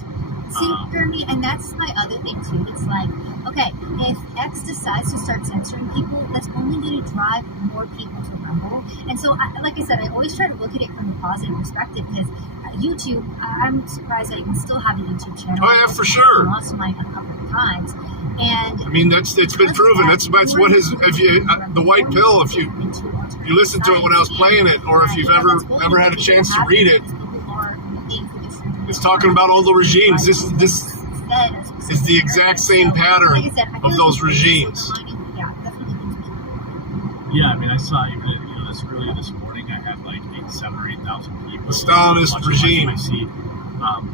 See, for me, and that's my other thing too. It's like, okay, if X decides to start censoring people, that's only going to drive more people to Rumble. And so, like I said, I always try to look at it from a positive perspective because YouTube, I'm surprised I even still have a YouTube channel. Oh yeah, for sure. I lost mine a couple of times. And I mean, it's been proven. That's what the white pill. If you listen to it when I was playing it, or if you've ever had a chance to read it, it's talking about all the regimes. This is the exact same pattern of those regimes. Yeah, I mean, I saw even earlier this morning. I had like 7,000 or 8,000 people. The Stalinist regime. I see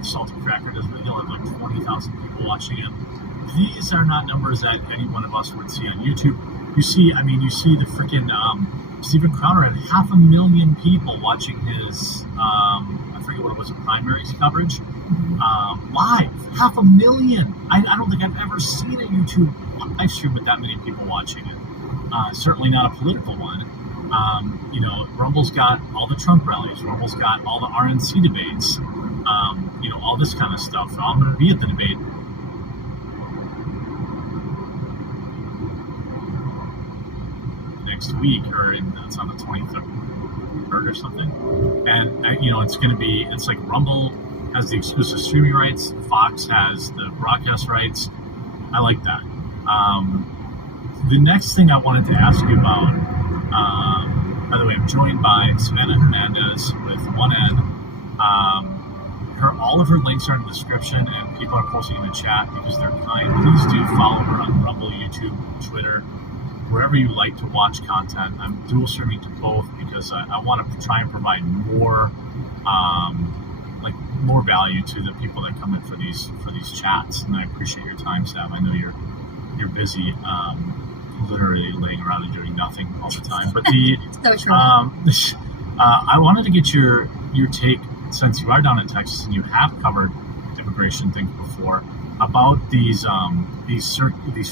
Salted Cracker does. He'll have like 20,000 people watching him. These are not numbers that any one of us would see on YouTube. You see the freaking Stephen Crowder had 500,000 people watching his I forget what it was, primaries coverage. live. 500,000. I don't think I've ever seen a YouTube live stream with that many people watching it. Certainly not a political one. Rumble's got all the Trump rallies. Rumble's got all the RNC debates. All this kind of stuff. I'm going to be at the debate next week, it's on the 23rd or something. And it's like Rumble has the exclusive streaming rights. Fox has the broadcast rights. I like that. The next thing I wanted to ask you about, by the way, I'm joined by Savannah Hernandez with one N. All of her links are in the description, and people are posting in the chat because they're kind. Please do follow her on Rumble, YouTube, Twitter, wherever you like to watch content. I'm dual streaming to both because I want to try and provide more value to the people that come in for these chats. And I appreciate your time, Sav. I know you're busy, literally laying around and doing nothing all the time. But I wanted to get your take, since you are down in Texas and you have covered immigration things before, about these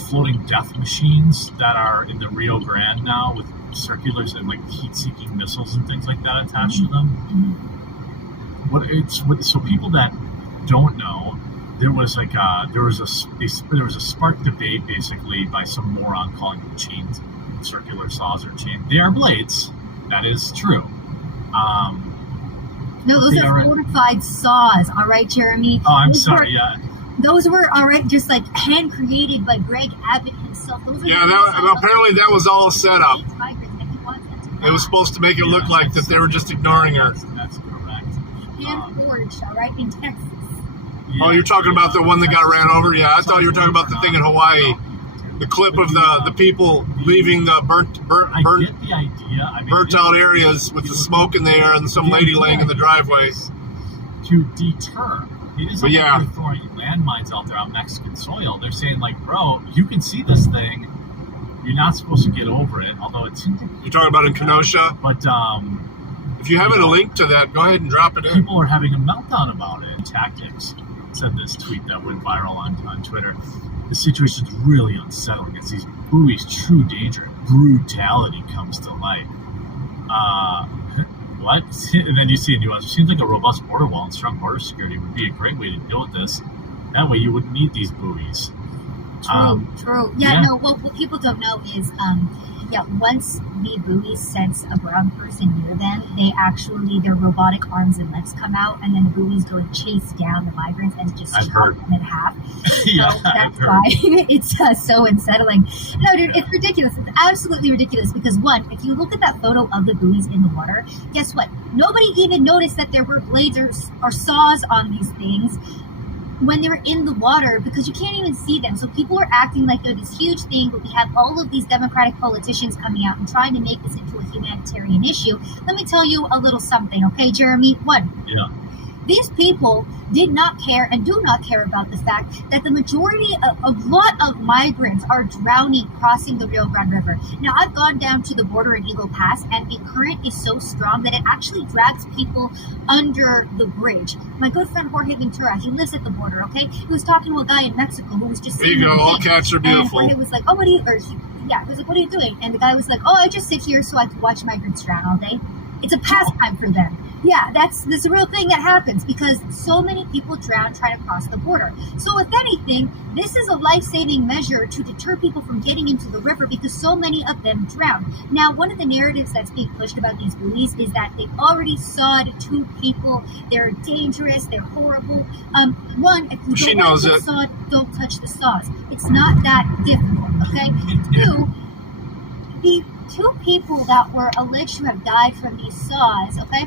floating death machines that are in the Rio Grande now with circulars and like heat-seeking missiles and things like that attached to them. So people that don't know, there was a spark debate basically by some moron calling them chains, circular saws or chain. They are blades. That is true. No, those are fortified saws. All right, Jeremy. Oh, I'm sorry. Those were just like hand created by Greg Abbott himself. Apparently that was all set up. It was supposed to make it look like that they were just ignoring her. That's correct. Hand forged, all right, in Texas. Yeah. Oh, you're talking about the one that got ran over? Yeah, I thought you were talking about the thing in Hawaii. The clip of the people leaving the burnt out areas with the smoke in the air and some lady laying in the driveway. To deter. It isn't like they're throwing landmines out there on Mexican soil. They're saying, like, bro, you can see this thing. You're not supposed to get over it. Although it seems like you're talking about in Kenosha. But if you have a link to that, go ahead and drop it in. People are having a meltdown about it. Tactics said this tweet that went viral on Twitter. The situation is really unsettling. It's these buoys' true danger. Brutality comes to light. What? And then you see in the U.S., it seems like a robust border wall and strong border security would be a great way to deal with this. That way you wouldn't need these buoys. True. No, what people don't know is, once the buoys sense a brown person near them, their robotic arms and legs come out, and then the buoys go and chase down the migrants and just chop them in half. That's why it's so unsettling. No, dude, it's ridiculous. It's absolutely ridiculous because, one, if you look at that photo of the buoys in the water, guess what? Nobody even noticed that there were blades or saws on these things when they were in the water because you can't even see them. So people are acting like they're this huge thing, but we have all of these Democratic politicians coming out and trying to make this into a humanitarian issue. Let me tell you a little something, okay, Jeremy? One. Yeah. These people did not care and do not care about the fact that the majority, a lot of migrants are drowning crossing the Rio Grande River. Now, I've gone down to the border in Eagle Pass, and the current is so strong that it actually drags people under the bridge. My good friend Jorge Ventura, he lives at the border, okay? He was talking to a guy in Mexico who was just there you go, all cats are beautiful. And Jorge was like, oh, he was like, what are you doing? And the guy was like, oh, I just sit here so I can watch migrants drown all day. It's a pastime for them. Yeah, that's a real thing that happens because so many people drown trying to cross the border. So if anything, this is a life-saving measure to deter people from getting into the river because so many of them drown. Now, one of the narratives that's being pushed about these buoys is that they've already sawed 2 people. They're dangerous. They're horrible. One, if you don't want to get sawed, don't touch the saws. It's not that difficult, okay? 2, the 2 people that were alleged to have died from these saws, okay?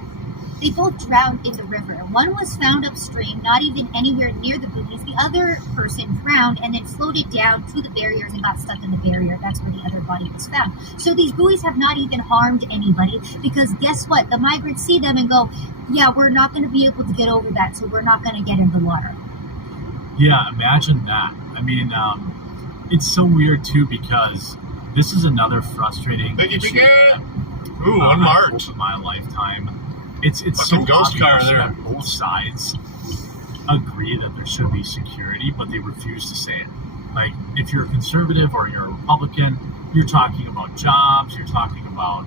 They both drowned in the river. One was found upstream, not even anywhere near the buoys. The other person drowned and then floated down to the barriers and got stuck in the barrier. That's where the other body was found. So these buoys have not even harmed anybody because guess what? The migrants see them and go, yeah, we're not going to be able to get over that, so we're not going to get in the water. Yeah, imagine that. I mean, it's so weird, too, because this is another frustrating issue that unmarked of my lifetime. It's so ghost car there on both sides. agree that there should be security, but they refuse to say it. Like, if you're a conservative or you're a Republican, you're talking about jobs, you're talking about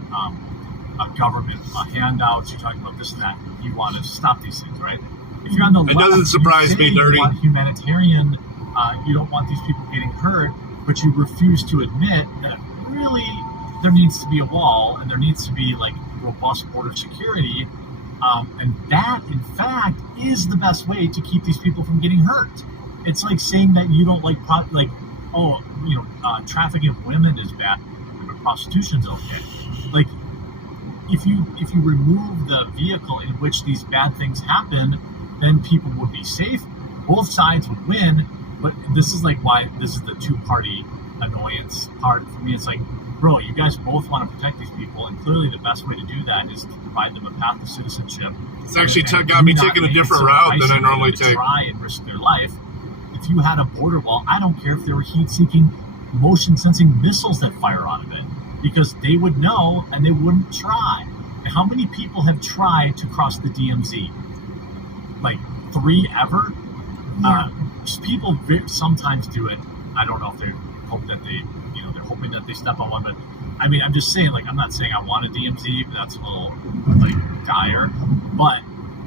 government handouts, you're talking about this and that. You want to stop these things, right? If you're on the left, doesn't surprise me, Dirty. You want humanitarian, you don't want these people getting hurt, but you refuse to admit that really there needs to be a wall and there needs to be like robust border security, and that, in fact, is the best way to keep these people from getting hurt. It's like saying that you don't like trafficking of women is bad, but prostitution's okay. Like, if you remove the vehicle in which these bad things happen, then people would be safe. Both sides would win. But this is like why this is the two-party annoyance part for me. It's like, bro, you guys both want to protect these people, and clearly the best way to do that is to provide them a path to citizenship. It's actually got me taking a different route than I normally take. Try and risk their life. If you had a border wall, I don't care if there were heat-seeking, motion-sensing missiles that fire out of it, because they would know and they wouldn't try. And how many people have tried to cross the DMZ? Like 3 ever? Yeah. People sometimes do it. I don't know if they hope that they're hoping that they step on one, but I mean, I'm just saying, like, I'm not saying I want a DMZ, but that's a little like dire, but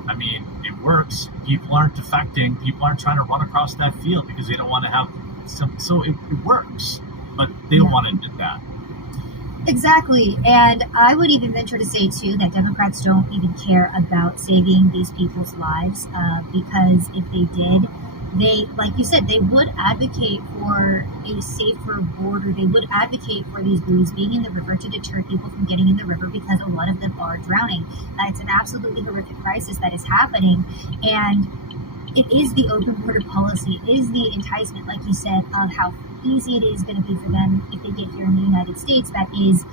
I mean, it works. People aren't defecting. People aren't trying to run across that field because they don't want to have some. So it works, but they don't want to admit that. Exactly. And I would even venture to say, too, that Democrats don't even care about saving these people's lives, because if they did, they, like you said, they would advocate for a safer border. They would advocate for these buoys being in the river to deter people from getting in the river, because a lot of them are drowning. It's an absolutely horrific crisis that is happening. And it is the open border policy, it is the enticement, like you said, of how easy it is going to be for them if they get here in the United States, that is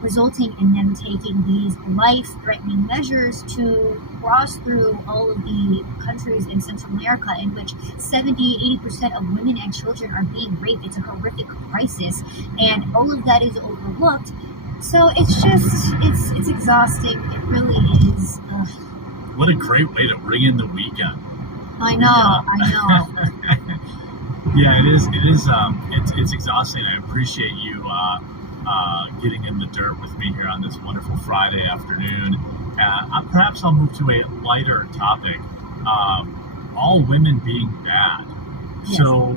resulting in them taking these life-threatening measures to cross through all of the countries in Central America in which 70-80% of women and children are being raped. It's a horrific crisis, and all of that is overlooked. So it's just, it's exhausting. It really is. What a great way to bring in the weekend. I know. Yeah, it is. It's exhausting. I appreciate you getting in the dirt with me here on this wonderful Friday afternoon. Perhaps I'll move to a lighter topic. All women being bad. Yes. So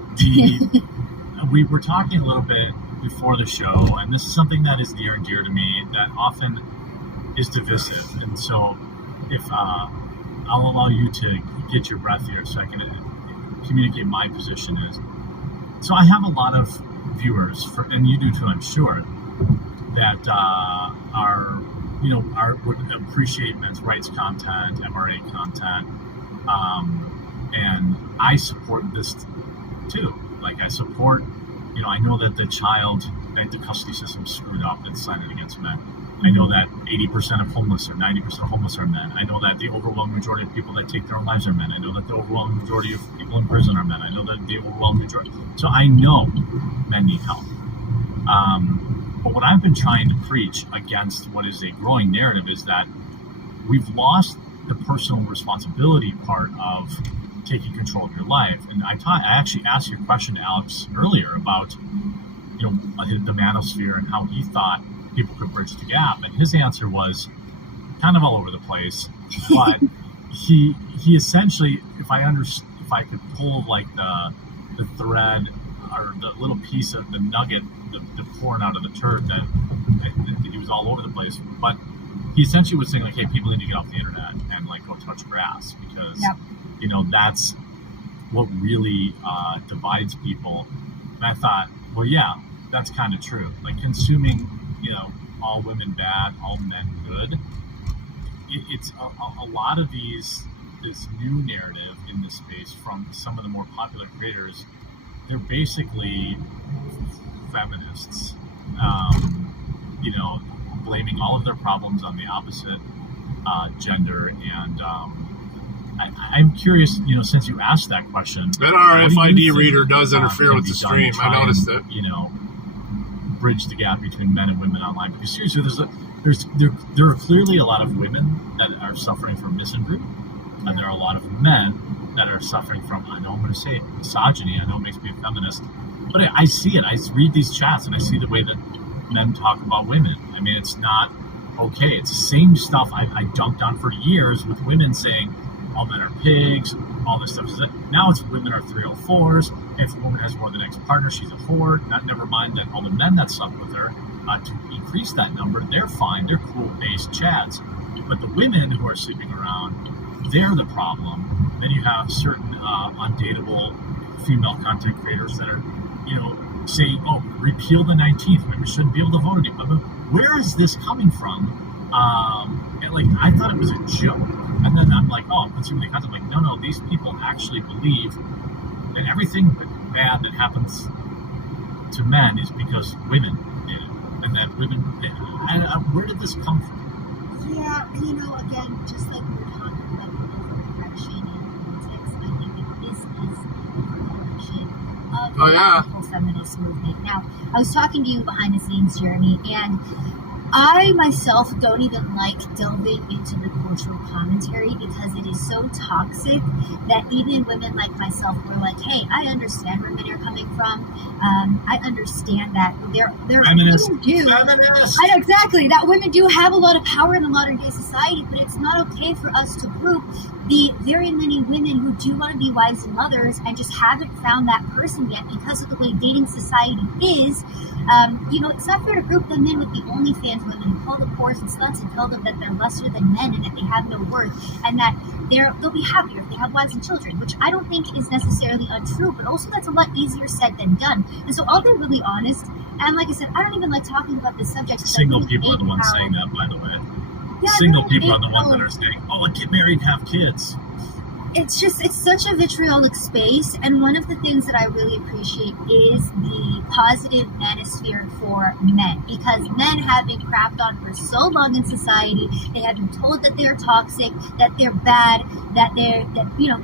we were talking a little bit before the show, and this is something that is near and dear to me, that often is divisive. And so if I'll allow you to get your breath here so I can communicate my position is. So I have a lot of viewers, and you do too, I'm sure, that would appreciate men's rights content, MRA content, and I support this too. Like, I support, I know that the custody system screwed up and decided against men. I know that 80% of homeless or 90% of homeless are men. I know that the overwhelming majority of people that take their own lives are men. I know that the overwhelming majority of people in prison are men. I know that the overwhelming majority. So I know men need help. But what I've been trying to preach against what is a growing narrative is that we've lost the personal responsibility part of taking control of your life. And I actually asked your question to Alex earlier about, the manosphere and how he thought people could bridge the gap, and his answer was kind of all over the place. But he essentially, if I could pull like the thread or the little piece of the nugget, the pouring out of the turd, that he was all over the place. But he essentially was saying, like, hey, people need to get off the internet and like go touch grass, because that's what really divides people. And I thought, well, yeah, that's kind of true. Like, consuming, all women bad, all men good. It's a lot of this new narrative in this space from some of the more popular creators. They're basically feminists, blaming all of their problems on the opposite gender. And I'm curious, since you asked that question, that RFID reader does interfere with the stream. I noticed it. Bridge the gap between men and women online, because seriously, there are clearly a lot of women that are suffering from misandry, and there are a lot of men that are suffering from, I know I'm going to say it, misogyny. I know it makes me a feminist, but I see it. I read these chats and I see the way that men talk about women. I mean, it's not okay. It's the same stuff I dunked on for years with women saying all men are pigs, all this stuff. Now it's women are 304s. If a woman has more than X partner, she's a whore. Never mind that all the men that slept with her, to increase that number, they're fine. They're cool-based chads. But the women who are sleeping around, they're the problem. Then you have certain undateable female content creators that are, saying, "Oh, repeal the 19th. Women shouldn't be able to vote anymore." But where is this coming from? And I thought it was a joke, and then I'm like, "Oh, let's see what the content." I'm like, no, these people actually believe that everything bad that happens to men is because women did it, and that women. Where did this come from? Yeah, again, just like we were talking about overcorrection in politics, I think that this is overcorrection of the radical feminist movement. Now, I was talking to you behind the scenes, Jeremy, and I myself don't even like delving into the cultural commentary because it is so toxic that even women like myself were like, hey, I understand where men are coming from. I understand that they're feminist. women do. Feminist. I know exactly that women do have a lot of power in the modern day society, but it's not okay for us to group the very many women who do want to be wives and mothers and just haven't found that person yet because of the way dating society is. It's not fair to group them in with the OnlyFans women and call the whores and sluts and tell them that they're lesser than men and that they have no worth and that they'll be happier if they have wives and children, which I don't think is necessarily untrue, but also that's a lot easier said than done. And so I'll be really honest, and like I said, I don't even like talking about this subject. Single people are the ones saying that, by the way. Yeah, single people are the ones that are saying, "Oh, get married, have kids." It's such a vitriolic space, and one of the things that I really appreciate is the positive manosphere for men, because men have been crapped on for so long in society. They have been told that they're toxic, that they're bad, that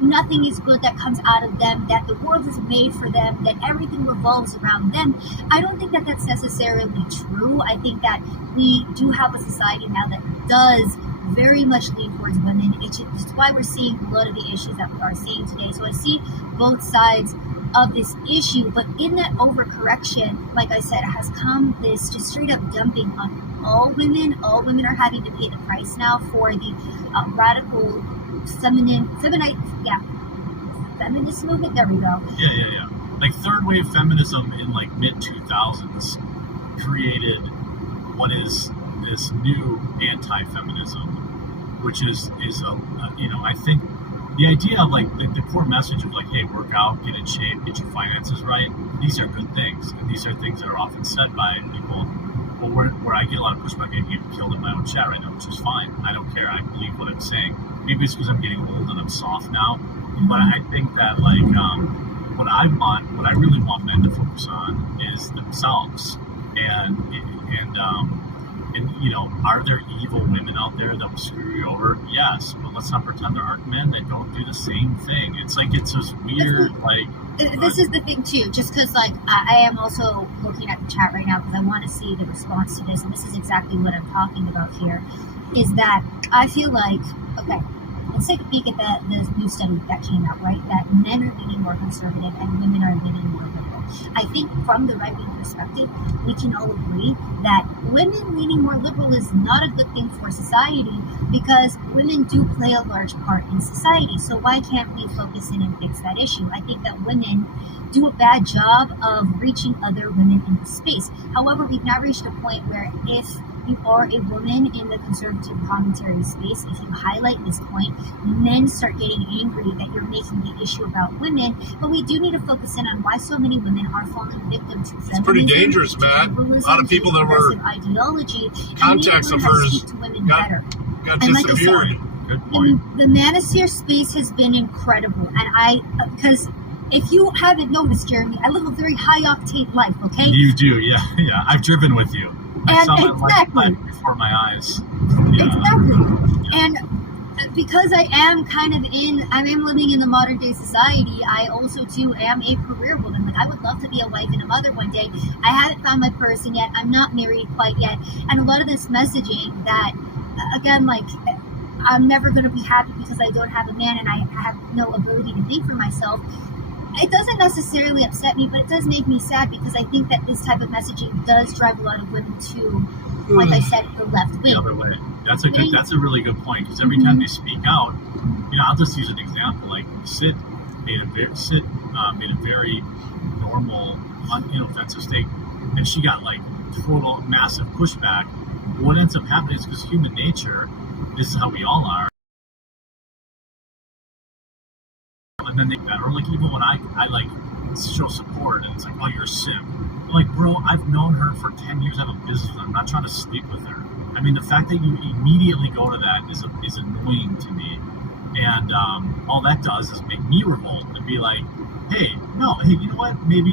nothing is good that comes out of them, that the world is made for them, that everything revolves around them. I don't think that that's necessarily true. I think that we do have a society now that does very much lean towards women. It's why we're seeing a lot of the issues that we are seeing today. So I see both sides of this issue, but in that overcorrection, like I said, has come this just straight up dumping on all women. All women are having to pay the price now for the radical feminist movement. There we go. Yeah. Like third wave feminism in mid-2000s created what is this new anti-feminism, which is I think the idea of the core message of hey, work out, get in shape, get your finances right. These are good things, and these are things that are often said by people. Well, where I get a lot of pushback, I'm getting killed in my own chat right now, which is fine. I don't care. I believe what I'm saying. Maybe it's because I'm getting old and I'm soft now, but I think that what I really want men to focus on is themselves, and are there evil women out there that will screw you over? Yes, but let's not pretend there aren't men that don't do the same thing. It's it's this weird This is the thing too, just because I am also looking at the chat right now because I want to see the response to this, and this is exactly what I'm talking about here, is that I feel okay, let's take a peek at the new study that came out, right? That men are leaning more conservative and women are leaning more liberal. I think from the right-wing perspective, we can all agree that women leaning more liberal is not a good thing for society because women do play a large part in society. So why can't we focus in and fix that issue? I think that women do a bad job of reaching other women in the space. However, we've now reached a point where if you are a woman in the conservative commentary space, if you highlight this point, men start getting angry that you're making the issue about women. But we do need to focus in on why so many women are falling victim to feminism. It's pretty dangerous, Matt. A lot of people that were ideology, contacts of hers got disappeared. Good point. The manosphere space has been incredible, and because if you haven't noticed, Jeremy, I live a very high octane life. Okay. You do, yeah. I've driven with you. I saw my life before my eyes. Yeah. Exactly. And because I am living in the modern day society, I also too am a career woman. I would love to be a wife and a mother one day. I haven't found my person yet. I'm not married quite yet. And a lot of this messaging that, again, I'm never going to be happy because I don't have a man and I have no ability to think for myself. It doesn't necessarily upset me, but it does make me sad because I think that this type of messaging does drive a lot of women to, like I said, the left wing. The other way. That's a really good point, because every time they speak out, I'll just use an example. Like Sid made a very normal, inoffensive statement, and she got like total massive pushback. What ends up happening is because human nature, this is how we all are. And then they better, like even when I like show support and it's like, oh, you're a simp. I'm like, bro, I've known her for 10 years. I have a business with her. I'm not trying to sleep with her. I mean, the fact that you immediately go to that is annoying to me. And all that does is make me revolt and be like, hey, you know what? Maybe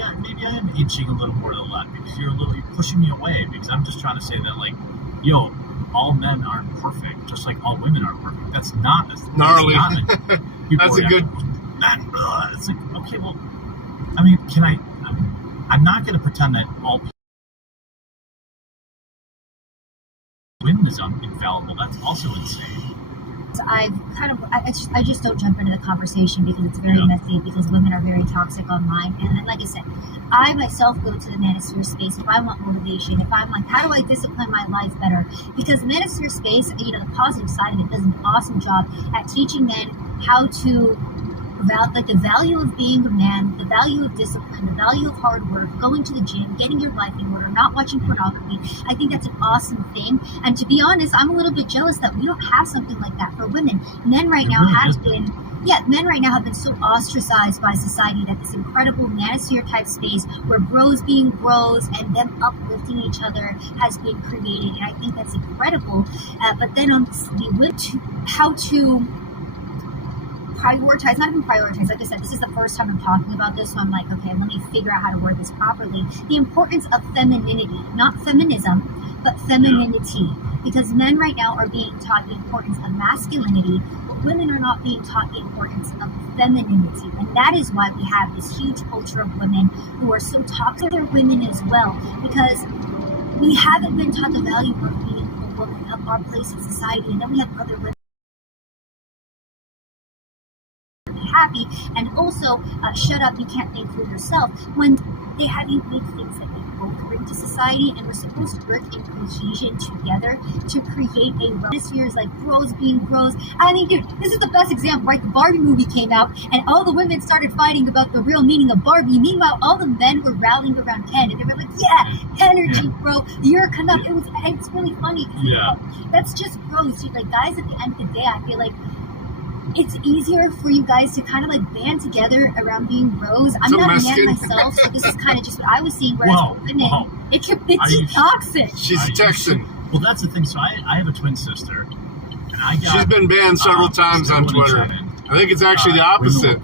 I am inching a little more to the left because you're pushing me away, because I'm just trying to say that, like, yo, all men aren't perfect, just like all women aren't perfect. That's not gnarly. That's a good. It's like, okay, well, I mean, I'm not going to pretend that all women is infallible. That's also insane. I just don't jump into the conversation because it's very messy, because women are very toxic online. And like I said, I myself go to the manosphere space if I want motivation, if I'm like, how do I discipline my life better? Because the manosphere space, the positive side of it, does an awesome job at teaching men how to the value of being a man, the value of discipline, the value of hard work, going to the gym, getting your life in order, not watching pornography. I think that's an awesome thing. And to be honest, I'm a little bit jealous that we don't have something like that for women. Men right now have been so ostracized by society that this incredible manosphere type space where bros being bros and them uplifting each other has been created. And I think that's incredible. But then on how to prioritize, not even prioritize, like I said, this is the first time I'm talking about this, so I'm like, okay, let me figure out how to word this properly. The importance of femininity, not feminism, but femininity. Because men right now are being taught the importance of masculinity, but women are not being taught the importance of femininity. And that is why we have this huge culture of women who are so toxic. Other women as well, because we haven't been taught the value of being a woman, of our place in society, and then we have other women happy, and also shut up, you can't think for yourself, when they have unique things that they both bring to society, and we're supposed to work in cohesion together to create a manosphere, like bros being bros. I mean, dude, this is the best example, right? The Barbie movie came out and all the women started fighting about the real meaning of Barbie. Meanwhile, all the men were rallying around Ken, and they were like, energy, bro, you're a canuck. It's really funny. That's just bros, dude. Like, guys, at the end of the day, I feel like it's easier for you guys to kind of like band together around being bros. I'm not a man myself, so this is kind of just what I was seeing. Whereas women, it's toxic. She's a Texan. Well, that's the thing. So I have a twin sister, and she's been banned several times on Twitter. I think it's actually the opposite.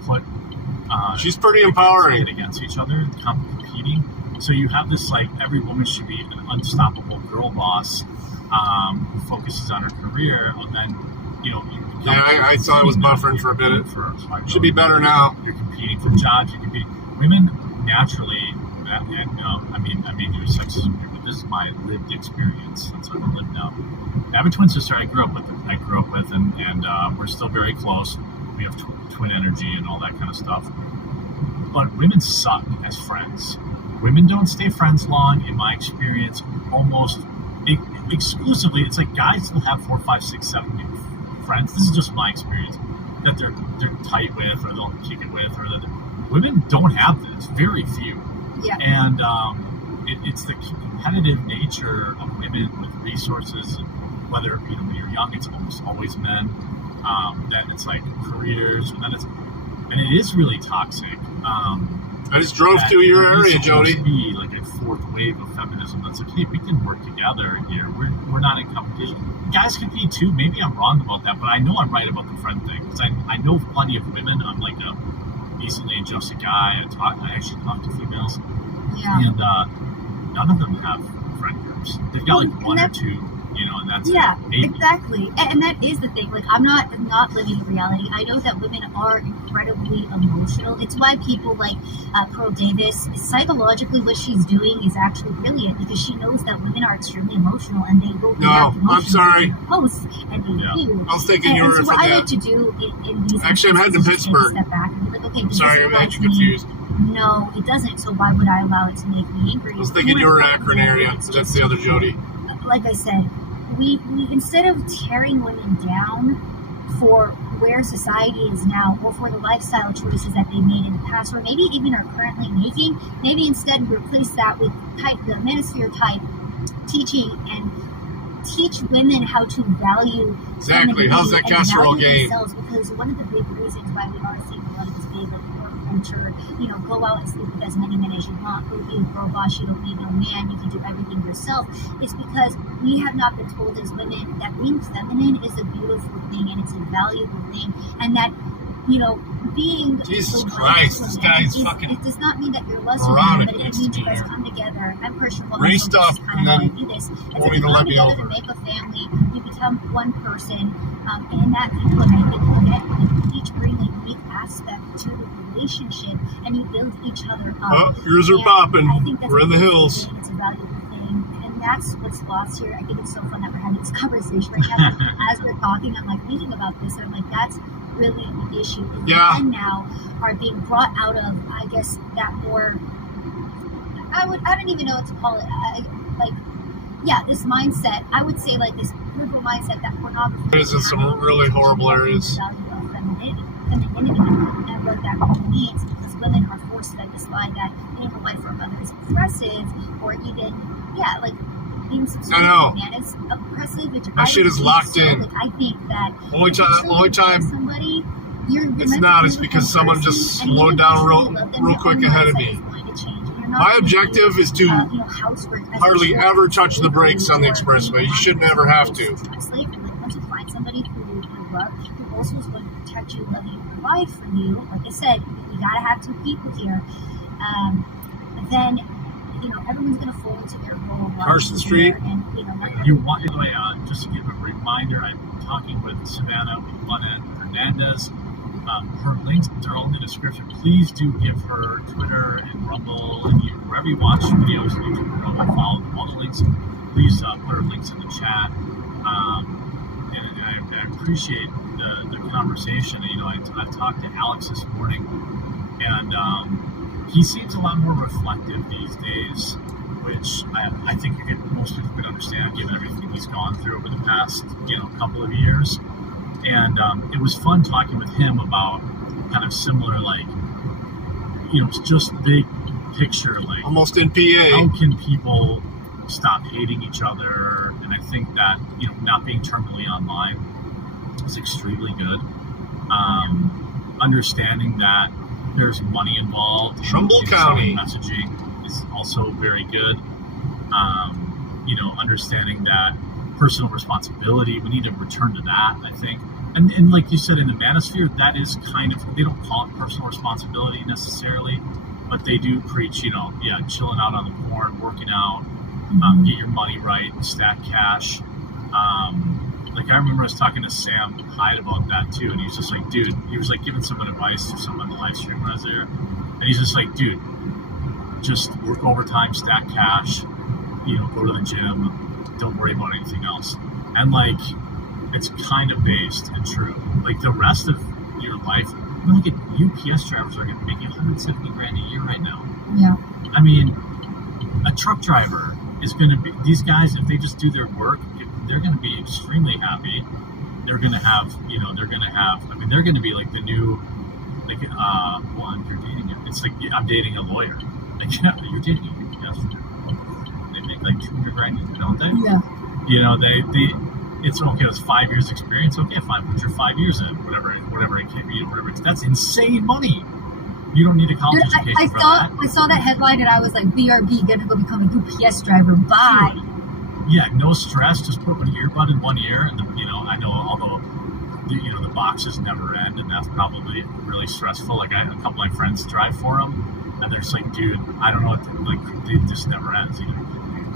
She's pretty empowering. Against each other, competing. So you have this, like, every woman should be an unstoppable girl boss who focuses on her career, and then, I thought it was buffering for a bit. Should be better now. You're competing for jobs. You're competing. Women naturally, I may do sexism here, but this is my lived experience since I've lived now. I have a twin sister I grew up with, and we're still very close. We have twin energy and all that kind of stuff. But women suck as friends. Women don't stay friends long, in my experience, almost exclusively. It's like guys will have 4, 5, 6, 7 friends. This is just my experience, that they're tight with, or they'll kick it with, or that women don't have this. Very few. Yeah. And it's the competitive nature of women with resources. Whether when you're young, it's almost always men. Then it's like careers, and it is really toxic. I just drove through your area, Jody. To be like a fourth wave of feminism. That's like, hey, we can work together here. We're not in competition. Guys compete too. Maybe I'm wrong about that, but I know I'm right about the friend thing, because I know plenty of women. I'm like a decently adjusted guy. I actually talk to females, and none of them have friend groups. They've got like one or two and that's exactly. And that is the thing. Like, I'm not living in reality. I know that women are incredibly emotional. It's why people like Pearl Davis, psychologically, what she's doing is actually brilliant, because she knows that women are extremely emotional and they will react emotionally. I'm sorry. Posts and they do. I was thinking you were so for what that. I like to do in these Actually, I'm heading to Pittsburgh. Step back and be like, okay, sorry, I made you confused. No, it doesn't. So why would I allow it to make me angry? I was thinking you were Akron area. That's the other Jody. Like I said, we instead of tearing women down for where society is now, or for the lifestyle choices that they made in the past, or maybe even are currently making, maybe instead we replace that with the manosphere type teaching and teach women how to value exactly. How's that casserole game? Because one of the big reasons why we are seeing a lot of this big culture, go out and sleep with as many men as you want, go be a girl boss, you don't need no man, you can do everything yourself, is because we have not been told as women that being feminine is a beautiful thing and it's a valuable thing, and that being Jesus Christ, this guy's fucking. It does not mean that you're lesser than, but it means you guys come together. I'm personally race stuff, and then won't even let me over. Make a family, you become one person, and that people, and I think that each bring a unique aspect to the relationship, and you build each other up. Oh, yours are popping. We're in the hills. It's a valuable thing, and that's what's lost here. I think it's so fun that we're having this conversation right now. As we're talking, I'm like thinking about this, and I'm like, that's really the issue. Men now are being brought out of, I guess, that more. I don't even know what to call it. This mindset. I would say like this liberal mindset that pornography. There's in some really horrible areas. Femininity and what that really means, because women are forced to decide that being a wife or a mother is oppressive, or even being subservient man is oppressive. That shit is locked in. Like, I think that only time somebody, it's not. It's because someone just slowed down real quick ahead of me. My objective is to hardly ever touch the brakes on the expressway. You should never have to. Once you find somebody who you love, who also is going to protect you, love you, provide for you, like I said, we gotta have two people here. Then everyone's gonna fall into their role. Carson Street. And just to give a reminder, I'm talking with Savannah Hernandez. Her links are all in the description. Please do give her Twitter and Rumble and wherever you watch videos, YouTube and Rumble, follow all the links. Please put her links in the chat. And I appreciate the conversation. I've talked to Alex this morning, and he seems a lot more reflective these days, which I think most people could understand given everything he's gone through over the past couple of years. And it was fun talking with him about kind of similar, just big picture, almost NPA. How can people stop hating each other? And I think that not being terminally online is extremely good. Understanding that there's money involved. Trumbull County messaging is also very good. Understanding that personal responsibility, we need to return to that, I think. And like you said, in the manosphere, that is kind of, they don't call it personal responsibility necessarily, but they do preach, chilling out on the porn, working out, get your money right, stack cash. I remember I was talking to Sam Hyde about that too, and he was just like, dude, he was like giving someone advice to someone on the live stream when I was there, and he's just like, dude, just work overtime, stack cash, go to the gym, don't worry about anything else. And it's kind of based and true. The rest of your life, look at UPS drivers are going to make $170,000 a year right now. Yeah. I mean, a truck driver is going to be, these guys, if they just do their work, they're going to be extremely happy. They're going to have, they're going to be like the new, you're dating it. It's like, I'm dating a lawyer. You're dating a UPS driver. They make $200,000, don't they? Yeah. It's okay. It's 5 years experience. Okay, fine. Put your 5 years in, whatever it can be, whatever. That's insane money. You don't need a college education for that. I saw that headline and I was like, BRB gonna go become a UPS driver. Bye. Yeah, no stress. Just put an earbud in one ear, and I know although the boxes never end, and that's probably really stressful. A couple of my friends drive for them, and they're just like, dude, I don't know what it just never ends.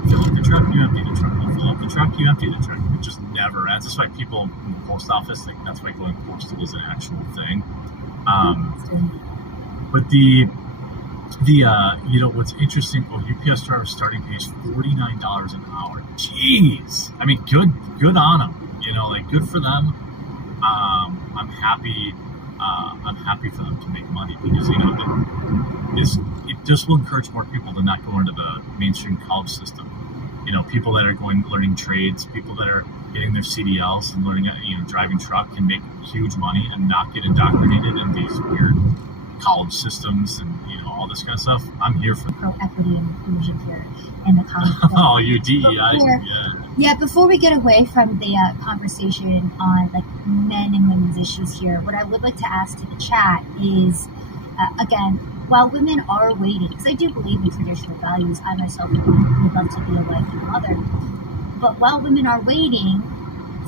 fill up the truck, you empty the truck. You fill up the truck, you empty the truck. It just never ends. That's why people in the post office think that's why going postal is an actual thing. But what's interesting, UPS drivers starting pay is $49 an hour. Jeez. I mean, good on them. Good for them. I'm happy for them to make money because it just will encourage more people to not go into the mainstream college system. People that are learning trades, people that are getting their CDLs and learning driving truck can make huge money and not get indoctrinated in these weird college systems and all this kind of stuff. I'm here for pro equity and inclusion here in the college. Oh, you DEI. Yeah, before we get away from the conversation on men and women's issues here, what I would like to ask to the chat is, again, while women are waiting, because I do believe in traditional values, I myself would love to be a wife and mother, but while women are waiting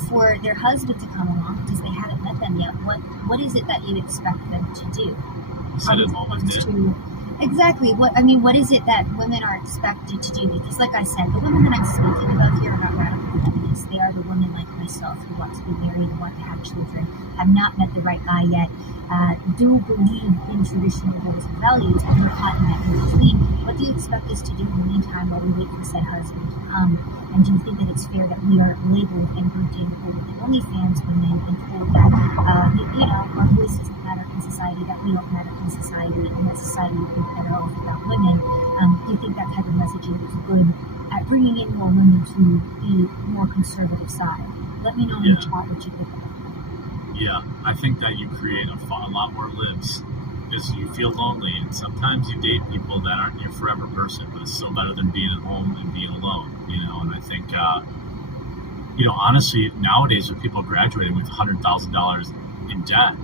for their husband to come along because they haven't met them yet, what is it that you expect them to do? Exactly. What is it that women are expected to do? Because like I said, the women that I'm speaking about here are not radical feminists. They are the women like myself who want to be married and want to have children, have not met the right guy yet, do believe in traditional roles and values, and we're caught in that in between. What do you expect us to do in the meantime while we wait for said husband to come? And do you think that it's fair that we are labeled and grouped in with OnlyFans women and told that, our voice doesn't matter in society, that we don't matter in society, and that society would be better off without women? Do you think that type of messaging is good at bringing in more women to the more conservative side? Let me know in the chat what you think about that. Yeah, I think that you create a lot more libs because you feel lonely, and sometimes you date people that aren't your forever person, but it's still better than being at home and being alone, and I think, honestly, nowadays with people graduating with $100,000 in debt,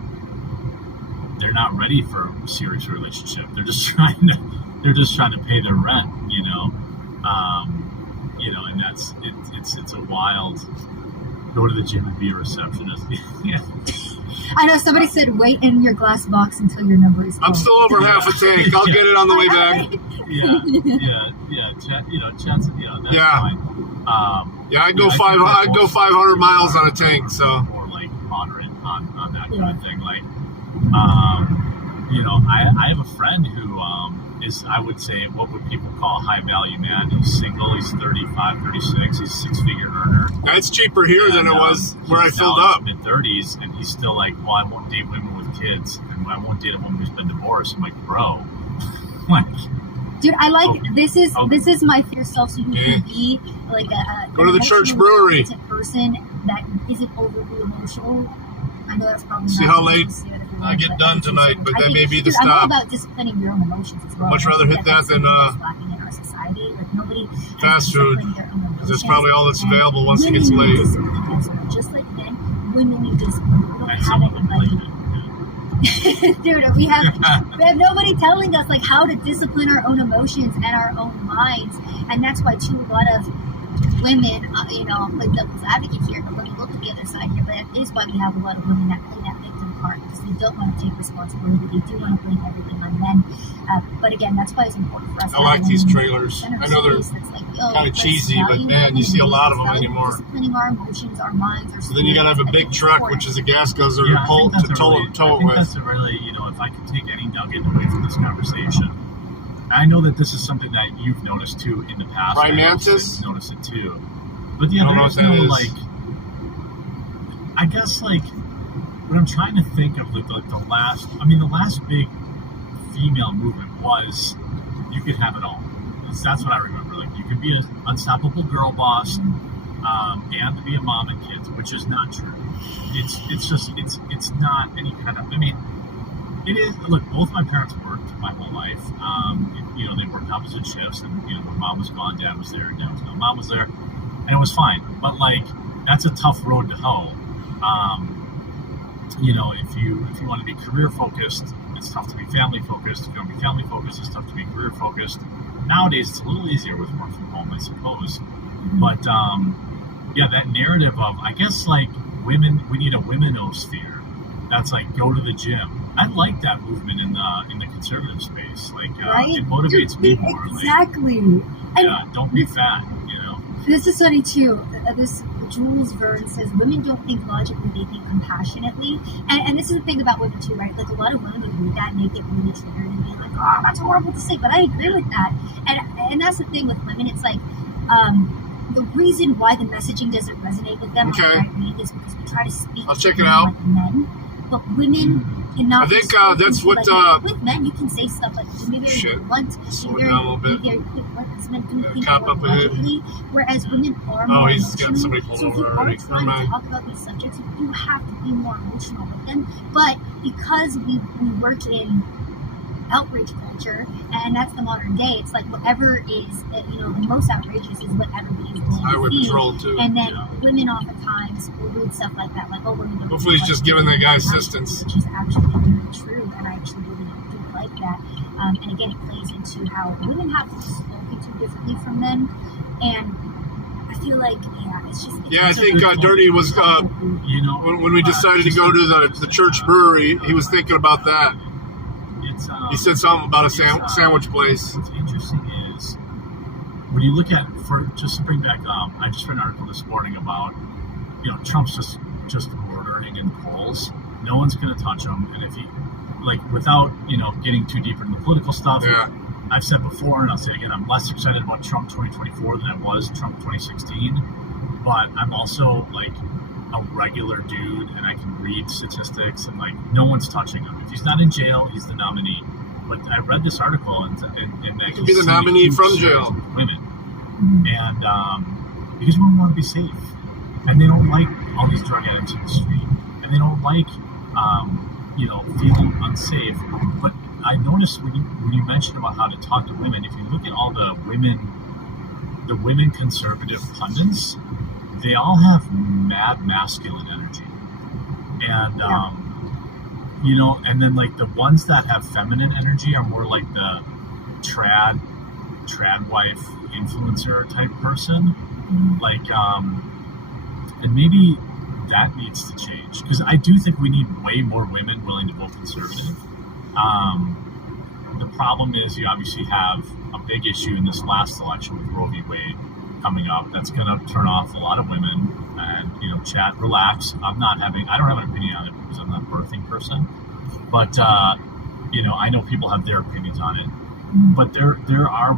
they're not ready for a serious relationship. They're just trying to pay their rent, and it's a wild. Go to the gym and be a receptionist. Yeah. I know somebody said wait in your glass box until your number is called. I'm still over half a tank. I'll get it on the way back. Chats, that's fine. I'd go 500 miles on a tank, so. More moderate on that kind of thing. I have a friend who is, I would say, what would people call a high-value man. He's single, he's 35, 36, he's a six-figure earner. That's cheaper here than it was where I filled up. Mid-30s, and he's still I won't date women with kids, and I won't date a woman who's been divorced. I'm like, bro. Dude, this is my fear self, so you can be go to the church brewery. Person that isn't overly emotional. I know that's probably see how late I get done tonight, but that may be the stop. I'm all about disciplining your own emotions as well. Much rather hit that than fast food, because that's probably all that's available once it gets late. Just like men, women need discipline. We don't have anybody. Dude, we have nobody telling us how to discipline our own emotions and our own minds, and that's why too a lot of women, I'm playing devil's advocate here, but let me look at the other side here. But that is why we have a lot of women that play that victim part, because they don't want to take responsibility. They do want to blame everything on men. But again, that's why it's important for us. I like these trailers. I know they're kind of cheesy, but man, you see a lot of them anymore. Disciplining our emotions, our minds, our. So then you gotta have a big truck, which is a gas guzzler to tow it with. That's a really, if I could take any nugget away from this conversation. I know that this is something that you've noticed too in the past. Finances? Noticed it too. But I guess what I'm trying to think of the last big female movement was you could have it all. That's what I remember. You could be an unstoppable girl boss and to be a mom and kids, which is not true. It's not any kind of. It is. Look, both my parents worked my whole life. They worked opposite shifts, and when mom was gone, dad was there, dad was gone, mom was there, and it was fine. But that's a tough road to hoe. If you want to be career focused, it's tough to be family focused. If you want to be family focused, it's tough to be career focused. Nowadays, it's a little easier with work from home, I suppose. Mm-hmm. But that narrative of women, we need a womenosphere. That's go to the gym. I like that movement in the conservative space. Right? It motivates me more. Exactly. Don't be fat. This is funny too. This Jules Verne says women don't think logically, they think compassionately. And this is the thing about women too, right? Like a lot of women would read that and they get really triggered and be like, oh, that's horrible to say. But I agree with that. And that's the thing with women. It's like the reason why the messaging doesn't resonate with them on the right wing is because we try to speak I'll check to it them out. like men. But women cannot. I think that's what. With men, you can say stuff like maybe very blunt, slow it down a little bit. very quick, because men do think Cop more up ahead. logically, whereas women are Oh, more he's emotional. got somebody pulled So if you over are already. trying to talk about these subjects, you have to be more emotional with them. But because we work in outrage culture, and that's the modern day, it's like whatever is, the most outrageous is what everybody is going Highway to see. patrol, too. And then women oftentimes will read stuff like that, like, oh, women don't Hopefully he's just giving that guy assistance. which is actually very true, and I actually really do like that. And again, it plays into how women have spoken to differently from men, and I feel like, it's just... I think Dirty was, when we decided to go to the church brewery, he was thinking about that. He said something about a sandwich place. What's interesting is when you look at, just to bring back up, I just read an article this morning about, Trump's just murdering in the polls. No one's going to touch him, and if he, without getting too deep into the political stuff. I've said before, and I'll say it again, I'm less excited about Trump 2024 than I was Trump 2016. But I'm also a regular dude, and I can read statistics, and no one's touching him. If he's not in jail, he's the nominee. But I read this article, and that he'll be the nominee from jail. Women, and because women want to be safe, and they don't like all these drug addicts in the street, and they don't like feeling unsafe. But I noticed when you mentioned about how to talk to women, if you look at all the women conservative pundits, they all have mad masculine energy, and and then the ones that have feminine energy are more like the trad wife influencer type person, and maybe that needs to change, because I do think we need way more women willing to vote conservative. The problem is you obviously have a big issue in this last election with Roe v. Wade coming up. That's going to turn off a lot of women. And chat, relax. I don't have an opinion on it because I'm not a birthing person. But I know people have their opinions on it. But there are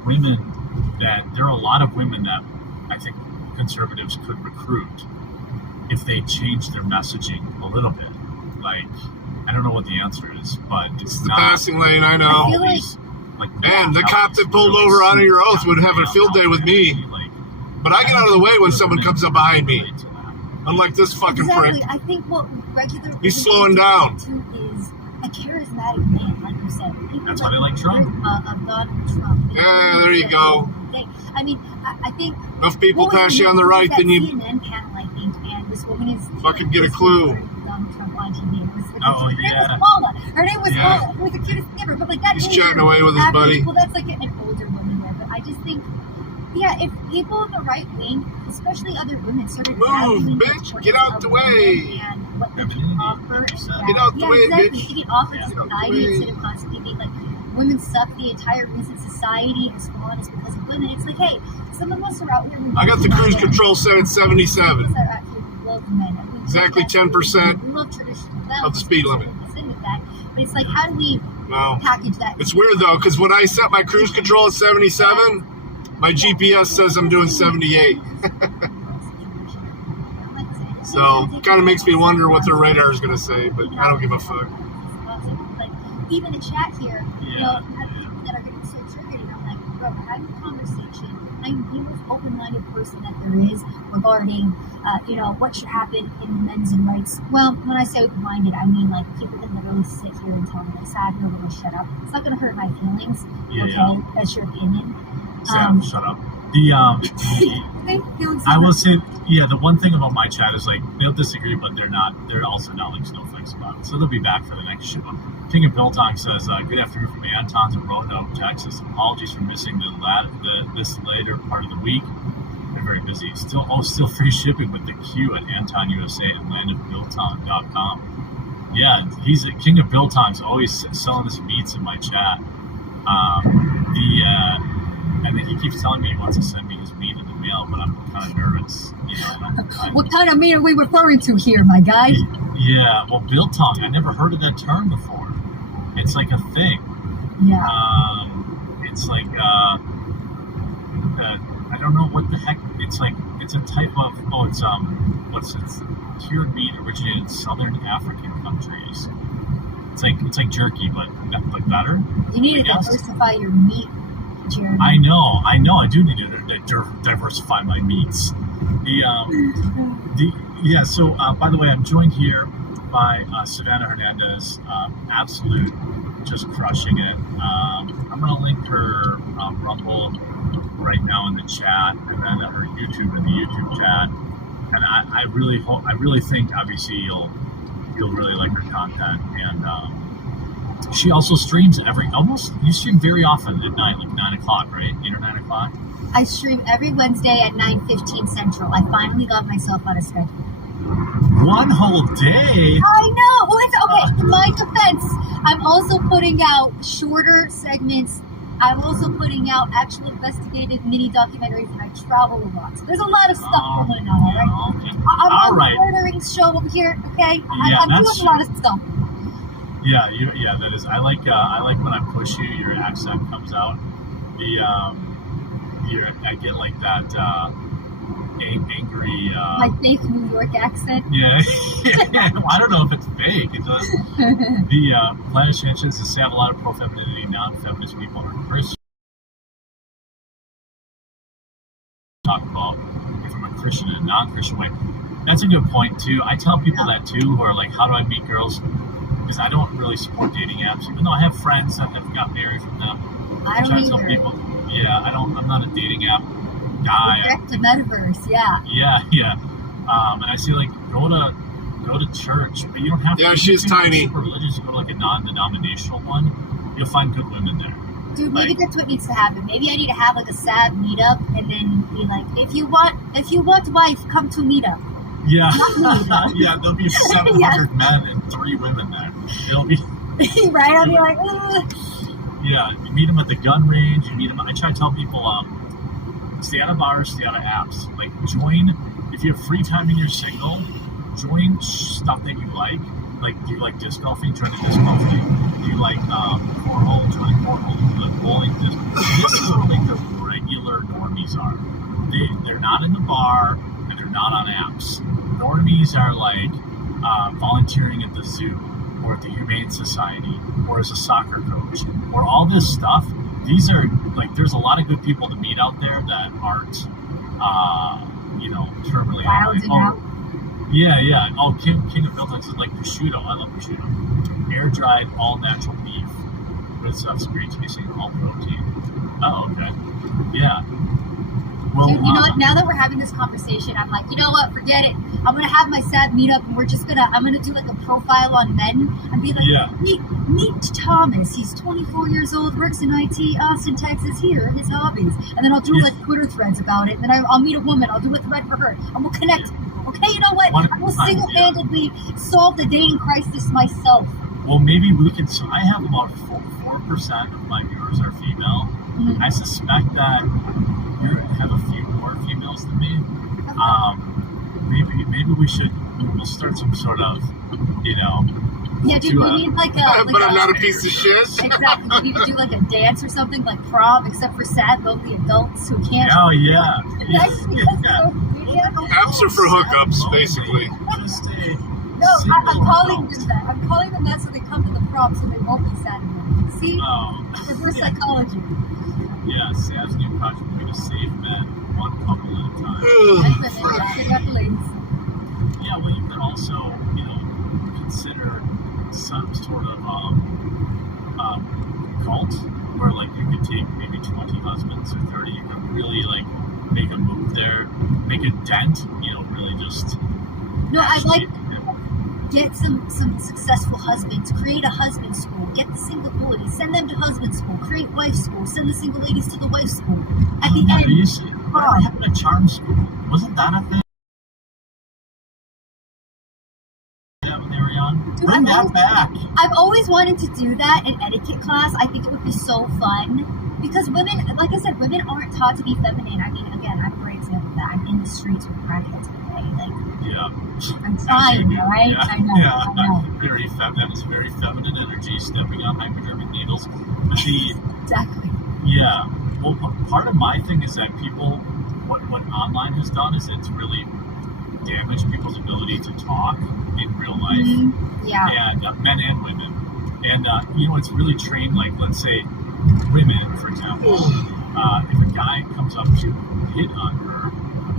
a lot of women that I think conservatives could recruit if they change their messaging a little bit. I don't know what the answer is, but it's the not passing lane. I know. And the cop that pulled over Honor Your Oath would have a field day with me. But I get out of the way when someone comes up behind me. Unlike this fucking prick. I think what regular he's slowing down. Is a charismatic man, like you said. That's why they like Trump. Donald Trump. Yeah, there you go. I mean, I think enough people pass you on the right, then you CNN panel, I think, and this woman is fucking get a clue. Donald Trump on TV. Oh yeah. Her name was Paula. Who was the cutest ever, but that. He's chatting away with his buddy. Well, that's an older woman there, but I just think. Yeah, if people on the right wing, especially other women, started move, bitch, get out the way. And what they can offer, get out the way, exactly. bitch. They can offer to society instead of constantly being like, women suck. The entire reason society is fallen is because of women. It's like, hey, some of us are out here. I got the cruise control set at 77. Love men. Exactly 10% of the speed limit. But it's like, how do we package that? It's weird though, because when I set my cruise control at 77. My GPS says I'm doing 78. So it kind of makes me wonder what their radar is going to say, but I don't give a fuck. Even the chat here, have people that are getting so triggered, and I'm like, bro, have a conversation. I'm the most open-minded person that there is regarding, what should happen in men's and rights. Well, when I say open-minded, I mean people can literally sit here and tell me sad, no, really shut up. It's not going to hurt my feelings. Okay, that's your opinion. Sam, shut up. I will say, the one thing about my chat is they'll disagree, but they're also not snowflakes about it. So they'll be back for the next show. King of Biltong says, good afternoon from Anton's in Roanoke, Texas. Apologies for missing this later part of the week. We're very busy. Still free shipping with the Q at Anton USA and landofbiltong.com. Yeah, he's King of Biltong's always selling his meats in my chat. And then he keeps telling me he wants to send me his meat in the mail, but I'm kind kind of nervous. What kind of meat are we referring to here, my guy? Yeah, well, biltong. I never heard of that term before. It's like a thing. Yeah. It's like I don't know what the heck. It's like it's a type of it's cured meat originated in southern African countries. It's like jerky, but better. You need to diversify your meat, Jeremy. I know. I do need to diversify my meats. So by the way, I'm joined here by Savannah Hernandez, absolute, just crushing it. I'm gonna link her Rumble right now in the chat, and then her YouTube in the YouTube chat. And I really think obviously you'll really like her content. And she also streams you stream very often at night, like 9 o'clock, right? 8 or 9 o'clock. I stream every Wednesday at 9:15 Central. I finally got myself on a schedule. One whole day? I know! Well, it's okay. In my defense, I'm also putting out shorter segments. I'm also putting out actual investigative mini documentaries, and I travel a lot. So there's a lot of stuff going on, all right? Okay. I'm all on right. the murdering show over here, okay? Yeah, I'm doing a lot of stuff. Yeah, that is. I like when I push you, your accent comes out. I get like that angry. My fake New York accent. Yeah. I don't know if it's fake. It does. The Planet Sanchez to say have a lot of pro-femininity, non-feminist people are Christian. Talk about from a Christian and a non-Christian way. That's a good point too. I tell people that too, who are like, "How do I meet girls?" Because I don't really support dating apps, even though I have friends that have got married from them. I don't either. Tell people, I'm not a dating app guy. Back to metaverse, yeah. Yeah. And I say like go to church, but you don't have to. Yeah, she's tiny. Super religious. You go to like a non-denominational one. You'll find good women there. Dude, maybe that's what needs to happen. Maybe I need to have like a sad meetup, and then be like, if you want wife, come to meetup. Yeah, yeah. There'll be 700 men and 3 women there. It'll be right. I'll be like, ugh. Yeah, you meet them at the gun range. You meet them. I try to tell people, stay out of bars, stay out of apps. Like, join if you have free time and you're single. Join stuff that you like. Like, do you like disc golfing? Join the disc golfing. Do you like cornhole? Join cornhole. Do you like bowling? This is what like the regular normies are. They're not in the bar and they're not on apps. Normies are like volunteering at the zoo or at the Humane Society or as a soccer coach or all this stuff. These are like, there's a lot of good people to meet out there that aren't, terminally. Yeah. Oh, King of Milton says like prosciutto. I love prosciutto. Air dried, all natural beef. Good stuff. Great tasting, all protein. Oh, okay. Yeah. Well, dude, you know what? Now that we're having this conversation, I'm like, you know what? Forget it. I'm gonna have my sad meetup, and I'm gonna do like a profile on men and be like, meet Thomas. He's 24 years old, works in IT, Austin, Texas. Here are his hobbies, and then I'll do like Twitter threads about it. And then I'll meet a woman. I'll do a thread for her, and we'll connect. Okay, you know what? I will single-handedly solve the dating crisis myself. Well, maybe we can. So I have about 4% of my viewers are female. Mm-hmm. I suspect that you have a few more females than me. Maybe we'll start some sort of, Yeah, dude, we need like a. But I'm not a piece of shit. Exactly. We need to do like a dance or something like prom, except for sad, lonely adults who can't. Oh yeah. Apps are for hookups, basically. No, I'm calling them that. I'm calling them that so they come to the prom so they won't be sad anymore. See? Reverse psychology. Yeah, Sam's new project will be to save men one couple at a time. Congratulations. Yeah, well, you could also, consider some sort of cult where, like, you could take maybe 20 husbands or 30. You could really, like, make a move there, make a dent, really just. No, I'd like. Get some successful husbands, create a husband school, get the single ladies, send them to husband school, create wife school, send the single ladies to the wife school. At the end, what happened to charm school? Wasn't that a thing? Dude, Bring that back. I've always wanted to do that in etiquette class. I think it would be so fun because women, like I said, women aren't taught to be feminine. I mean, again, I'm a great example of that. I'm in the streets with crackheads today. Like, yeah. I'm trying, right? Yeah. I know. Yeah. I know. Very that is very feminine energy, stepping on hypodermic needles. Exactly. Yeah. Well, part of my thing is that people, what online has done is it's really damaged people's ability to talk in real life. Mm-hmm. Yeah. And men and women. And, it's really trained, like, let's say, women, for example, if a guy comes up to hit on her,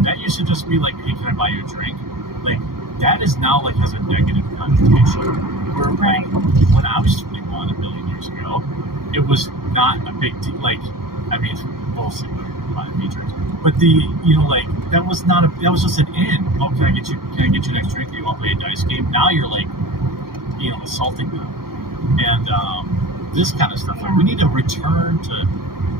that used to just be like, hey, can I buy you a drink? Like, that is now, like, has a negative connotation. Where, like, when I was 21 a million years ago, it was not a big deal. Like, I mean, mostly buying me drinks. But that was just an in. Oh, can I get you next drink? Do you want to play a dice game? Now you're like, assaulting them. And this kind of stuff. Like, we need to return to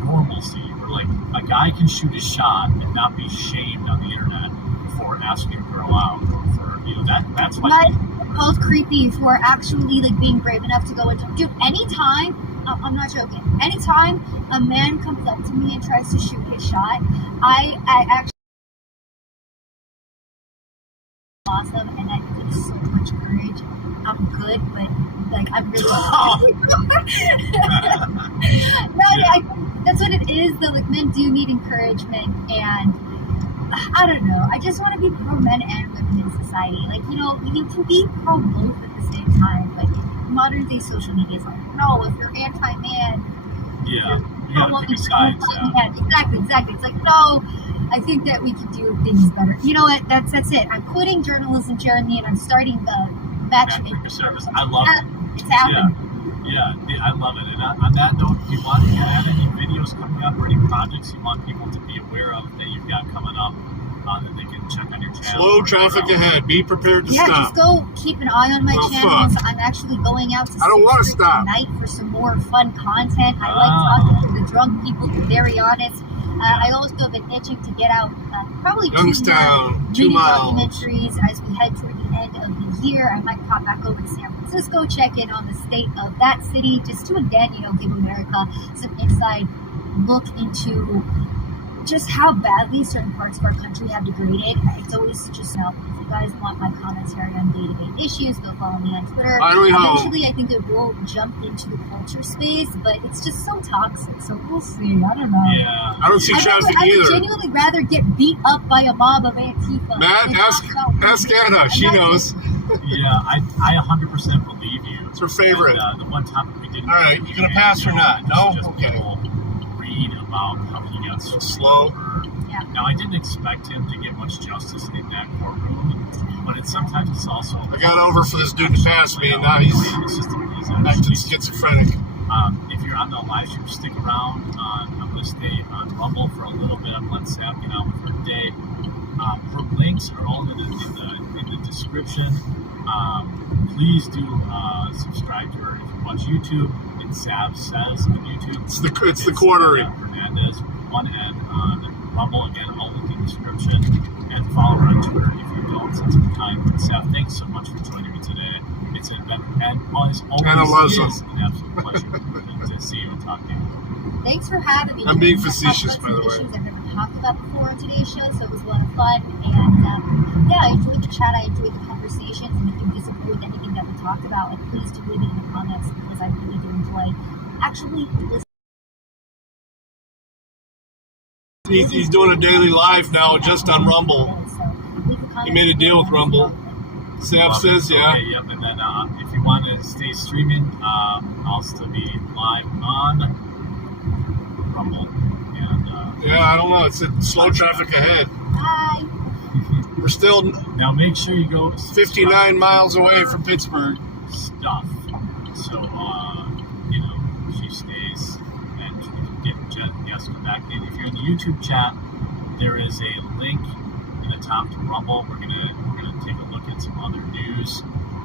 normalcy where, like, a guy can shoot a shot and not be shamed on the internet for asking a girl out or for, that's why. Both creepies who are actually, like, being brave enough to go into. Dude, anytime, I'm not joking, anytime a man comes up to me and tries to shoot his shot, I actually awesome, and that gives so much courage. I'm good, but, like, I'm really that's what it is, though. Like, men do need encouragement, and I don't know. I just want to be pro men and women in society. Like, you can be pro both at the same time. Like, modern day social media is like, no, if you're anti-man, you gotta pick a side. Exactly. It's like, no, I think that we can do things better. You know what? That's it. I'm quitting journalism, Jeremy, and I'm starting the matchmaking service. I love it. It's happening. Yeah, I love it. And on that note, if you want to add any videos coming up or any projects you want people to be aware of that you've got coming up, that they can check on your channel. Slow traffic ahead. Be prepared to stop. Yeah, just go keep an eye on my channel. So I'm actually going out to tonight for some more fun content. I like talking to the drunk people. They're very honest. I also have been itching to get out probably Youngstown, 2 miles. Documentaries as we head toward the end of the year. I might pop back over to San Francisco, check in on the state of that city, just to again, give America some inside look into just how badly certain parts of our country have degraded. It's always just, if you guys want my commentary on day-to-day issues, go follow me on Twitter. Eventually, I think it will jump into the culture space, but it's just so toxic, so we'll see. I don't know. Yeah, I don't see traffic either. I would genuinely rather get beat up by a mob of Antifa. Matt, ask Anna. She knows. Yeah, I 100% believe you. It's her favorite. And, the one topic we didn't. All right, you gonna pass or not? No. Okay. Read about how he got so slow. Yeah. Now, I didn't expect him to get much justice in that courtroom, but sometimes it's also. I got over for this dude to pass me, and now he's acting schizophrenic. If you're on the live stream, stick around. I'm going to stay on Rumble for a little bit. I'm letting Sam get on with her day. Her links are all in the description. Please do subscribe to her if you watch YouTube. It's Sav Says on YouTube. It's the quartering. Fernandez, one N on Rumble. Again, all in the description. And follow her on Twitter if you don't. Send some time. Sav, thanks so much for joining me today. It's an always an absolute pleasure to see you and talk to you. Thanks for having me. I'm being facetious, by the way. Issues I've never talked about before on today's show, so it was a lot of fun. And I enjoyed the chat. I enjoyed the conversations. And if you disagree with anything that we talked about, like, please do leave it in the comments, because I really do enjoy actually listening. He's doing a daily live now just on Rumble. He made a deal with Rumble. Sav says, yeah. Okay, yep. And then if you want to stay streaming, I'll still be live on Rumble. And yeah, I don't know. It's a slow traffic ahead. Hi. We're still now. Make sure you go 59 miles away from Pittsburgh. Stuff. So she stays and get Jessica back in. If you're in the YouTube chat, there is a link in the top to Rumble. We're gonna take a look at some other news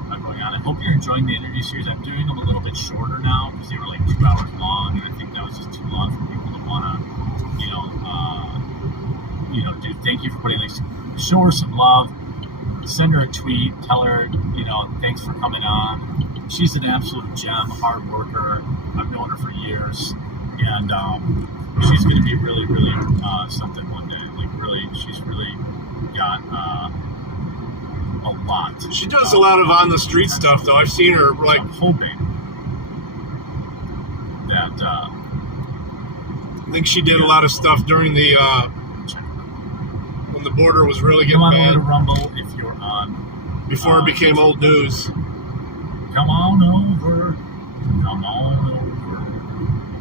going on. I hope you're enjoying the interview series. I'm doing them a little bit shorter now because they were like 2 hours long, and I think that was just too long for people to want to, do. Thank you for putting show her some love. Send her a tweet. Tell her, thanks for coming on. She's an absolute gem, hard worker. I've known her for years, and she's going to be really, really something one day. Like, really, she's She does a lot of on the street stuff, though. I've seen her like I'm hoping that I think she did a lot of stuff during the when the border was really getting come on bad. over to Rumble if you're on. Before it became old news. Come on over. Come on over.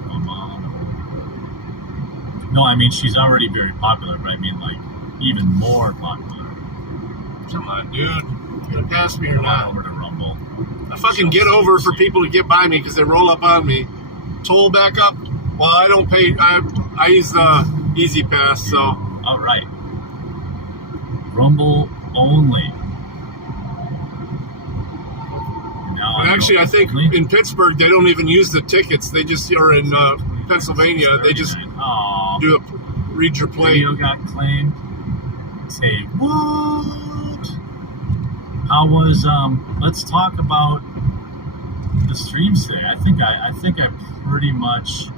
Come on over. No, I mean she's already very popular, but I mean like even more popular. Come on, dude. You gonna pass me or Come not? on over to Rumble. I fucking get over for people to get by me because they roll up on me. Toll back up. Well, I don't pay. I use the Easy Pass, so. All right. Rumble only. Now And actually, I think in Pittsburgh they don't even use the tickets. They just are in Pennsylvania. They just read your plate. Video got claimed. Say what? How was let's talk about the streams today. I think I pretty much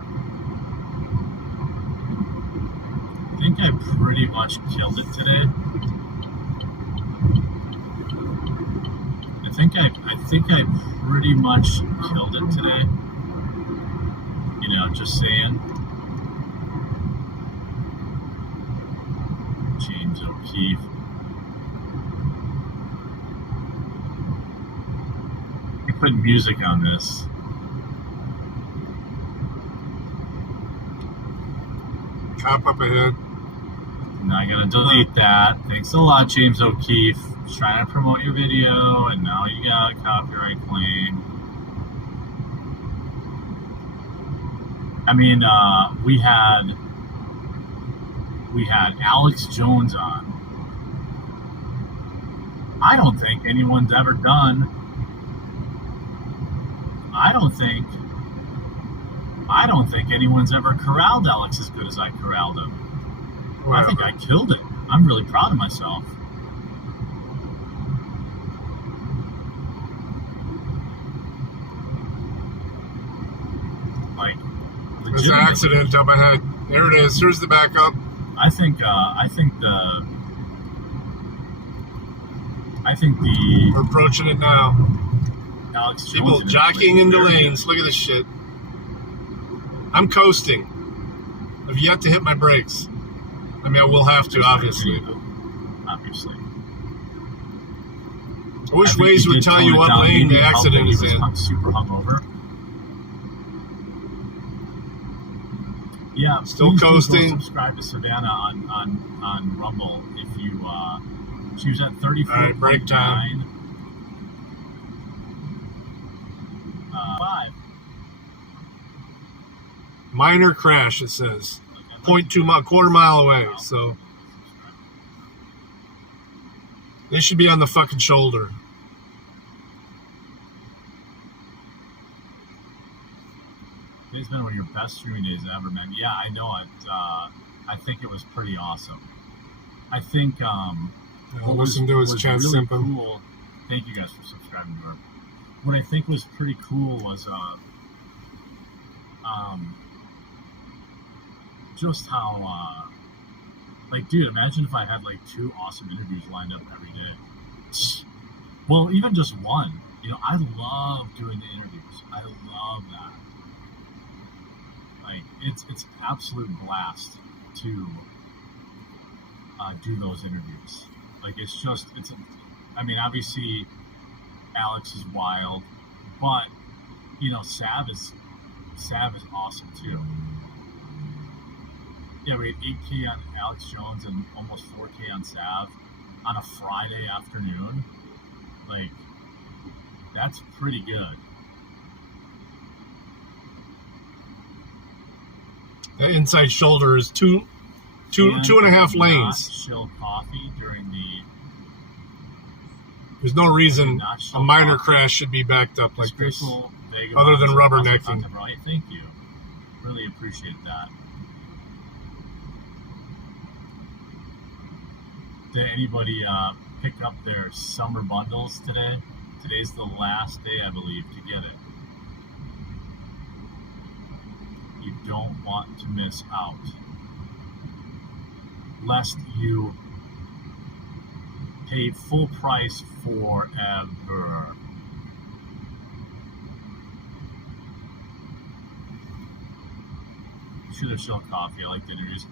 killed it today. I think I pretty much killed it today. You know, just saying. James O'Keefe. I put music on this. Cop up ahead. Now I gotta delete that. Thanks a lot, James O'Keefe. Just trying to promote your video, and now you got a copyright claim. I mean, we had Alex Jones on. I don't think anyone's ever done. I don't think anyone's ever corralled Alex as good as I corralled him. Wow. I think I killed it. I'm really proud of myself. Like, there's an accident up ahead. There it is. Here's the backup. I think the We're approaching it now. Alex Jones people jockeying into lanes. Look at this shit. I'm coasting. I've yet to hit my brakes. I mean, I will have to, obviously. Obviously. I wish Waze would tell you what lane the accident is in. I'm super hungover. Yeah, still coasting. Subscribe to Savannah on Rumble if you. She was at 34. All right, break time. 5. Minor crash, it says. 0.2 quarter mile away. So they should be on the fucking shoulder. Today's been one of your best streaming days ever, man. Yeah, I know it. I think it was pretty awesome. I think listen to his chat really simple. cool. Thank you guys for subscribing to her. What I think was pretty cool was just how like, dude, imagine if I had like 2 awesome interviews lined up every day. Well, even just one. You know, I love doing the interviews. I love that. Like, it's absolute blast to do those interviews. Like, I mean, obviously Alex is wild, but you know, Sav is awesome too. Yeah, we had 8K on Alex Jones and almost 4K on Sav on a Friday afternoon. Like, that's pretty good. The inside shoulder is two and a half lanes. Chill coffee during the. There's no reason a minor crash should be backed up like this, other than rubbernecking. Right, thank you. Really appreciate that. Did anybody pick up their summer bundles today? Today's the last day, I believe, to get it. You don't want to miss out, lest you pay full price forever. Should have shown coffee. I like the interviews.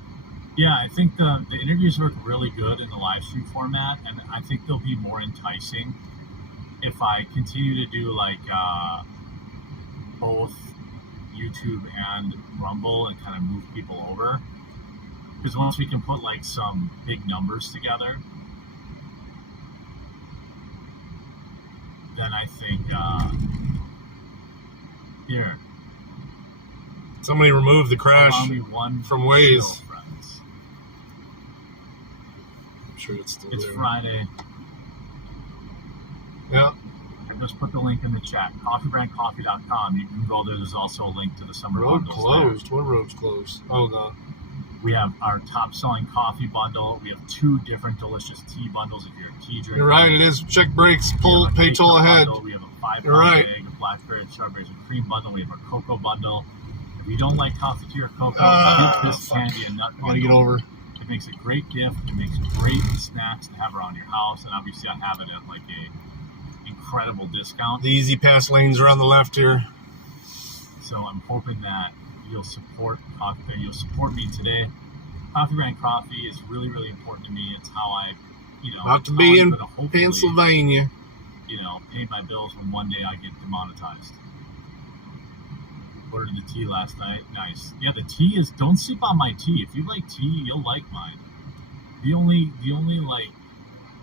Yeah, I think the interviews work really good in the live stream format, and I think they'll be more enticing if I continue to do like both YouTube and Rumble and kind of move people over. Because once we can put like some big numbers together, then I think here. Somebody removed the crash from Waze. I'm sure it's still there. It's Friday. Yeah. I just put the link in the chat. Coffeebrandcoffee.com. You can go there. There's also a link to the summer road bundles. Closed. What road's closed? Oh, no. We have our top-selling coffee bundle. We have 2 different delicious tea bundles if you're a tea drinker. You're right. It is. Check brakes. Pay toll ahead. Bundle. We have a 5-pound bag of blackberry and strawberries and cream bundle. We have a cocoa bundle. If you don't like coffee, tea, or cocoa, give this candy a nut bundle. I gotta get over. It makes a great gift. It makes great snacks to have around your house. And obviously, I have it at like a incredible discount. The easy pass lanes are on the left here. So I'm hoping that you'll support me today. Coffee Brand Coffee is really, really important to me. It's how I, about to be in Pennsylvania. Pay my bills when one day I get demonetized. Ordered the tea last night. Nice. Yeah, the tea is. Don't sleep on my tea. If you like tea, you'll like mine. The only like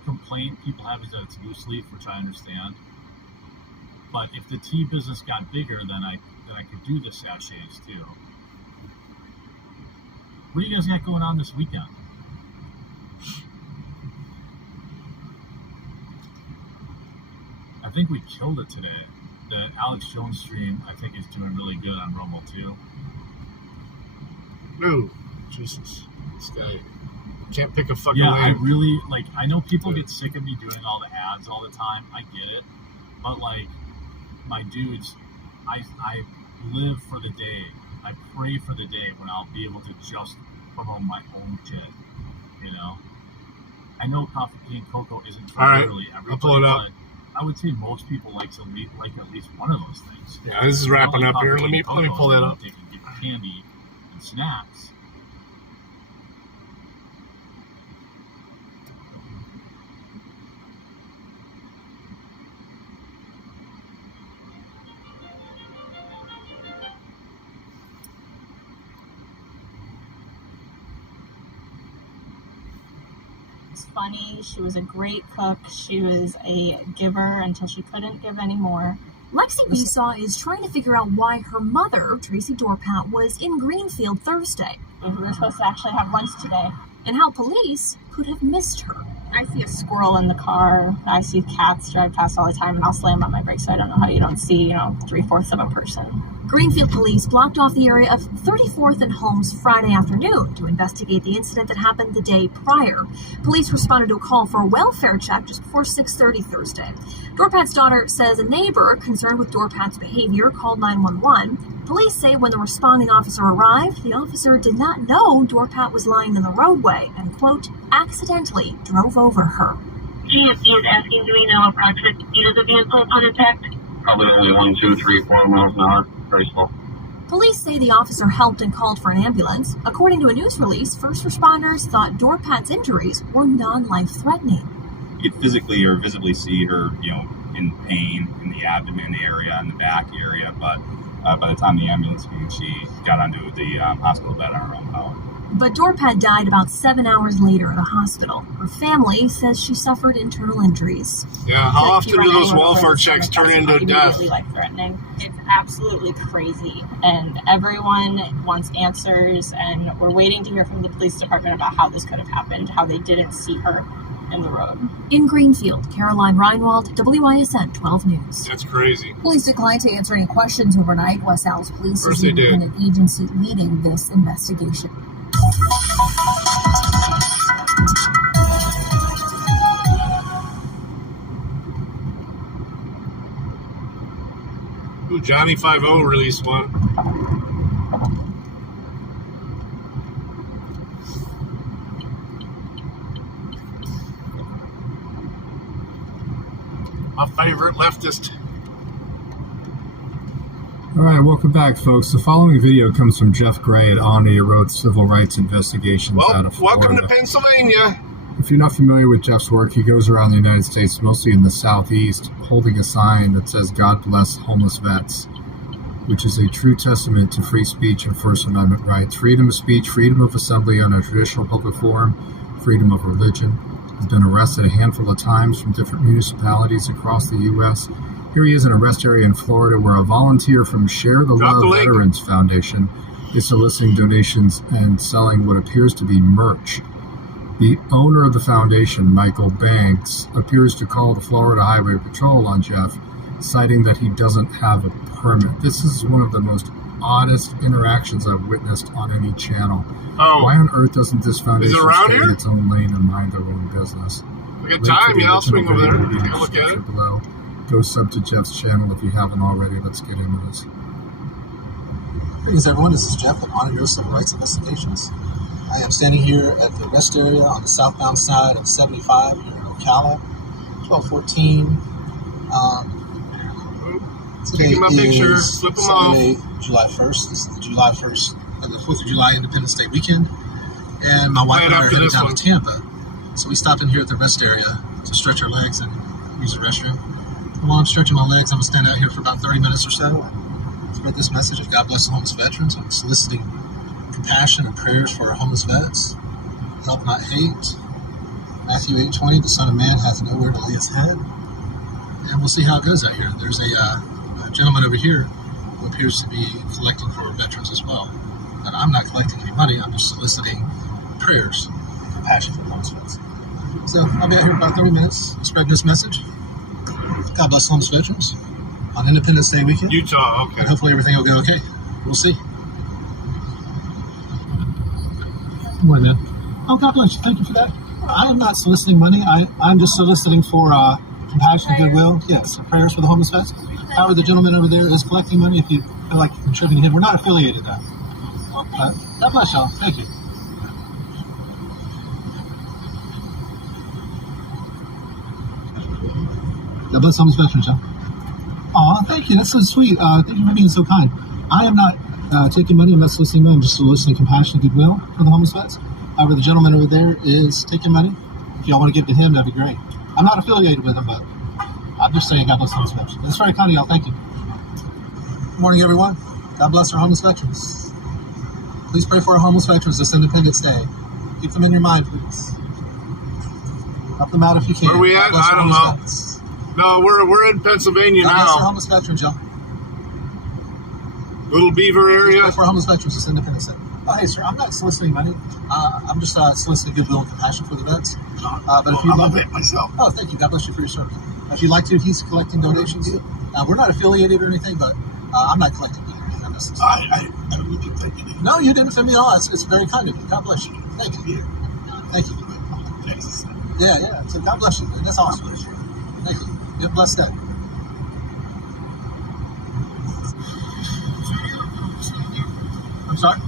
complaint people have is that it's loose leaf, which I understand. But if the tea business got bigger, then I could do the sachets too. What do you guys got going on this weekend? I think we killed it today. The Alex Jones stream, I think, is doing really good on Rumble too. Ooh, Jesus, this guy can't pick a fucking lane. lane. I really I know people get sick of me doing all the ads all the time. I get it, but my dudes, I live for the day. I pray for the day when I'll be able to just promote my own shit. I know coffee, tea, and cocoa isn't for literally everybody. I'll pull it up. I would say most people like at least one of those things. Yeah, this is wrapping up here. Let me pull that up. They can get candy and snacks. Funny. She was a great cook. She was a giver until she couldn't give anymore. Lexi Besaw is trying to figure out why her mother, Tracy Dorpat, was in Greenfield Thursday. We were supposed to actually have lunch today. And how police could have missed her. I see a squirrel in the car. I see cats drive past all the time, and I'll slam on my brakes, so I don't know how you don't see, 3/4 of a person. Greenfield police blocked off the area of 34th and Holmes Friday afternoon to investigate the incident that happened the day prior. Police responded to a call for a welfare check just before 6:30 Thursday. Dorpat's daughter says a neighbor concerned with Dorpat's behavior called 911. Police say when the responding officer arrived, the officer did not know Dorpat was lying in the roadway and, quote, accidentally drove over her. GSD is asking, do we know approximate speed of the vehicle upon impact? Probably only 1, 2, 3, 4 miles an hour. Very slow. Police say the officer helped and called for an ambulance. According to a news release, first responders thought Dorpat's injuries were non-life-threatening. You could physically or visibly see her, in pain in the abdomen area, in the back area, but by the time the ambulance came, she got onto the hospital bed on her own power. But Dorpat died about 7 hours later at a hospital. Her family says she suffered internal injuries. Yeah, how often do those welfare checks turn into death? Life-threatening. It's absolutely crazy, and everyone wants answers, and we're waiting to hear from the police department about how this could have happened, how they didn't see her in the road. In Greenfield, Caroline Reinwald, WISN 12 News. That's crazy. Police declined to answer any questions overnight. West Allis Police Of course is the they did. independent agency leading this investigation. Ooh, Johnny 5-0 released one. My favorite leftist. All right, welcome back, folks. The following video comes from Jeff Gray at Omni, who wrote Civil Rights Investigations out of Florida. Welcome to Pennsylvania. If you're not familiar with Jeff's work, he goes around the United States, mostly in the Southeast, holding a sign that says, "God bless homeless vets," which is a true testament to free speech and First Amendment rights. Freedom of speech, freedom of assembly on a traditional public forum, freedom of religion. He's been arrested a handful of times from different municipalities across the U.S. Here he is in a rest area in Florida where a volunteer from Share the Love Veterans Foundation is soliciting donations and selling what appears to be merch. The owner of the foundation, Michael Banks, appears to call the Florida Highway Patrol on Jeff, citing that he doesn't have a permit. This is one of the most oddest interactions I've witnessed on any channel. Oh. Why on earth doesn't this foundation stay in here? its own lane and mind their own business? We got time, yeah, I'll swing over there. Take a look at it. Below. Go sub to Jeff's channel if you haven't already. Let's get into this. Greetings, everyone. This is Jeff at Monitor Civil Rights Investigations. I am standing here at the rest area on the southbound side of 75 here in Ocala, 1214. Today Taking my picture, is flip them Saturday, off. July 1st. This is the July 1st, the 4th of July Independence Day weekend. And my wife and I are headed down to Tampa. So we stopped in here at the rest area to stretch our legs and use the restroom. And while I'm stretching my legs, I'm going to stand out here for about 30 minutes or so and spread this message of God bless the homeless veterans. I'm soliciting compassion and prayers for our homeless vets. Help, not hate. Matthew 8:20, the Son of Man hath nowhere to lay his head. And we'll see how it goes out here. There's a gentleman over here who appears to be collecting for veterans as well. But I'm not collecting any money. I'm just soliciting prayers and compassion for the homeless vets. So I'll be out here in about 30 minutes spreading this message. God bless homeless veterans on Independence Day weekend. Utah, okay. And hopefully everything will go okay. We'll see. More than. Oh, God bless you. Thank you for that. I am not soliciting money. I'm just soliciting for compassion and goodwill. Yes, prayers for the homeless vets. However, the gentleman over there is collecting money if you feel like contributing to him. We're not affiliated though. God bless y'all. Thank you. God bless homeless veterans, y'all. Aw, thank you. That's so sweet. Thank you for being so kind. I am not taking money. I'm not soliciting money. I'm just soliciting compassion and goodwill for the homeless vets. However, the gentleman over there is taking money. If y'all want to give to him, that'd be great. I'm not affiliated with him, but I'm just saying God bless homeless veterans. It's very kind of y'all. Thank you. Good morning, everyone. God bless our homeless veterans. Please pray for our homeless veterans this Independence Day. Keep them in your mind, please. Help them out if you can. Where are we at? I don't know. Vets. No, we're in Pennsylvania God bless our now. homeless veterans, y'all. Little Beaver area. Pray for our homeless veterans this Independence Day. Oh, hey, sir, I'm not soliciting money. I'm just soliciting goodwill and compassion for the vets. But if you'd like, myself. Oh, thank you. God bless you for your service. If you'd like to, he's collecting donations. We're not affiliated or anything, but I'm not collecting anything. I don't need to thank you. No, you didn't offend me at all. It's very kind of you. God bless you. Thank you. Thank you. Yeah. So God bless you. Man. That's awesome. Thank you. You have a blessed day. I'm sorry?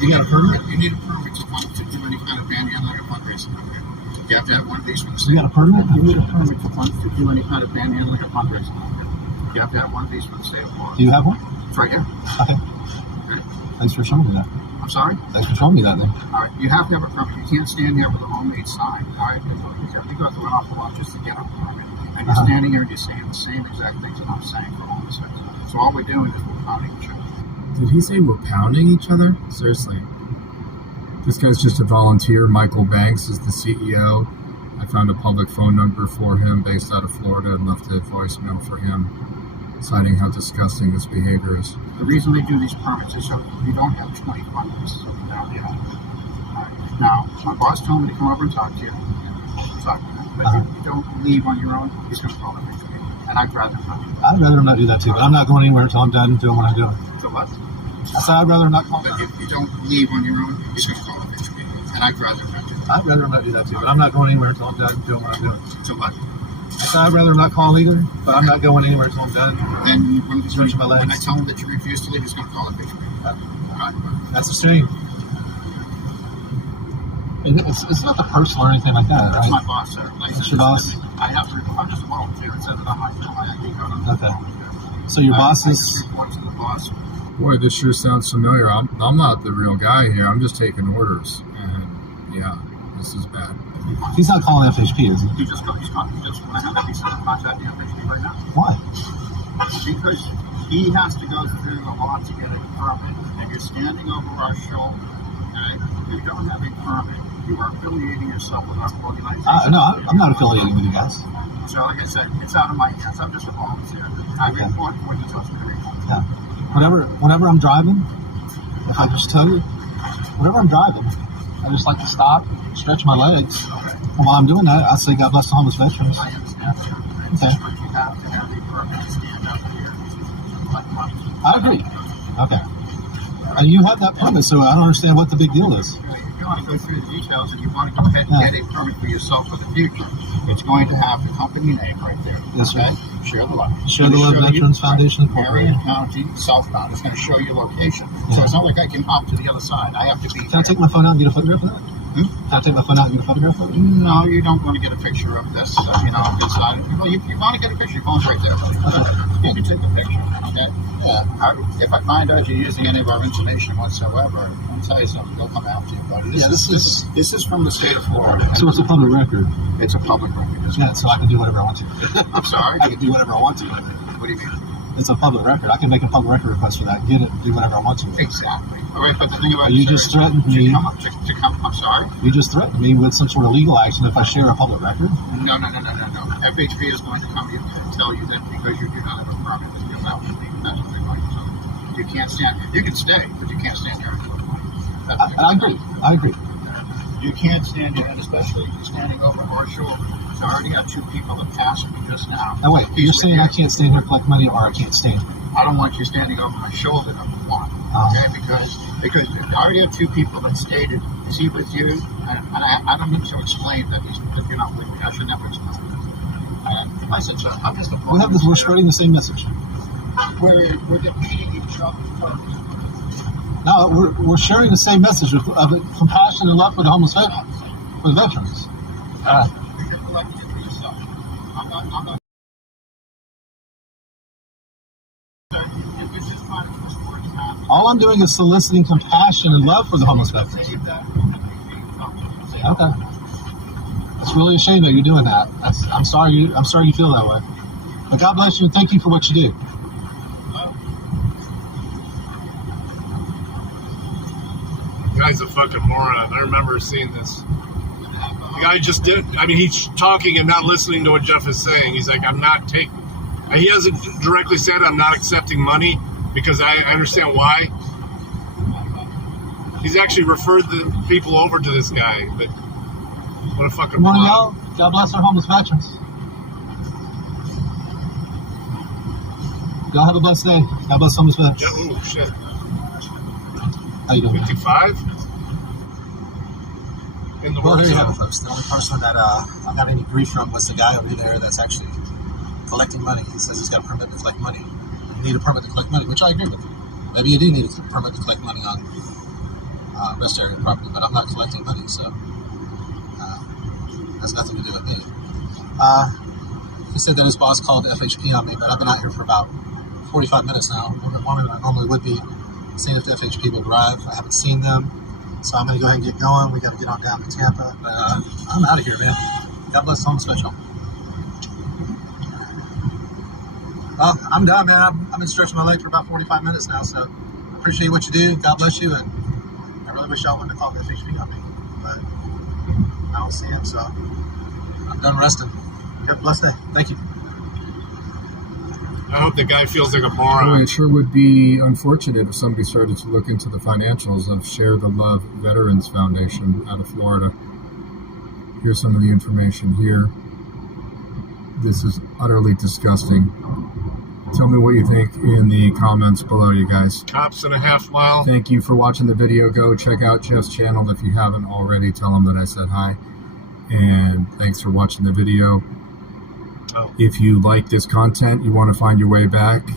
You got a permit? You need a permit to do any kind of panhandling or fundraising. You have to have one of these from the state. You got a permit? You need a permit to do any kind of panhandling or fundraising. You have to have one of these from the state of Florida. Do you have one? It's right here. Okay. Thanks for showing me that. I'm sorry? Thanks for showing me that then. All right. You have to have a permit. You can't stand there with a homemade sign. All right. You go through an awful lot just to get a permit. And you're standing here and you're saying the same exact things that I'm saying for homeless veterans. So all we're doing is we're pounding each other. Did he say we're pounding each other? Seriously. This guy's just a volunteer. Michael Banks is the CEO. I found a public phone number for him based out of Florida and left a voicemail for him, citing how disgusting this behavior is. The reason they do these permits is so you don't have 20 funders down here. Right. Now, my boss told me to come over and talk to you. But if you don't leave on your own, he's going to call the victim. And I'd rather not. I'd rather him not do that too, but I'm not going anywhere until I'm done doing what I'm doing. So what? I said I'd rather him not call. But if you don't leave on your own, he's going to call the victim. And I'd rather not do that. I'd rather him not do that too, but I'm not going anywhere until I'm done doing what I'm doing. So what? I said I'd rather him not call either, but I'm not going anywhere until I'm done. Then when stretching my legs. When I tell him that you refuse to leave, he's going to call the victim. That's a shame. It's not the personal or anything like that, That's right? my boss, sir. That's your boss? I'm just a volunteer. It says it on my ID card. Okay. So your boss is... Report to the boss. Boy, this sure sounds familiar. I'm not the real guy here. I'm just taking orders. And yeah, this is bad. He's not calling FHP, is he? He's just when I have he's contacting FHP right now. Why? Because he has to go through a lot to get a permit, and you're standing over our shoulder. Okay? You don't have a permit. You are affiliating yourself with our organization. No, I'm not affiliating with you guys. So, like I said, it's out of my hands. I'm just a volunteer. I report what he tells me to report. Yeah. Whenever I'm driving, if I just tell you, whenever I'm driving, I just like to stop, stretch my legs. Okay. And while I'm doing that, I say, God bless the homeless veterans. I understand. Okay. But you have to have a permit to stand out here to collect money. I agree. Okay. And you have that permit, so I don't understand what the big deal is. If you want to go through the details and you want to go ahead and get a permit for yourself for the future, it's going to have the company name right there. Yes, okay? Share the Love. Share the Love Veterans Foundation Incorporated. Marion County, southbound. It's going to show you location. So it's not like I can hop to the other side. I have to be. Can I take my phone out and get a photograph of that? Can I take my phone out and get a photograph of it? No, you don't want to get a picture of this. Inside. Well, you want to get a picture, your phone's right there. You can take a picture. Okay. Yeah. If I find out you're using any of our information whatsoever, I'll tell you something. They'll come after you, buddy. This is from the state of Florida. So it's a public record. It's a public record. Yeah, so I can do whatever I want to. I'm sorry? I can do whatever I want to. What do you mean? It's a public record. I can make a public record request for that. Get it. Do whatever I want to. Exactly. All right, but the thing about you just threatened me. I'm sorry. You just threatened me with some sort of legal action if I share a public record. No. FHP is going to come and tell you that because you do not have a permit that you're allowed to leave. That's what they're going to tell you. You can't stand. You can stay, but you can't stand here. I agree. You can't stand here, and especially if you're standing over our shoulder. So I already got two people that passed me just now. Now wait, you're saying I can't stand here, collect money, or I can't stand here? I don't want you standing over my shoulder, number one. Okay, because I already have two people that stated, is he with you? And I don't need to explain that you're not with me. I should never explain. I said, so I'm just a we're spreading the same message. We're defeating each other. No, we're sharing the same message of compassion and love for the homeless veterans, for the veterans. You're collecting it for yourself. I'm not. All I'm doing is soliciting compassion and love for the homeless veterans. Okay. It's really a shame that you're doing that. I'm sorry you feel that way. But God bless you and thank you for what you do. The guy's a fucking moron. I remember seeing this. The guy just did. I mean, he's talking and not listening to what Jeff is saying. He's like, I'm not taking. He hasn't directly said I'm not accepting money because I understand why. He's actually referred the people over to this guy, but what a fucking moron. Y'all. God bless our homeless veterans. Y'all have a blessed day. God bless homeless veterans. Oh, shit. How you doing? 55? In the there you have it, folks. The only person that I got any grief from was the guy over there that's actually collecting money. He says he's got a permit to collect money. You need a permit to collect money, which I agree with. Maybe you do need a permit to collect money on rest area property, but I'm not collecting money, so has nothing to do with me. He said that his boss called FHP on me, but I've been out here for about 45 minutes now. Longer than I normally would be, seeing if the FHP will arrive. I haven't seen them, so I'm going to go ahead and get going. We got to get on down to Tampa. But I'm out of here, man. God bless Home Special. Well, I'm done, man. I've been stretching my leg for about 45 minutes now, so I appreciate what you do. God bless you, and I really wish y'all wouldn't have called the FHP on me, but I don't see him, so I'm done resting. Have a blessed day. Thank you. I hope the guy feels like a moron. Boy, it sure would be unfortunate if somebody started to look into the financials of Share the Love Veterans Foundation out of Florida. Here's some of the information here. This is utterly disgusting. Tell me what you think in the comments below, you guys. Cops in a half mile. Thank you for watching the video. Go check out Jeff's channel if you haven't already. Tell him that I said hi. And thanks for watching the video. If you like this content, you want to find your way back,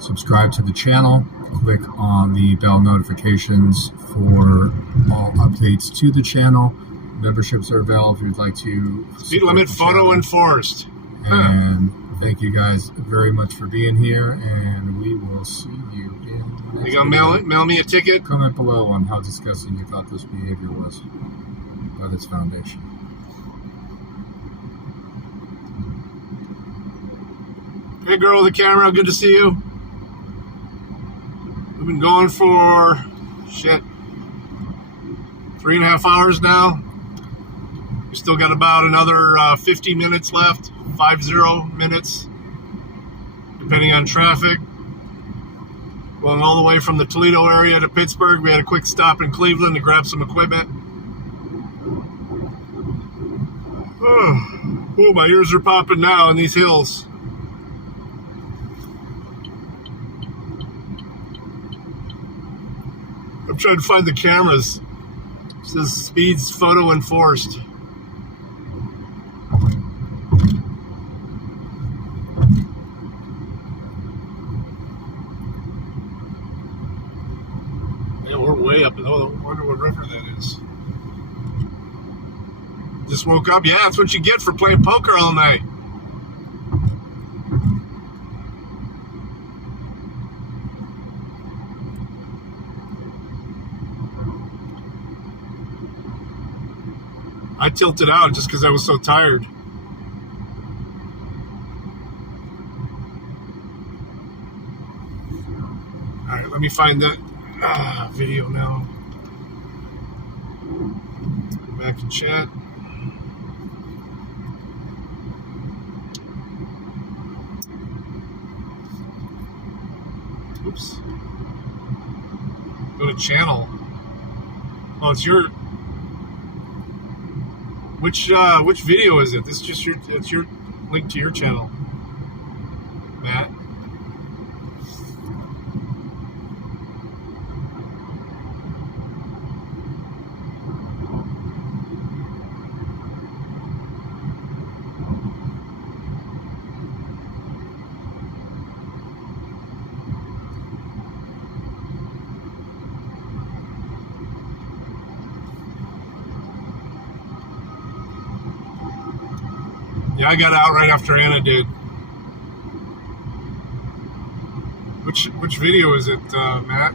subscribe to the channel. click on the bell notifications for all updates to the channel. Memberships are available if you'd like to. Speed limit photo enforced. And thank you guys very much for being here, and we will see you in the next You gonna mail me a ticket? Comment below on how disgusting you thought this behavior was by this foundation. Hey, girl with the camera, good to see you. We've been going for, 3.5 hours now. We still got about another 50 minutes left, 50 minutes, depending on traffic. Going all the way from the Toledo area to Pittsburgh. We had a quick stop in Cleveland to grab some equipment. Oh, my ears are popping now in these hills. I'm trying to find the cameras. It says speeds photo enforced. Yeah, we're way up. I wonder what river that is. Just woke up. Yeah, that's what you get for playing poker all night. I tilted out just because I was so tired. All right, let me find that video now. Go back in chat. Oops. Go to channel. Oh, it's your... Which video is it? This is just it's your link to your channel, Matt. Yeah, I got out right after Anna did. Which video is it, Matt?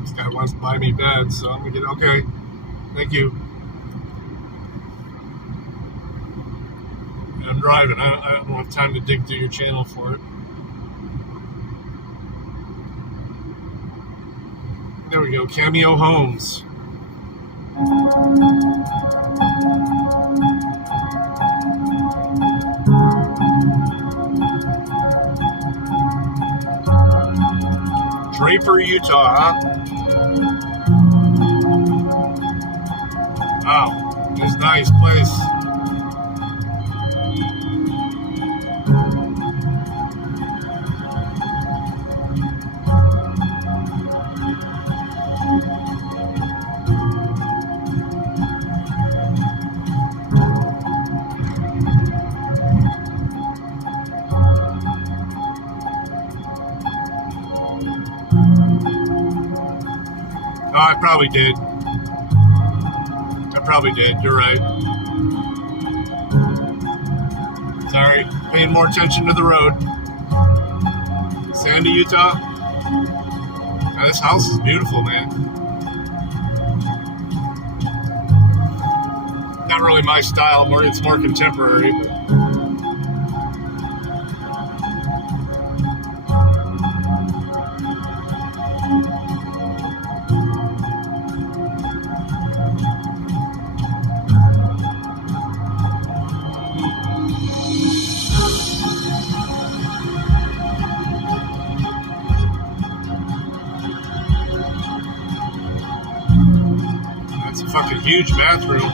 This guy wants to buy me bed, so I'm gonna get okay. Thank you. I'm driving. I don't have time to dig through your channel for it. There we go, Cameo Homes. Draper, Utah, huh? Wow, this is a nice place. Oh, I probably did. You're right. Sorry. Paying more attention to the road. Sandy, Utah. God, this house is beautiful, man. Not really my style. It's more contemporary. But that's a fucking huge bathroom.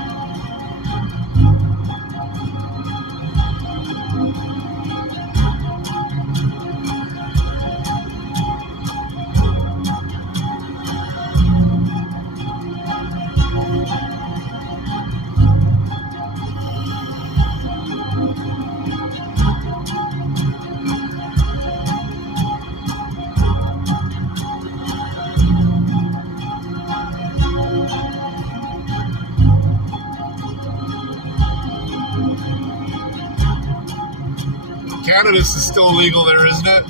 Cannabis is still illegal there, isn't it?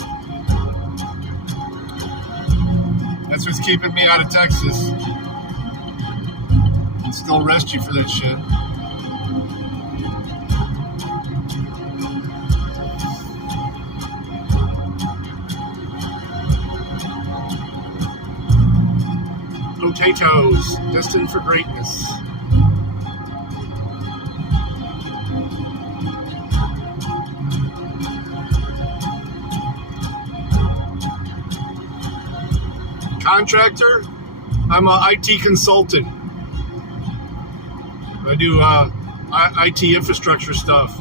That's what's keeping me out of Texas. I'll still arrest you for that shit. Potatoes, destined for greatness. Contractor, I'm an IT consultant. I do IT infrastructure stuff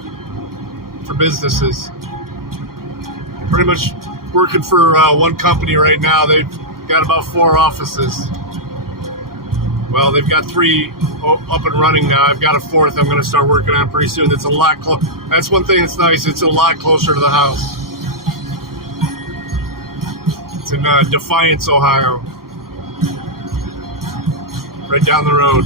for businesses. Pretty much working for one company right now. They've got about 4 offices. Well, they've got 3 up and running now. I've got a 4th I'm going to start working on pretty soon. It's a lot closer. That's one thing that's nice. It's a lot closer to the house. It's in Defiance, Ohio. Right down the road.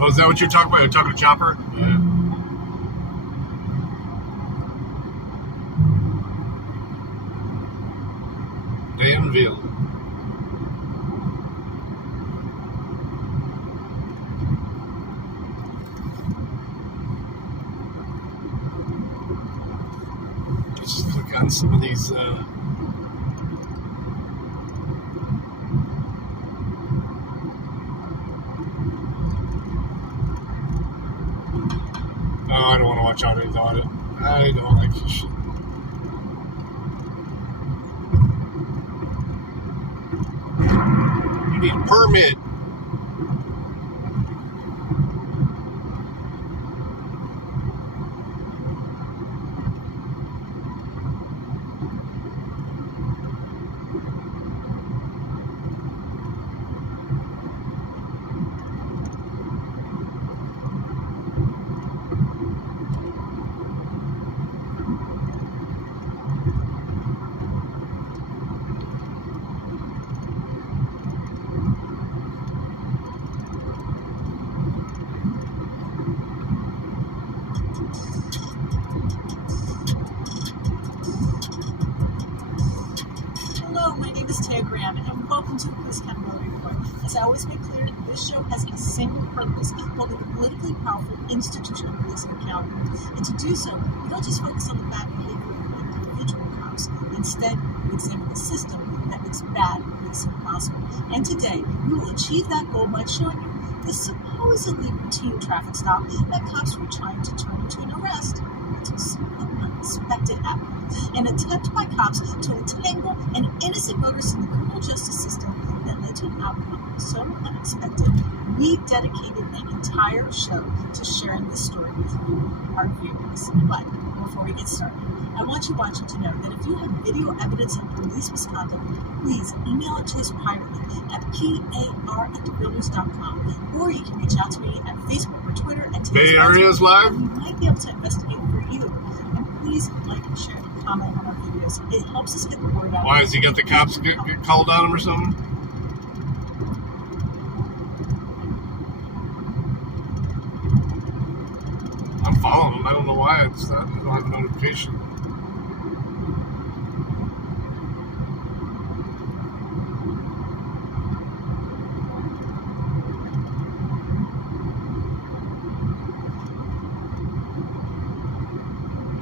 Oh, is that what you're talking about? You're talking to Chopper? Yeah. Danville. Just look on some of these. I don't want to watch Audio Audit. I don't like this shit. You need a permit. Institutional policing accountable. And to do so, we don't just focus on the bad behavior of individual cops. Instead, we examine the system that makes bad policing possible. And today, we will achieve that goal by showing you the supposedly routine traffic stop that cops were trying to turn into an arrest until something unexpected happened. An attempt by cops to entangle an innocent motorist in the criminal justice system that led to an outcome so unexpected, we dedicated an entire show to sharing this story with you, our viewers. But before we get started, I want you watching to know that if you have video evidence of police misconduct, please email it to us privately at par@therealnews.com, or you can reach out to me at Facebook or Twitter at Bay Area's live. We might be able to investigate for you. And please like and share and comment on our videos. It helps us get the word out. Why, has he got the cops get called on him or something? I'm following him. I don't know why it's that. I don't have a notification.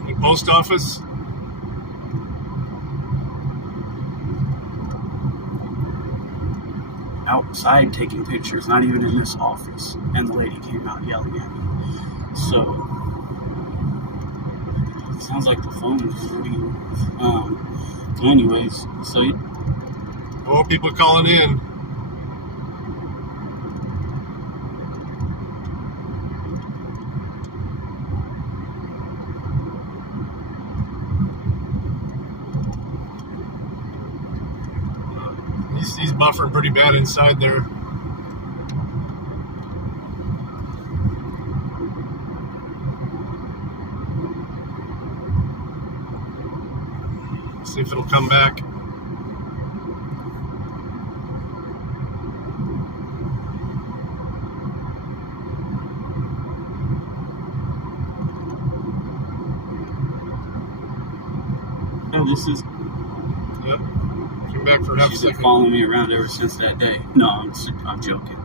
The post office. Outside taking pictures, not even in this office. And the lady came out yelling at me. So, it sounds like the phone is ringing. Anyways, so... Oh, people calling in. buffering pretty bad inside there. See if it'll come back. This is. Yep. Came back for half a She's second. been following me around ever since that day. No, I'm joking.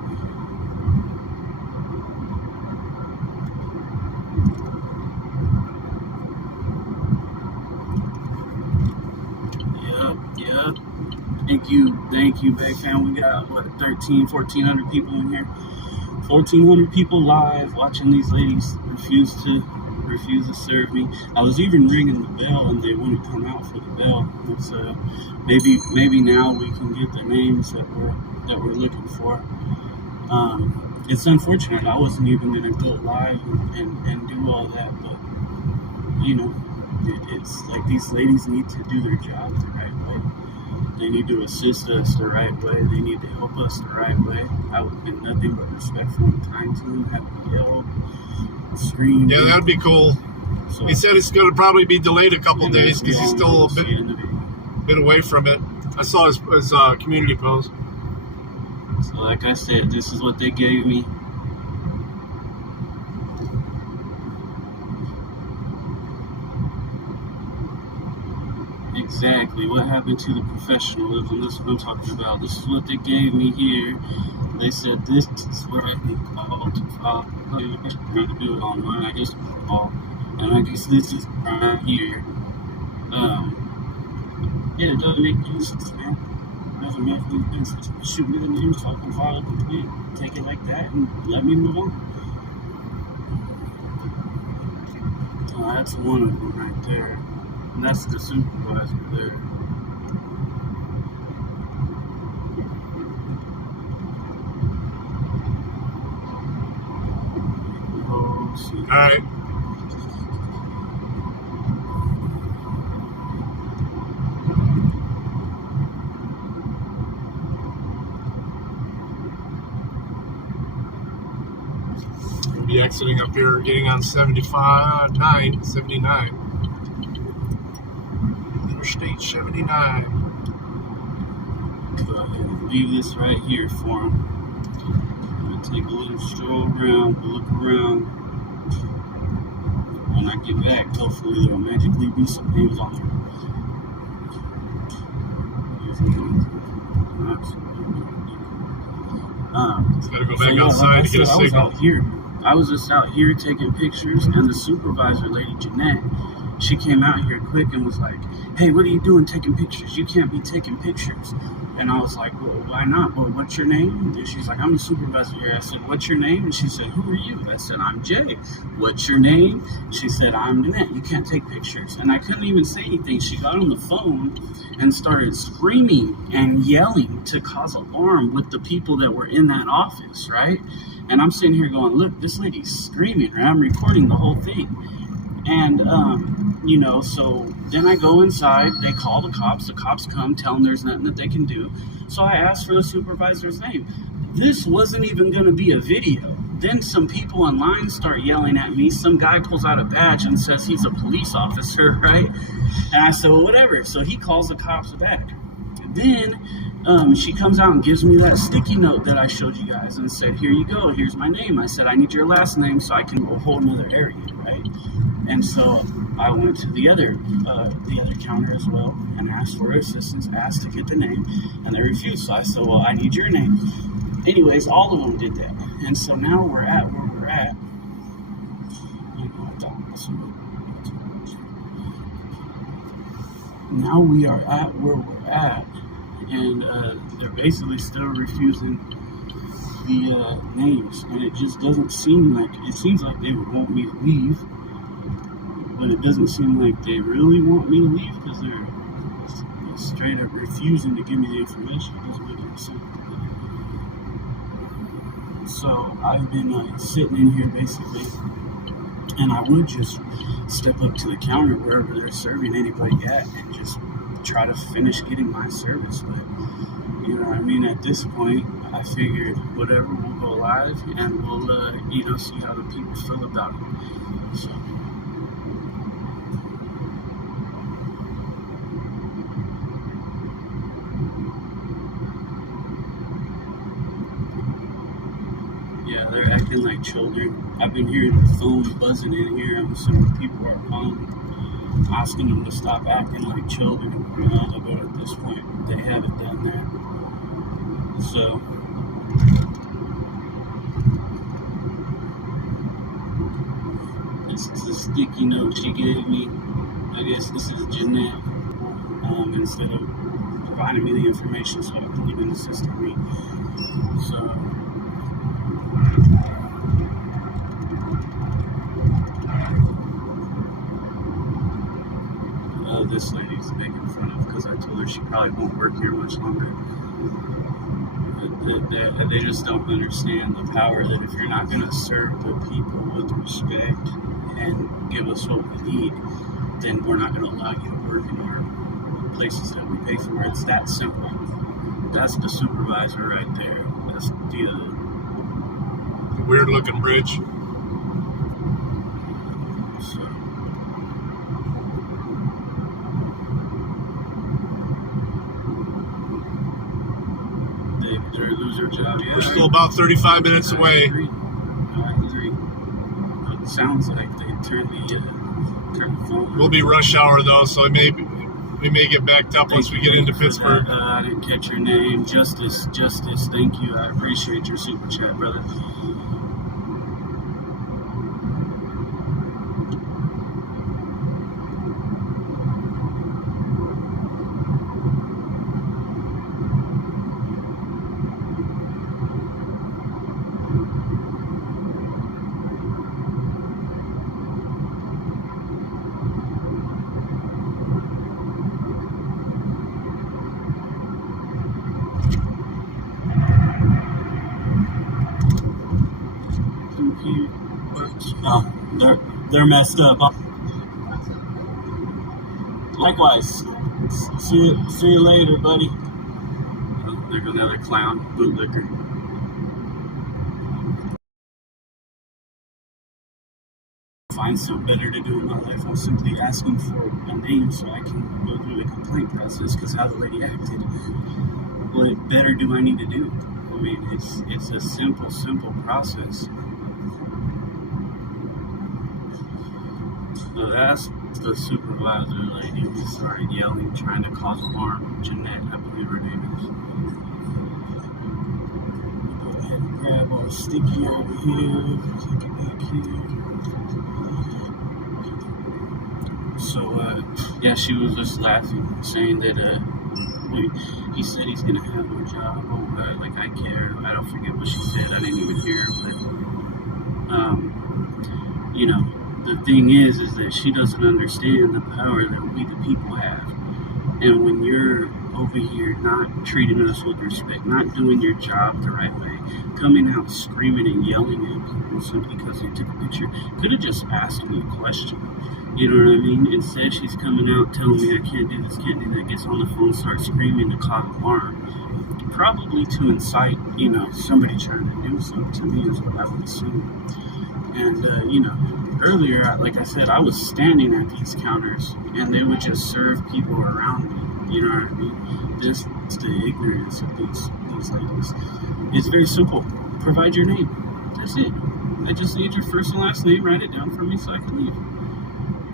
Yep. Thank you, big fan. We got, 1,400 people in here. 1,400 people live watching these ladies refuse to serve me. I was even ringing the bell and they wouldn't come out for the bell. It's, maybe now we can get the names that we're looking for. It's unfortunate. I wasn't even gonna go live and do all that, but it's like these ladies need to do their job the right way. They need to assist us the right way. They need to help us the right way. I would have been nothing but respectful and kind to them, have them yell, scream. Yeah, that'd be cool. So, he said it's going to probably be delayed a couple days because he's still a bit away from it. I saw his community post. So like I said, this is what they gave me. Exactly. What happened to the professionalism? This is what I'm talking about. This is what they gave me here. They said this is where I can call to file. I'm to do it online. I guess call. And I guess this is right here. Yeah, it doesn't make any sense, man. It doesn't make any sense. Shoot me the name so I can file a complaint. Take it like that and let me move on. Oh, that's one of them right there. And that's the supervisor there. All right. We'll be exiting up here, getting on 79. Interstate 79. Go ahead and leave this right here for him. I'm going to take a little stroll around, look around. When I get back, hopefully there'll magically be some names on there. Gotta go back outside to get a signal. I was just out here taking pictures, and the supervisor, Lady Jeanette, she came out here quick and was like, "Hey, what are you doing taking pictures? You can't be taking pictures." And I was like, "Well, why not? Well, what's your name?" And she's like, "I'm the supervisor here." I said, "What's your name?" And she said, "Who are you?" I said, "I'm Jay." "What's your name?" She said, "I'm Jeanette. You can't take pictures." And I couldn't even say anything. She got on the phone and started screaming and yelling to cause alarm with the people that were in that office, right? And I'm sitting here going, "Look, this lady's screaming," right? I'm recording the whole thing. And, so then I go inside, they call the cops come, tell them there's nothing that they can do. So I asked for the supervisor's name. This wasn't even going to be a video. Then some people online start yelling at me. Some guy pulls out a badge and says he's a police officer, right? And I said, well, whatever. So he calls the cops back. Then she comes out and gives me that sticky note that I showed you guys and said, "Here you go, here's my name." I said, "I need your last name so I can go a whole nother area," right? And so I went to the other counter as well and asked for assistance, asked to get the name, and they refused. So I said, "Well, I need your name." Anyways, all of them did that. And so now we're at where we're at. Now we are at where we're at. And they're basically still refusing the names, and it just doesn't seem like, it seems like they would want me to leave, but it doesn't seem like they really want me to leave because they're straight up refusing to give me the information. It doesn't make any sense. So I've been sitting in here basically, and I would just step up to the counter wherever they're serving anybody at and just try to finish getting my service, but You know what I mean? At this point, I figured whatever, we'll go live and we'll, you know, see how the people feel about it. So. Yeah, they're acting like children. I've been hearing the phone buzzing in here. I'm assuming people are calling, asking them to stop acting like children. But at this point, they haven't done that. So, this is the sticky note she gave me. I guess this is Jeanette. Instead of providing me the information so I can even assist me. So. This lady's making fun of because I told her she probably won't work here much longer. They just don't understand the power that if you're not going to serve the people with respect and give us what we need, then we're not going to allow you to work in our places that we pay for. It's that simple. That's the supervisor right there. That's the weird looking bridge. Yeah, we're still about 35 minutes away. I agree. It sounds like they turned the phone. We'll be rush hour though, so we may get backed up once we get into Pittsburgh. I didn't catch your name. Justice. Thank you. I appreciate your super chat, brother. They're messed up. Likewise. See you later, buddy. Oh, there's another clown bootlicker. Find something better to do in my life. I'm simply asking for a name so I can go through the complaint process because how the lady acted. What better do I need to do? I mean, it's a simple process. So that's the supervisor lady who started yelling, trying to cause alarm. Jeanette, I believe her name is. Go ahead and grab our sticky over here. Take it back here. So, yeah, she was just laughing, saying that, he said he's gonna have her job. Oh, like, I care. I don't forget what she said. I didn't even hear her, but, you know. The thing is that she doesn't understand the power that we the people have. And when you're over here not treating us with respect, not doing your job the right way, coming out screaming and yelling at people simply because they took a picture, could have just asked me a question. You know what I mean? Instead, she's coming out telling me I can't do this, can't do that, gets on the phone, starts screaming to cause alarm. Probably to incite, you know, somebody trying to do something to me is what I would assume. And, you know, earlier, like I said, I was standing at these counters, and they would just serve people around me. You know what I mean? This is the ignorance of these ladies. It's very simple. Provide your name. That's it. I just need your first and last name. Write it down for me so I can leave.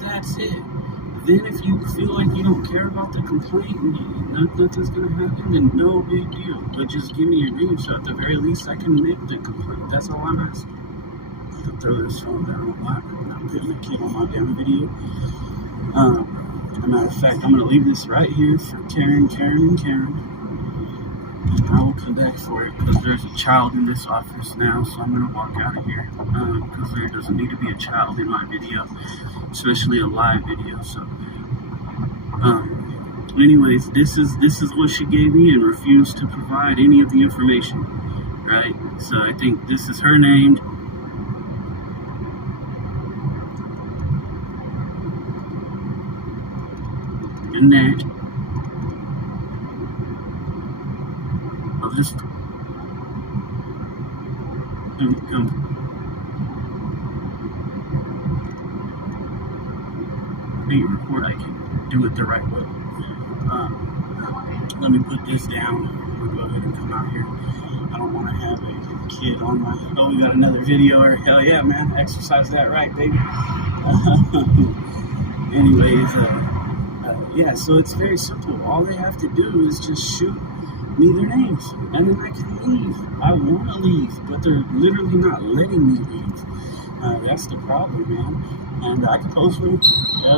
That's it. Then if you feel like you don't care about the complaint and nothing's going to happen, then no big deal. But just give me your name so at the very least I can make the complaint. That's all I'm asking. Throw this phone down. I'm not putting the kid on my damn video. As a matter of fact, I'm going to leave this right here for Karen. And I will come back for it because there's a child in this office now, so I'm going to walk out of here because there doesn't need to be a child in my video, especially a live video. So, anyways, this is what she gave me and refused to provide any of the information, right? So I think this is her name. And that. Just come. Being record, I can do it the right way. Let me put this down. We'll go ahead and come out here. I don't want to have a kid on my. Oh, we got another video. Or hell yeah, man! Exercise that right, baby. Anyways, yeah. So it's very simple. All they have to do is just shoot me their names, and then I can leave. I want to leave, but they're literally not letting me leave. That's the problem, man. And I can post with him.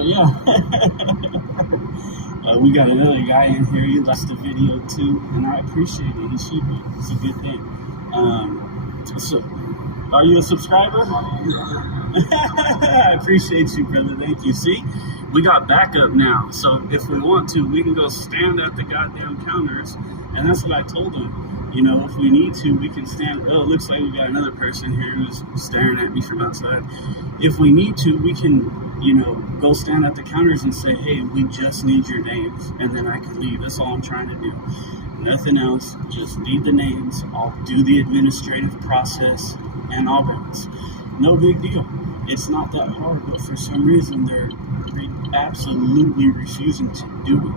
Yeah. We got another guy in here. He likes the video too, and I appreciate it. He should be. It's a good thing. So, are you a subscriber? I appreciate you, brother. Thank you. See, we got backup now. So if we want to, we can go stand at the goddamn counters, and that's what I told him. You know, if we need to, we can stand. Oh, it looks like we got another person here who's staring at me from outside. If we need to, we can, you know, go stand at the counters and say, hey, we just need your names, and then I can leave. That's all I'm trying to do. Nothing else. Just need the names. I'll do the administrative process, and I'll bounce. No big deal. It's not that hard, but for some reason, they're absolutely refusing to do it.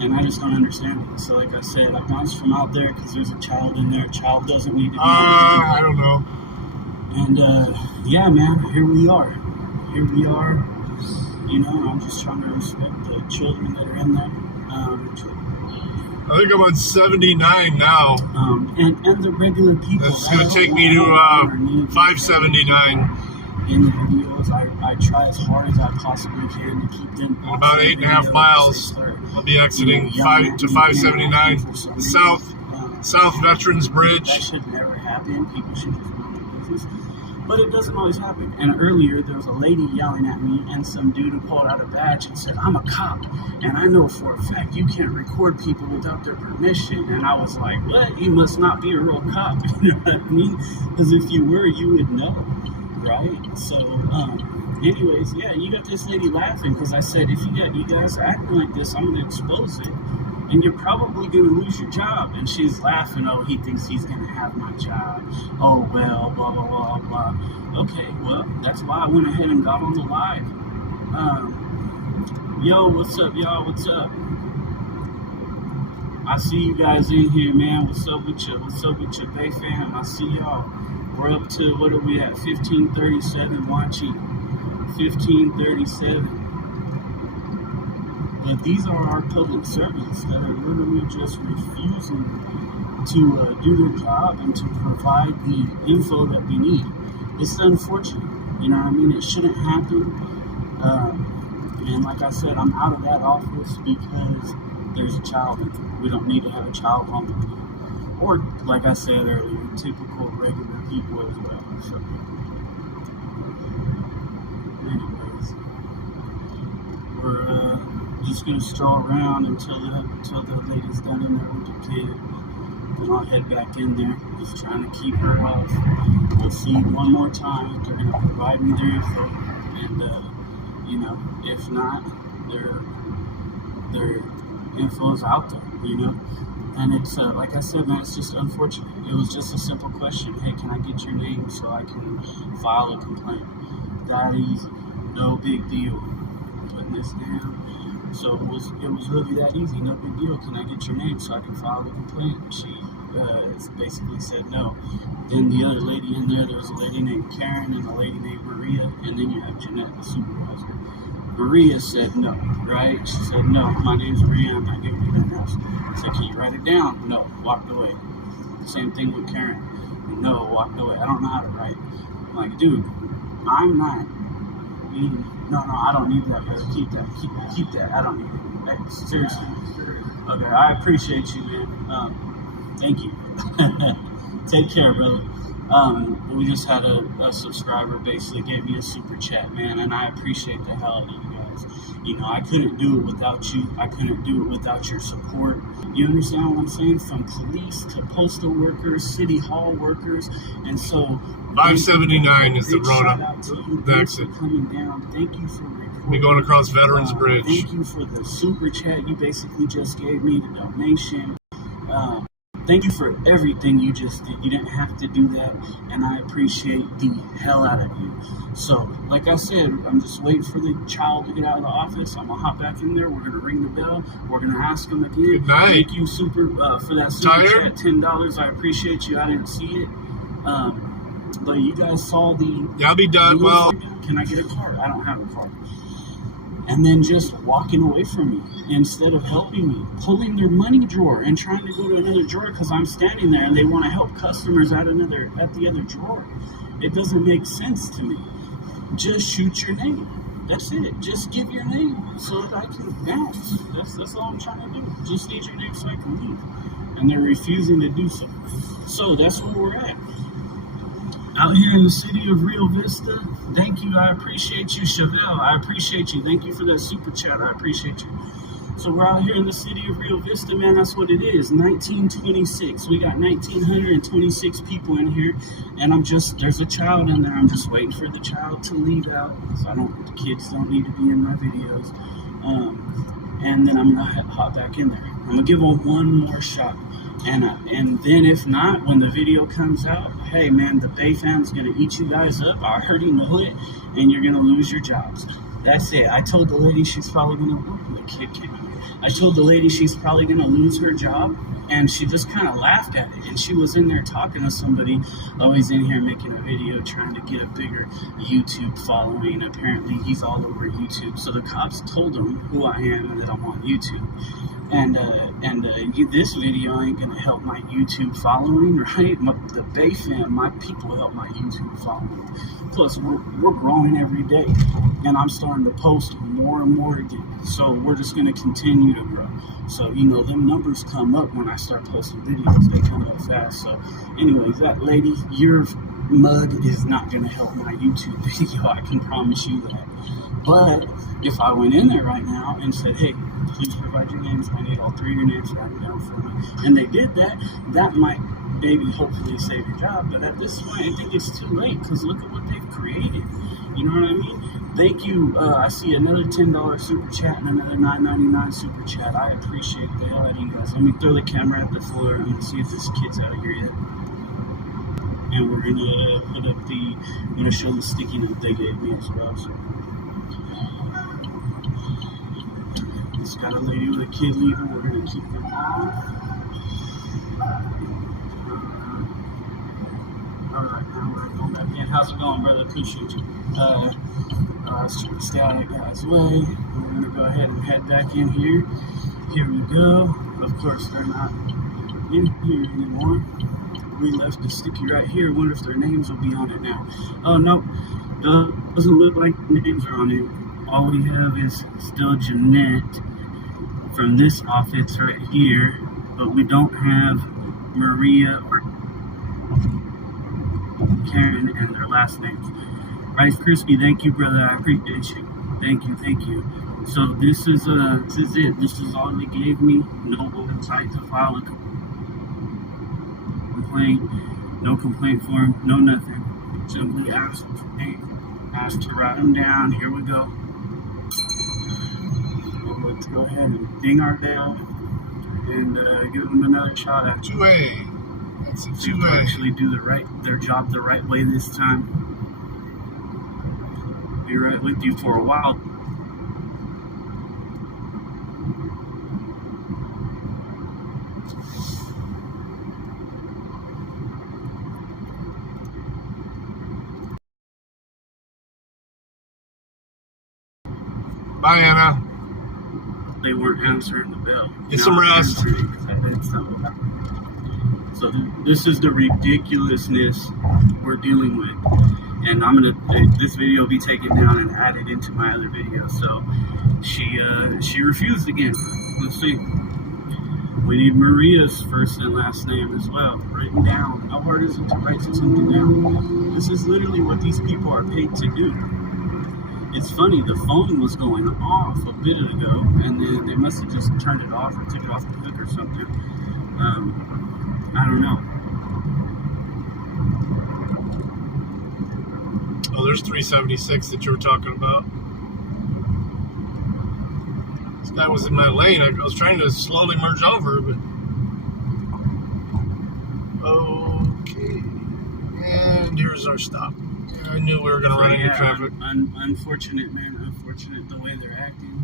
And I just don't understand it. So like I said, I bounced from out there because there's a child in there. A child doesn't need to be I don't know. And yeah, man, here we are. Here we are. You know, I'm just trying to respect the children that are in there. I think I'm on 79 now. And the regular people. It's going to take me to 579. In the videos, I try as hard as I possibly can to keep them. In about 8.5 miles, I'll be exiting 579. The South Veterans Bridge. That should never happen. People should just mind their business. But it doesn't always happen. And earlier, there was a lady yelling at me, and some dude who pulled out a badge and said, I'm a cop, and I know for a fact you can't record people without their permission. And I was like, what? You must not be a real cop. You know what I mean? Because if you were, you would know. Right? So, anyways, yeah, you got this lady laughing because I said, if you guys are acting like this, I'm going to expose it. And you're probably going to lose your job. And she's laughing, oh, he thinks he's going to have my job. Oh, well, blah, blah, blah, blah. Okay, well, that's why I went ahead and got on the live. Yo, what's up, y'all? What's up? I see you guys in here, man. What's up with you? What's up with your Bay fam? I see y'all. We're up to, what are we at? 1537 watching. 1537. But these are our public servants that are literally just refusing to do their job and to provide the info that we need. It's unfortunate. You know what I mean? It shouldn't happen. And like I said, I'm out of that office because there's a child in it. We don't need to have a child on the video. Or, like I said earlier, typical regular people as well. So, anyways, we're just gonna stroll around until the lady's done in there with the kid. Then I'll head back in there, just trying to keep her off. We'll see one more time. They're gonna provide me their info, and you know, if not, their info is out there. You know. And it's, like I said, man, it's just unfortunate. It was just a simple question. Hey, can I get your name so I can file a complaint? That easy. No big deal. Putting this down. So it was really that easy. No big deal. Can I get your name so I can file a complaint? She basically said no. Then the other lady in there was a lady named Karen and a lady named Maria. And then you have Jeanette, the supervisor. Maria said no, right? She said, no, my name's Maria, I'm not giving you nothing else. I said, can you write it down? No, walked away. Same thing with Karen. No, walked away. I don't know how to write. I'm like, dude, I'm not. No, I don't need that, brother. Keep that. I don't need it. Like, seriously. Okay, I appreciate you, man. Thank you. Take care, brother. We just had a subscriber basically gave me a super chat, man, and I appreciate the hell out of you guys. You know, I couldn't do it without you. I couldn't do it without your support. You understand what I'm saying? From police to postal workers, city hall workers, and so 579 is the road up. Thanks for coming down. Thank you for recording. We're going across Veterans Bridge. Thank you for the super chat you basically just gave me, the donation. Thank you for everything you just did. You didn't have to do that, and I appreciate the hell out of you. So, like I said, I'm just waiting for the child to get out of the office. I'm gonna hop back in there. We're gonna ring the bell. We're gonna ask him again. Good night. Thank you for that super chat, $10. I appreciate you. I didn't see it, but you guys saw the. Yeah, I'll be done. Well, can I get a card? I don't have a card. And then just walking away from me instead of helping me, pulling their money drawer and trying to go to another drawer because I'm standing there and they want to help customers at the other drawer. It doesn't make sense to me. Just shoot your name. That's it. Just give your name so that I can dance. That's all I'm trying to do. Just need your name so I can leave. And they're refusing to do so. So that's where we're at. Out here in the city of Rio Vista, thank you. I appreciate you, Chevelle. I appreciate you. Thank you for that super chat. I appreciate you. So we're out here in the city of Rio Vista, man. That's what it is. 1926. We got 1,926 people in here, and there's a child in there. I'm just waiting for the child to leave out. So the kids don't need to be in my videos. And then I'm gonna hop back in there. I'm gonna give them one more shot. And then if not, when the video comes out, hey man, the Bay fam's gonna eat you guys up. I already know it, and you're gonna lose your jobs. That's it. I told the lady she's probably I told the lady she's probably gonna lose her job, and she just kind of laughed at it. And she was in there talking to somebody. Oh, he's in here making a video trying to get a bigger YouTube following. Apparently, he's all over YouTube. So the cops told him who I am and that I'm on YouTube. And this video ain't gonna help my YouTube following, right? The Bay fam, my people help my YouTube following. Plus, we're growing every day, and I'm starting to post more and more again. So we're just gonna continue to grow. So them numbers come up when I start posting videos. They come up fast. So, anyways, that lady, your mug is not gonna help my YouTube video. I can promise you that. But if I went in there right now and said, hey, please provide your names, I need all three of your names written down for me, and they did that, that might maybe hopefully save your job. But at this point, I think it's too late because look at what they've created. You know what I mean? Thank you. I see another $10 super chat and another $9.99 super chat. I appreciate the hell out of you guys. Let me throw the camera at the floor and let's see if this kid's out of here yet. And we're gonna put up I'm gonna show the sticky note they gave me as well. So. It's got a lady with a kid leaving. We're gonna keep them on. Alright, now we're going back in. How's it going, brother? Appreciate you. Let's try to stay out of that guy's way. We're gonna go ahead and head back in here. Here we go. Of course, they're not in here anymore. We left the sticky right here. Wonder if their names will be on it now. Oh no, doesn't look like names are on it. All we have is still Jeanette from this office right here, but we don't have Maria or Karen and their last names. Rice Crispy, thank you, brother. I appreciate you. Thank you. So this is it. This is all they gave me. No website to file a complaint. No complaint form. No nothing. Simply asked to write them down. Here we go. Let's go ahead and ding our bell and give them another shot at 2A. That's a 2A. To actually do their job the right way this time. Be right with you for a while. Bye, Anna. They weren't answering the bell. Get some rest. So this is the ridiculousness we're dealing with. And this video will be taken down and added into my other video. So she refused again. Let's see. We need Maria's first and last name as well, written down. How hard is it to write something down? This is literally what these people are paid to do. It's funny, the phone was going off a bit ago, and then they must have just turned it off or took it off the hook or something. I don't know. Oh, there's 376 that you were talking about. This guy was in my lane. I was trying to slowly merge over, but here's our stop. I knew we were going to run into traffic. Unfortunate, man. Unfortunate the way they're acting.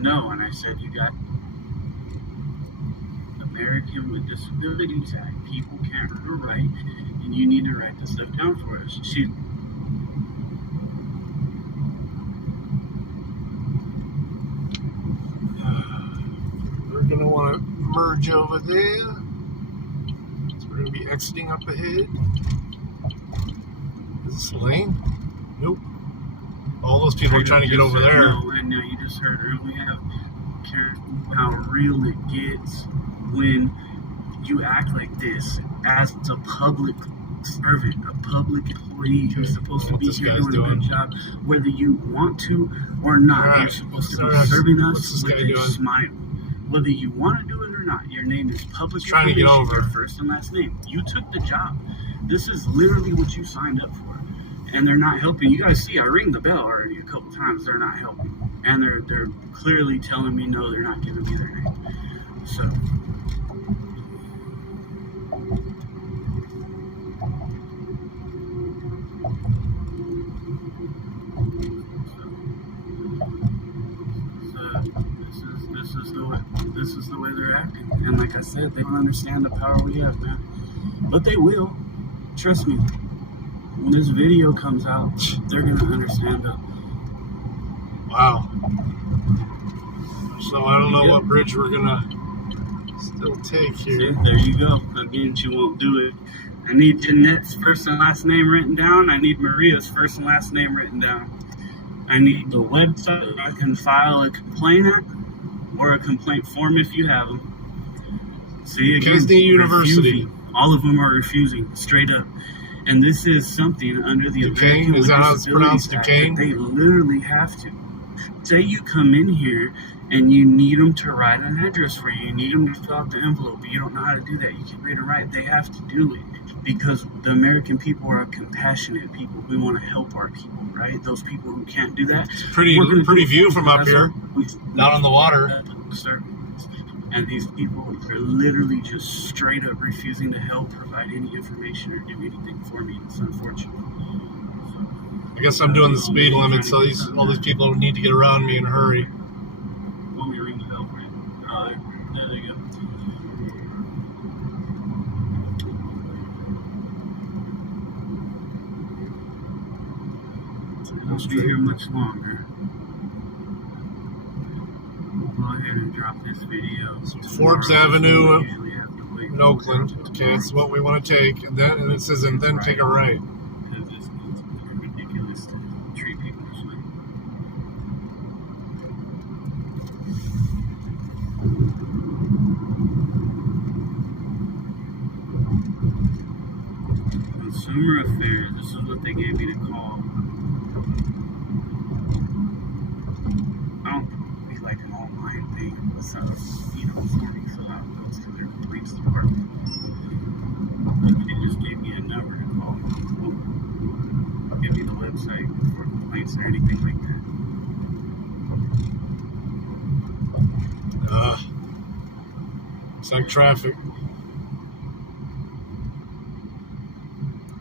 No, and I said, you got American with Disabilities Act. People can't write, and you need to write this stuff down for us. We're going to want to merge over there. So we're going to be exiting up ahead. Is this a lane? Nope. All those people are trying to get over there. No, I know, you just heard her. We have how real it gets when you act like this as a public servant, a public employee who's supposed to be here doing a good job, whether you want to or not. Right. You're supposed to be serving us with a smile. Whether you want to do it or not, your name is public trying to get over. Your first and last name. You took the job. This is literally what you signed up for. And they're not helping. You guys see, I ring the bell already a couple times. They're not helping, and they're clearly telling me no. They're not giving me their name. So, this is the way they're acting. And like I said, they don't understand the power we have, man. But they will. Trust me. When this video comes out, they're going to understand it. Wow. So I don't know what bridge we're going to still take here. See, there you go. Again, you won't do it. I need Jeanette's first and last name written down. I need Maria's first and last name written down. I need the website where I can file a complaint at, or a complaint form if you have them. See, again, Kesney University. All of them are refusing, straight up. And this is something under the Duquesne? Is that how it's pronounced, Duquesne? They literally have to. Say you come in here and you need them to write an address for you. You need them to fill out the envelope, but you don't know how to do that. You can't read and write. They have to do it because the American people are compassionate people. We want to help our people, right? Those people who can't do that. It's pretty view from up here, not on the water. And these people are literally just straight up refusing to help, provide any information, or do anything for me. It's unfortunate. I guess I'm doing the speed limit, so all these people need to get around me in a hurry. Want me to ring the bell for you? There they go. I won't be here much longer. Go ahead and drop this video. Forbes Avenue in Oakland. Okay, that's what we want to take. And then it says, and then take a right. Because it's ridiculous to treat people this way. Consumer Affairs. This is what they gave me to call. I don't think it's like an online thing. It's a, form you fill out goes to their complaints department. But they just gave me a number to call. I'll give you the website for complaints or anything like that. It's like traffic.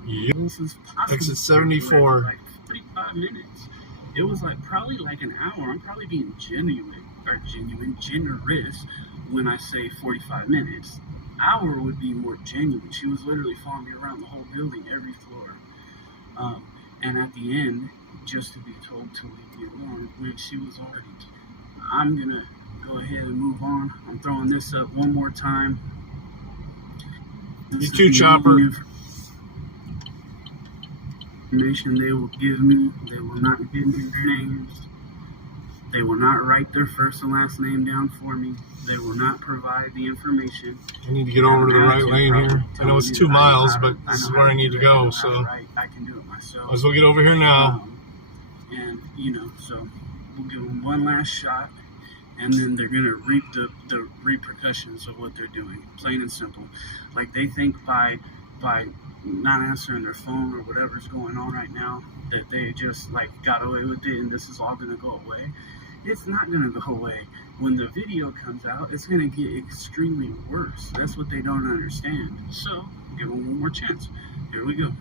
Yep. Exit 74. Like 45 minutes. It was probably like an hour. I'm probably being generous when I say 45 minutes. Hour would be more genuine. She was literally following me around the whole building, every floor. And at the end, just to be told to leave me alone, when she was already, I'm going to go ahead and move on. I'm throwing this up one more time. You too, Chopper. Information they will give me. They will not give me their names. They will not write their first and last name down for me. They will not provide the information. I need to get over to the right lane here. I know it's 2 miles, but this is where I need to go, so I can do it myself. Might as well get over here now. And, so we'll give them one last shot, and then they're going to reap the repercussions of what they're doing, plain and simple. Like, they think by by not answering their phone or whatever's going on right now, that they just like got away with it and this is all going to go away. It's not going to go away. When the video comes out, it's going to get extremely worse. That's what they don't understand. So give them one more chance. Here we go.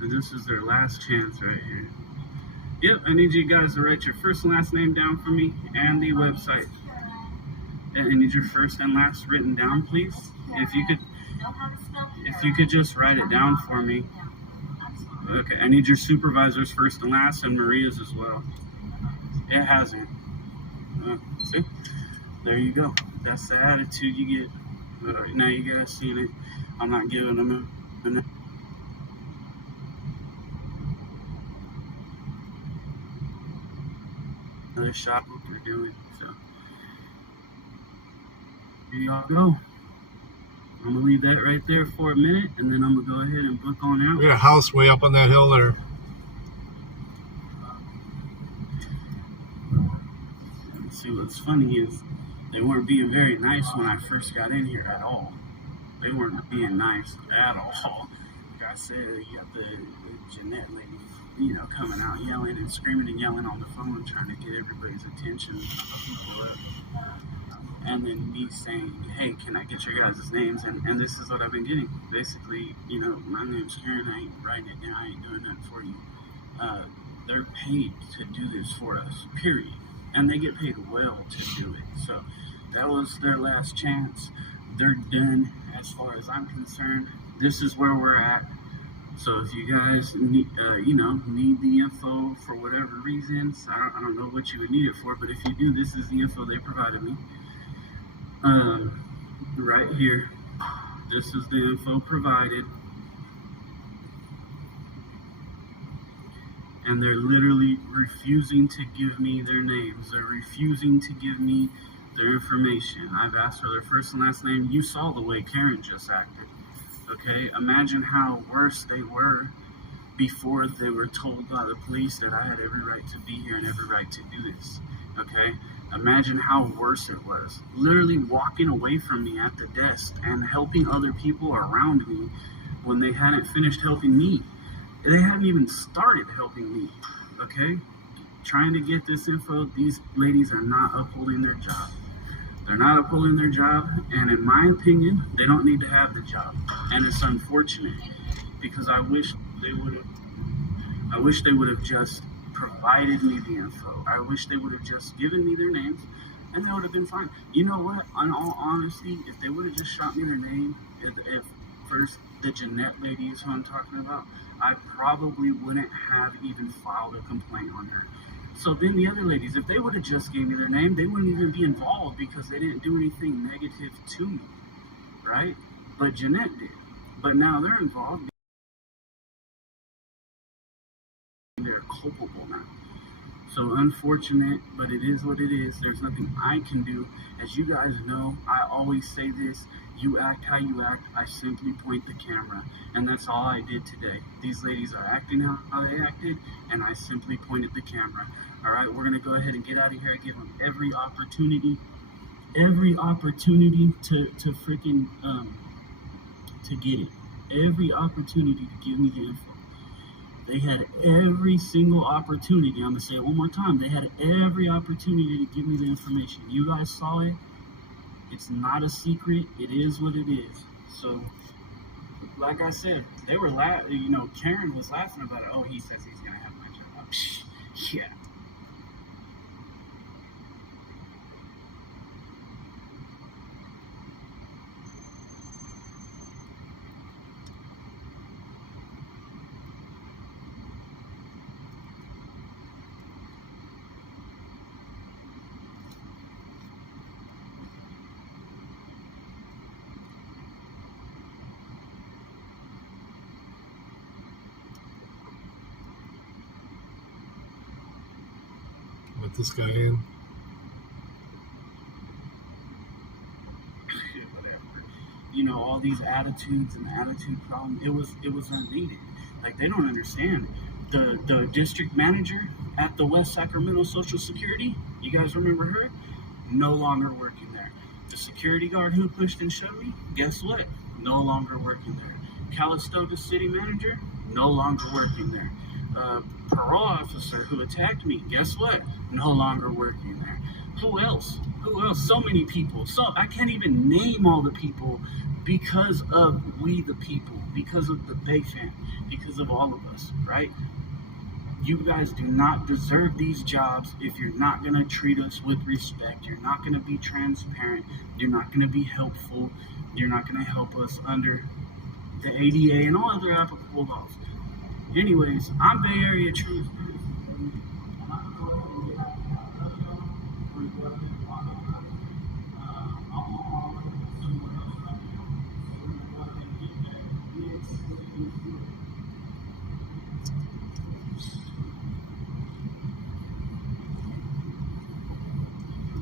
And this is their last chance right here. Yep, I need you guys to write your first and last name down for me and the website. And I need your first and last written down, please. If you could just write it down for me. Okay, I need your supervisor's first and last and Maria's as well. It hasn't. See? There you go. That's the attitude you get. Now you guys seen it. I'm not giving them another shot what they're doing. So here y'all go. I'm gonna leave that right there for a minute, and then I'm gonna go ahead and book on out. We got a house way up on that hill there. See, what's funny is they weren't being very nice when I first got in here at all. They weren't being nice at all. Like I said, you got the Jeanette lady, you know, coming out yelling and screaming and yelling on the phone, trying to get everybody's attention. And then me saying, hey, can I get your guys' names? And this is what I've been getting. Basically, you know, my name's Karen. I ain't writing it down. I ain't doing nothing for you. They're paid to do this for us, period. And they get paid well to do it. So that was their last chance. They're done as far as I'm concerned. This is where we're at. So if you guys need, need the info for whatever reasons, I don't know what you would need it for, but if you do, this is the info they provided me. Right here. This is the info provided. And they're literally refusing to give me their names. They're refusing to give me their information. I've asked for their first and last name. You saw the way Karen just acted. Okay? Imagine how worse they were before they were told by the police that I had every right to be here and every right to do this. Okay? Imagine how worse it was. Literally walking away from me at the desk and helping other people around me when they hadn't finished helping me. They haven't even started helping me, okay? Trying to get this info, these ladies are not upholding their job. They're not upholding their job, and in my opinion, they don't need to have the job. And it's unfortunate, because I wish they would have just provided me the info. I wish they would have just given me their names, and they would have been fine. You know what? In all honesty, if they would have just shot me their name, if first the Jeanette lady is who I'm talking about, I probably wouldn't have even filed a complaint on her. So then the other ladies, if they would have just gave me their name, they wouldn't even be involved because they didn't do anything negative to me, right? But Jeanette did. But now they're involved. They're culpable now. So unfortunate, but it is what it is. There's nothing I can do. As you guys know, I always say this. You act how you act. I simply point the camera. And that's all I did today. These ladies are acting how they acted, and I simply pointed the camera. All right, we're going to go ahead and get out of here. I give them every opportunity to freaking, to get it. Every opportunity to give me the info. They had every single opportunity. I'm going to say it one more time. They had every opportunity to give me the information. You guys saw it. It's not a secret. It is what it is. So, like I said, they were Karen was laughing about it. Oh, he says he's going to have my job. Yeah. Let this guy in. Whatever. All these attitudes and the attitude problem, it was unneeded. Like, they don't understand. The district manager at the West Sacramento Social Security, you guys remember her? no longer working there. The security guard who pushed and shoved me, guess what? No longer working there. Calistoga city manager, no longer working there. Parole officer who attacked me, guess what? No longer working there. Who else? Who else? So many people. So I can't even name all the people because of we the people, because of the Bay fam, because of all of us, right? You guys do not deserve these jobs if you're not going to treat us with respect. You're not going to be transparent. You're not going to be helpful. You're not going to help us under the ADA and all other applicable laws. Anyways, I'm Bay Area Truth.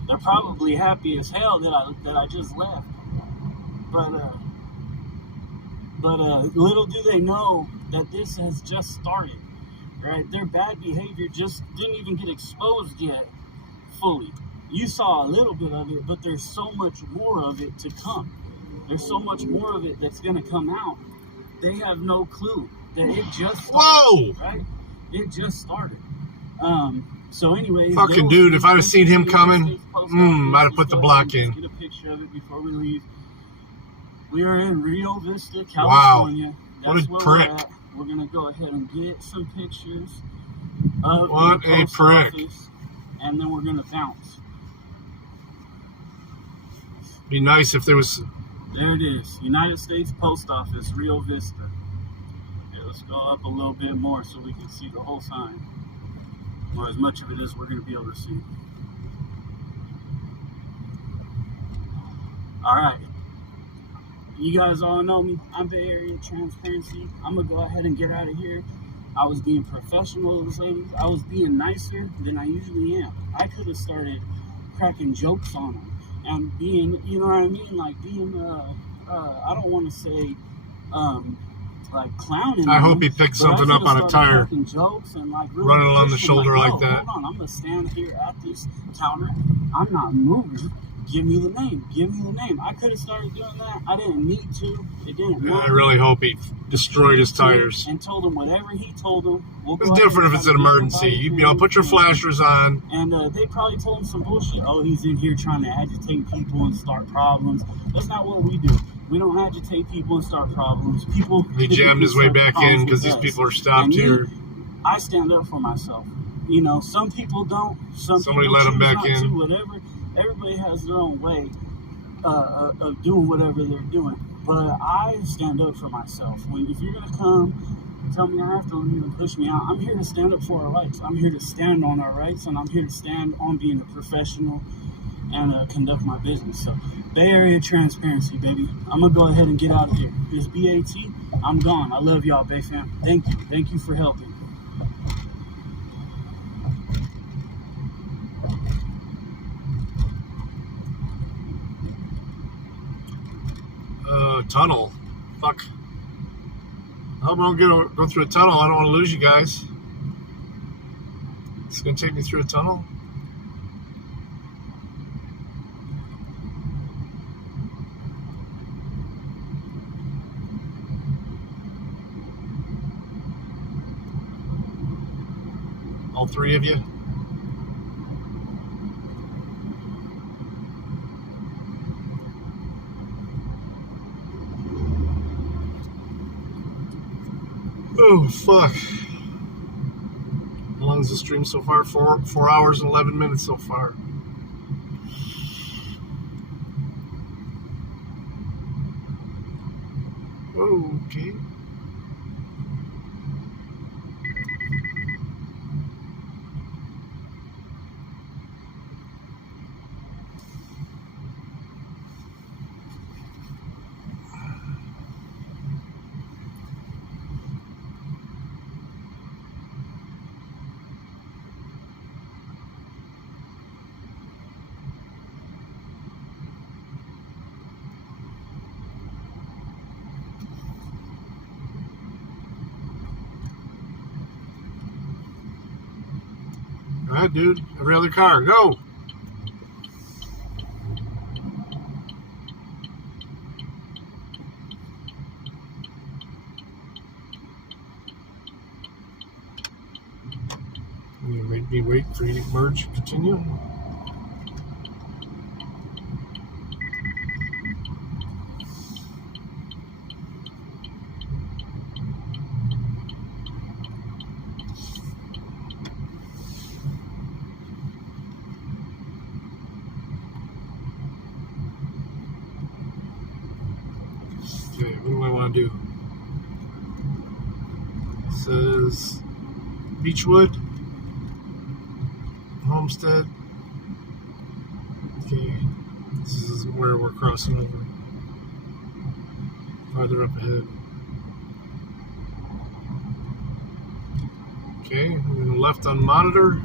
They're probably happy as hell that I just left, but little do they know that this has just started, right? Their bad behavior just didn't even get exposed yet fully. You saw a little bit of it, but there's so much more of it to come. There's so much more of it that's going to come out. They have no clue that it just started. Whoa! Right? It just started. So anyways, fucking dude, if I'd have seen him coming, I'd have put the block in. Get a picture of it before we leave. We are in Rio Vista, California. Wow. That's What a prick. we're at. We're going to go ahead and get some pictures of What the a post prick. office, and then we're going to bounce. Be nice if there was... There it is. United States Post Office, Rio Vista. Okay, let's go up a little bit more so we can see the whole sign. Or as much of it as we're going to be able to see. Alright. You guys all know me. I'm Bay Area Transparency. I'm going to go ahead and get out of here. I was being professional with this lady. I was being nicer than I usually am. I could have started cracking jokes on them and being, you know what I mean? Like being, I don't want to say, like clowning. I hope he picked something up on a tire. Jokes and like really running along the pushing, shoulder like "No, that. Hold on, I'm going to stand here at this counter. I'm not moving. Give me the name. Give me the name." I could have started doing that. I didn't need to. It didn't matter. I really hope he destroyed his tires. And told him whatever he told him. We'll It's different if it's an emergency. You know, put your flashers on. And they probably told him some bullshit. Oh, he's in here trying to agitate people and start problems. That's not what we do. We don't agitate people and start problems. People. He jammed his way back in because these people are stopped here. I stand up for myself. You know, some people don't. Somebody people let him choose back not in. to, whatever. Everybody has their own way of doing whatever they're doing. But I stand up for myself. If you're going to come, tell me I have to leave and push me out. I'm here to stand up for our rights. I'm here to stand on our rights, and I'm here to stand on being a professional and conduct my business. So, Bay Area Transparency, baby. I'm going to go ahead and get out of here. It's BAT. I'm gone. I love y'all, Bay fam. Thank you. Thank you for helping. Tunnel. Fuck. I hope I don't go through a tunnel. I don't want to lose you guys. It's going to take me through a tunnel. All three of you. Oh, fuck. How long is the stream so far? 4 hours and 11 minutes so far. Okay. All right, dude. Every other car, go. me wait for you to merge. Continue. Okay, what do I want to do? It says Beechwood, Homestead. Okay, this is where we're crossing over. Farther up ahead. Okay, we're going to left on monitor.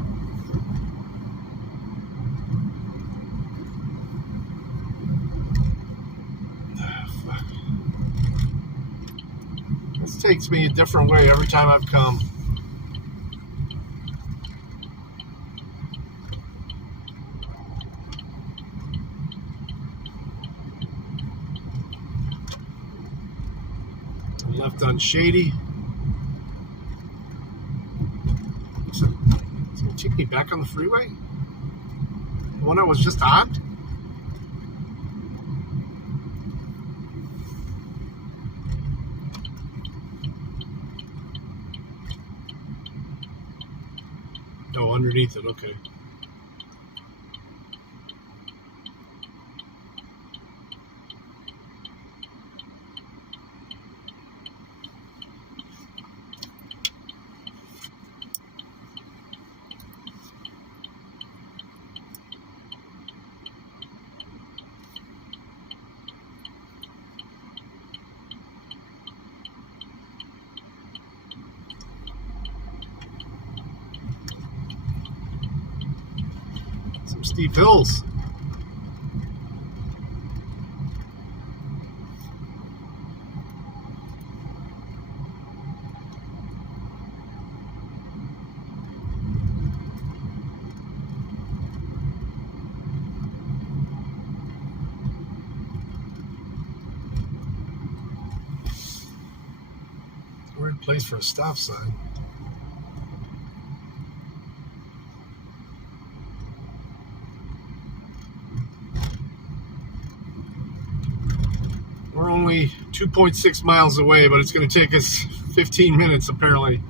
This takes me a different way every time I've come. Left on Shady. It's going to take me back on the freeway? The one I was just on? Oh, underneath it, okay. Some steep hills. Weird place for a stop sign. We're only 2.6 miles away, but it's going to take us 15 minutes apparently.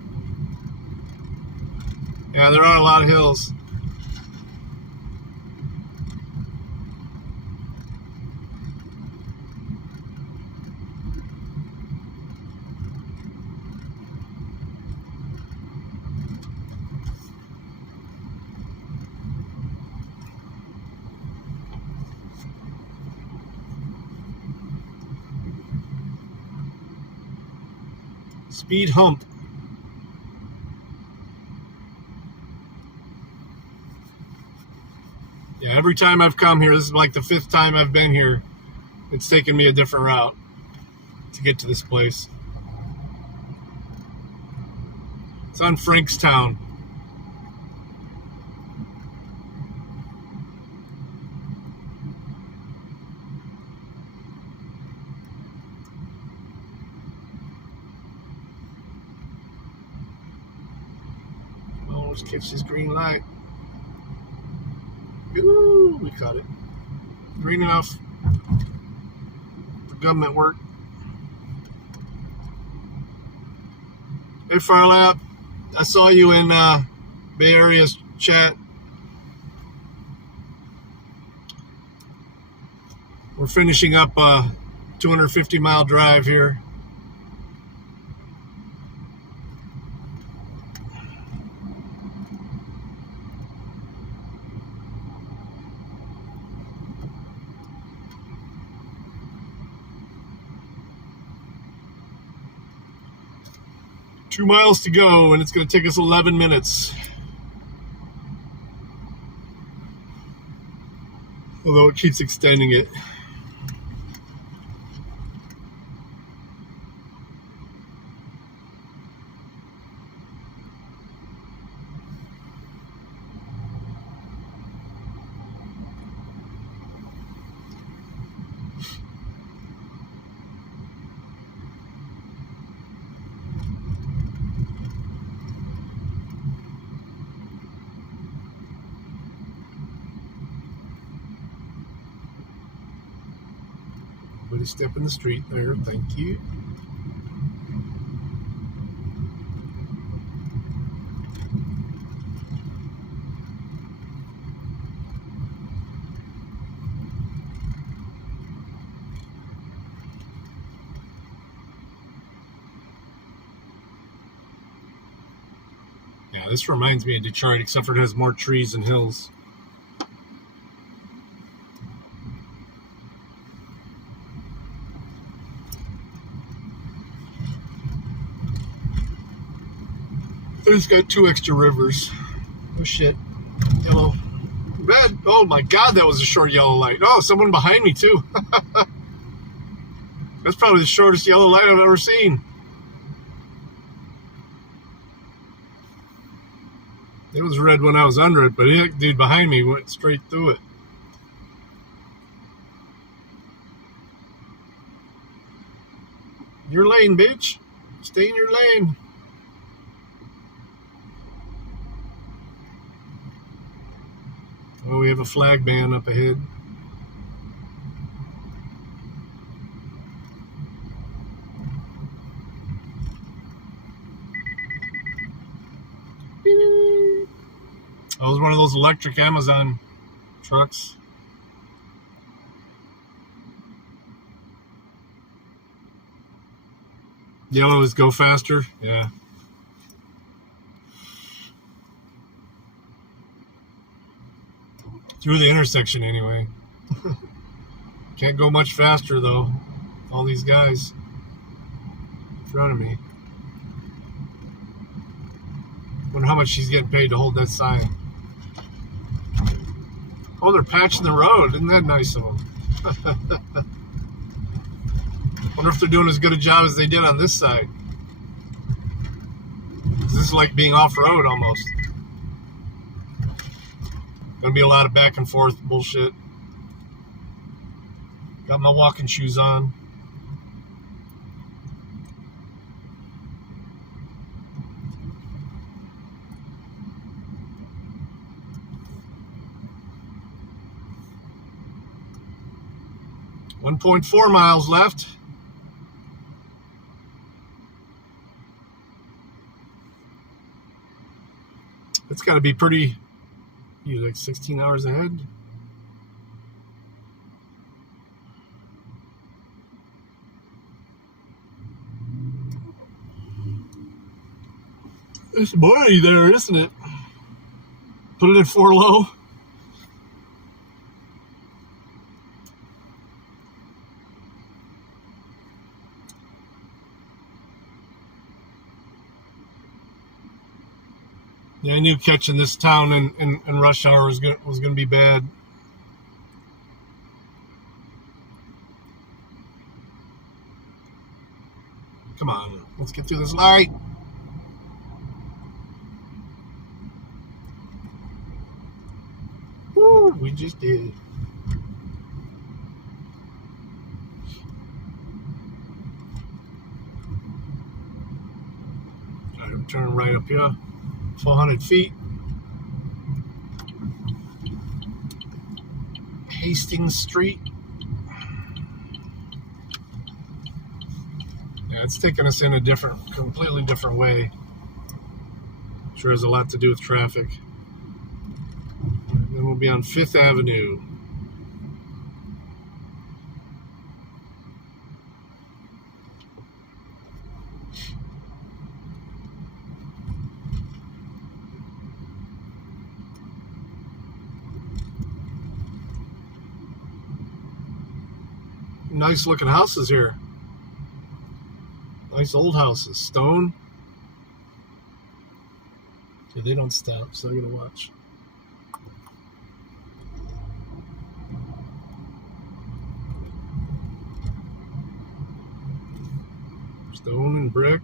Yeah, there are a lot of hills. Speed hump. Yeah, every time I've come here, this is like the 5th time I've been here, it's taken me a different route to get to this place. It's on Frankstown. Almost catch this green light. Ooh, we caught it. Green enough for government work. Hey, Farlap, I saw you in Bay Area's chat. We're finishing up a 250-mile drive here. Two miles to go, and it's going to take us 11 minutes. Although it keeps extending it. Nobody step in the street there. Thank you. Yeah, this reminds me of Detroit, except for it has more trees and hills. It's got 2 extra rivers. Oh shit. Yellow. Red. Oh my god, that was a short yellow light. Oh, someone behind me too. That's probably the shortest yellow light I've ever seen. It was red when I was under it, but the dude behind me went straight through it. Your lane, bitch. Stay in your lane. Oh, we have a flag ban up ahead. That was one of those electric Amazon trucks. Yellow is go faster. Yeah. Through the intersection anyway. Can't go much faster though. All these guys in front of me. Wonder how much she's getting paid to hold that sign. Oh, they're patching the road. Isn't that nice of them? Wonder if they're doing as good a job as they did on this side. This is like being off-road almost. Gonna be a lot of back and forth bullshit. Got my walking shoes on. .4 miles left. It's got to be pretty, like 16 hours ahead. It's money there, isn't it? Put it in 4 low. Yeah, I knew catching this town in rush hour was gonna be bad. Come on, let's get through this light. Woo, we just did. All right, I'm turning right up here. 400 feet. Hastings Street. Yeah, it's taking us in a completely different way. Sure has a lot to do with traffic. And then we'll be on 5th Avenue. Nice looking houses here. Nice old houses. Stone. Okay, they don't stop, so I gotta watch. Stone and brick.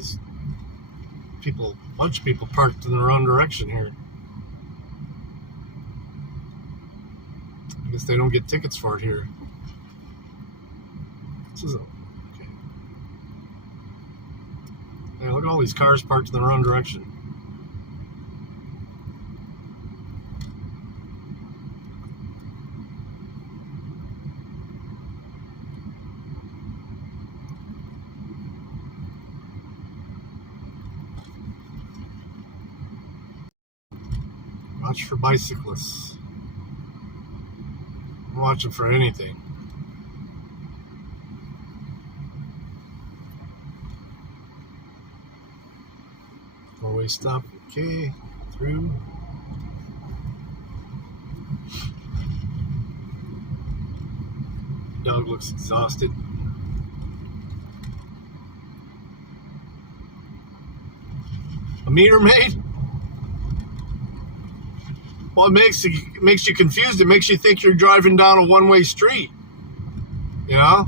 Guys, a bunch of people parked in the wrong direction here. I guess they don't get tickets for it here. This is okay. Yeah, look at all these cars parked in the wrong direction. Watch for bicyclists. I'm watching for anything. Four-way stop. Okay. Through. Dog looks exhausted. A meter maid? Well, it makes you confused. It makes you think you're driving down a one-way street. You know?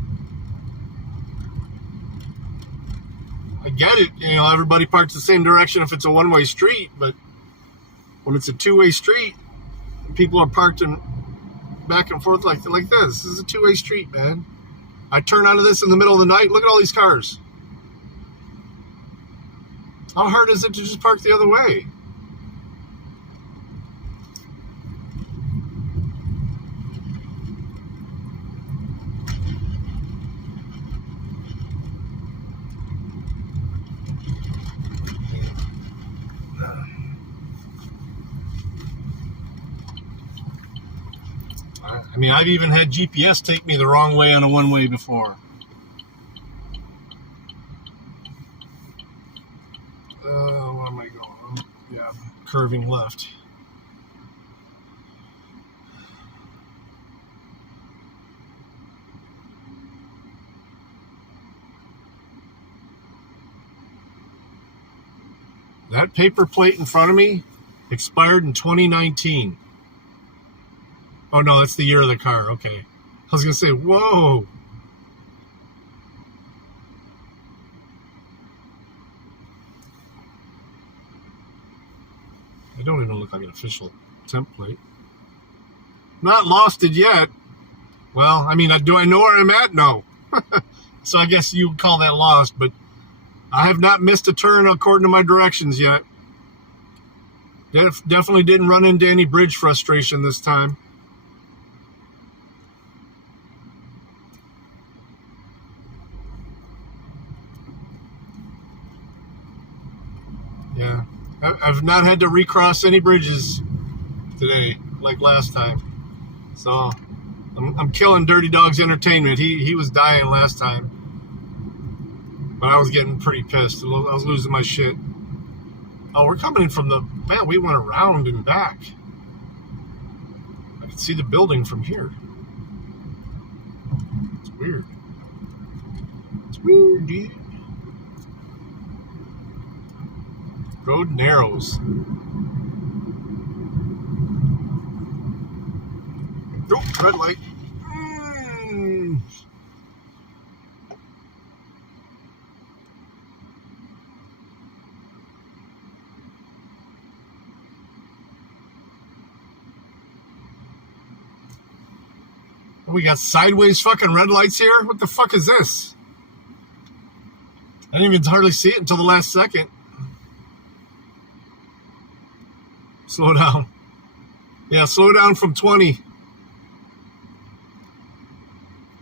I get it. You know, everybody parks the same direction if it's a one-way street, but when it's a two-way street, people are parked in back and forth like this. This is a two-way street, man. I turn onto this in the middle of the night. Look at all these cars. How hard is it to just park the other way? I mean, I've even had GPS take me the wrong way on a one-way before. Where am I going? Yeah, curving left. That paper plate in front of me expired in 2019. Oh, no, that's the year of the car. Okay. I was going to say, whoa. I don't even look like an official template. Not lost it yet. Well, I mean, do I know where I'm at? No. So I guess you would call that lost, but I have not missed a turn according to my directions yet. Definitely didn't run into any bridge frustration this time. Yeah, I've not had to recross any bridges today like last time. So I'm killing Dirty Dog's entertainment. He was dying last time, but I was getting pretty pissed. I was losing my shit. Oh, we're coming in from the... Man, we went around and back. I can see the building from here. It's weird. It's weird, dude. Road narrows. Oh, red light. We got sideways fucking red lights here? What the fuck is this? I didn't even hardly see it until the last second. Slow down. Yeah, slow down from 20.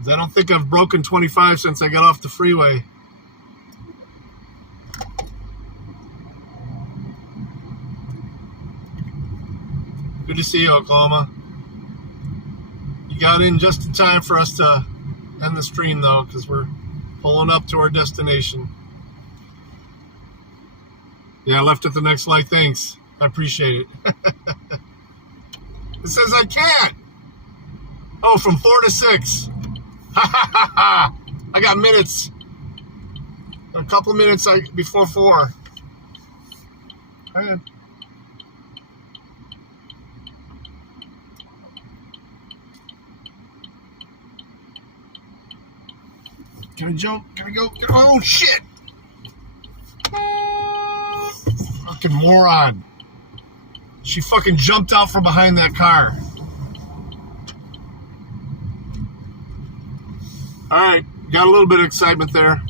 I don't think I've broken 25 since I got off the freeway. Good to see you, Oklahoma. You got in just in time for us to end the stream, though, because we're pulling up to our destination. Yeah, I left at the next light. Thanks. I appreciate it. It says I can't. Oh, from 4 to 6. I got minutes. A couple of minutes before 4. Can I jump? Can I go? Oh, shit. Fucking moron. She fucking jumped out from behind that car. All right, got a little bit of excitement there.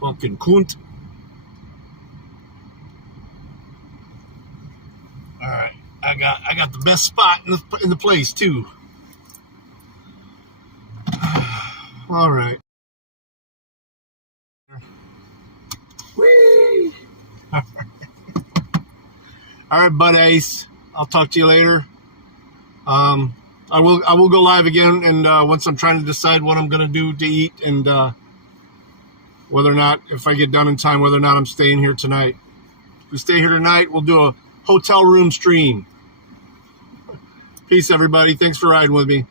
Fucking cunt. All right, I got the best spot in the place too. All right. Whee! All right, Bud Ace. I'll talk to you later. I will go live again, and once I'm trying to decide what I'm gonna do to eat, and whether or not, if I get done in time, whether or not I'm staying here tonight. If we stay here tonight, we'll do a hotel room stream. Peace, everybody. Thanks for riding with me.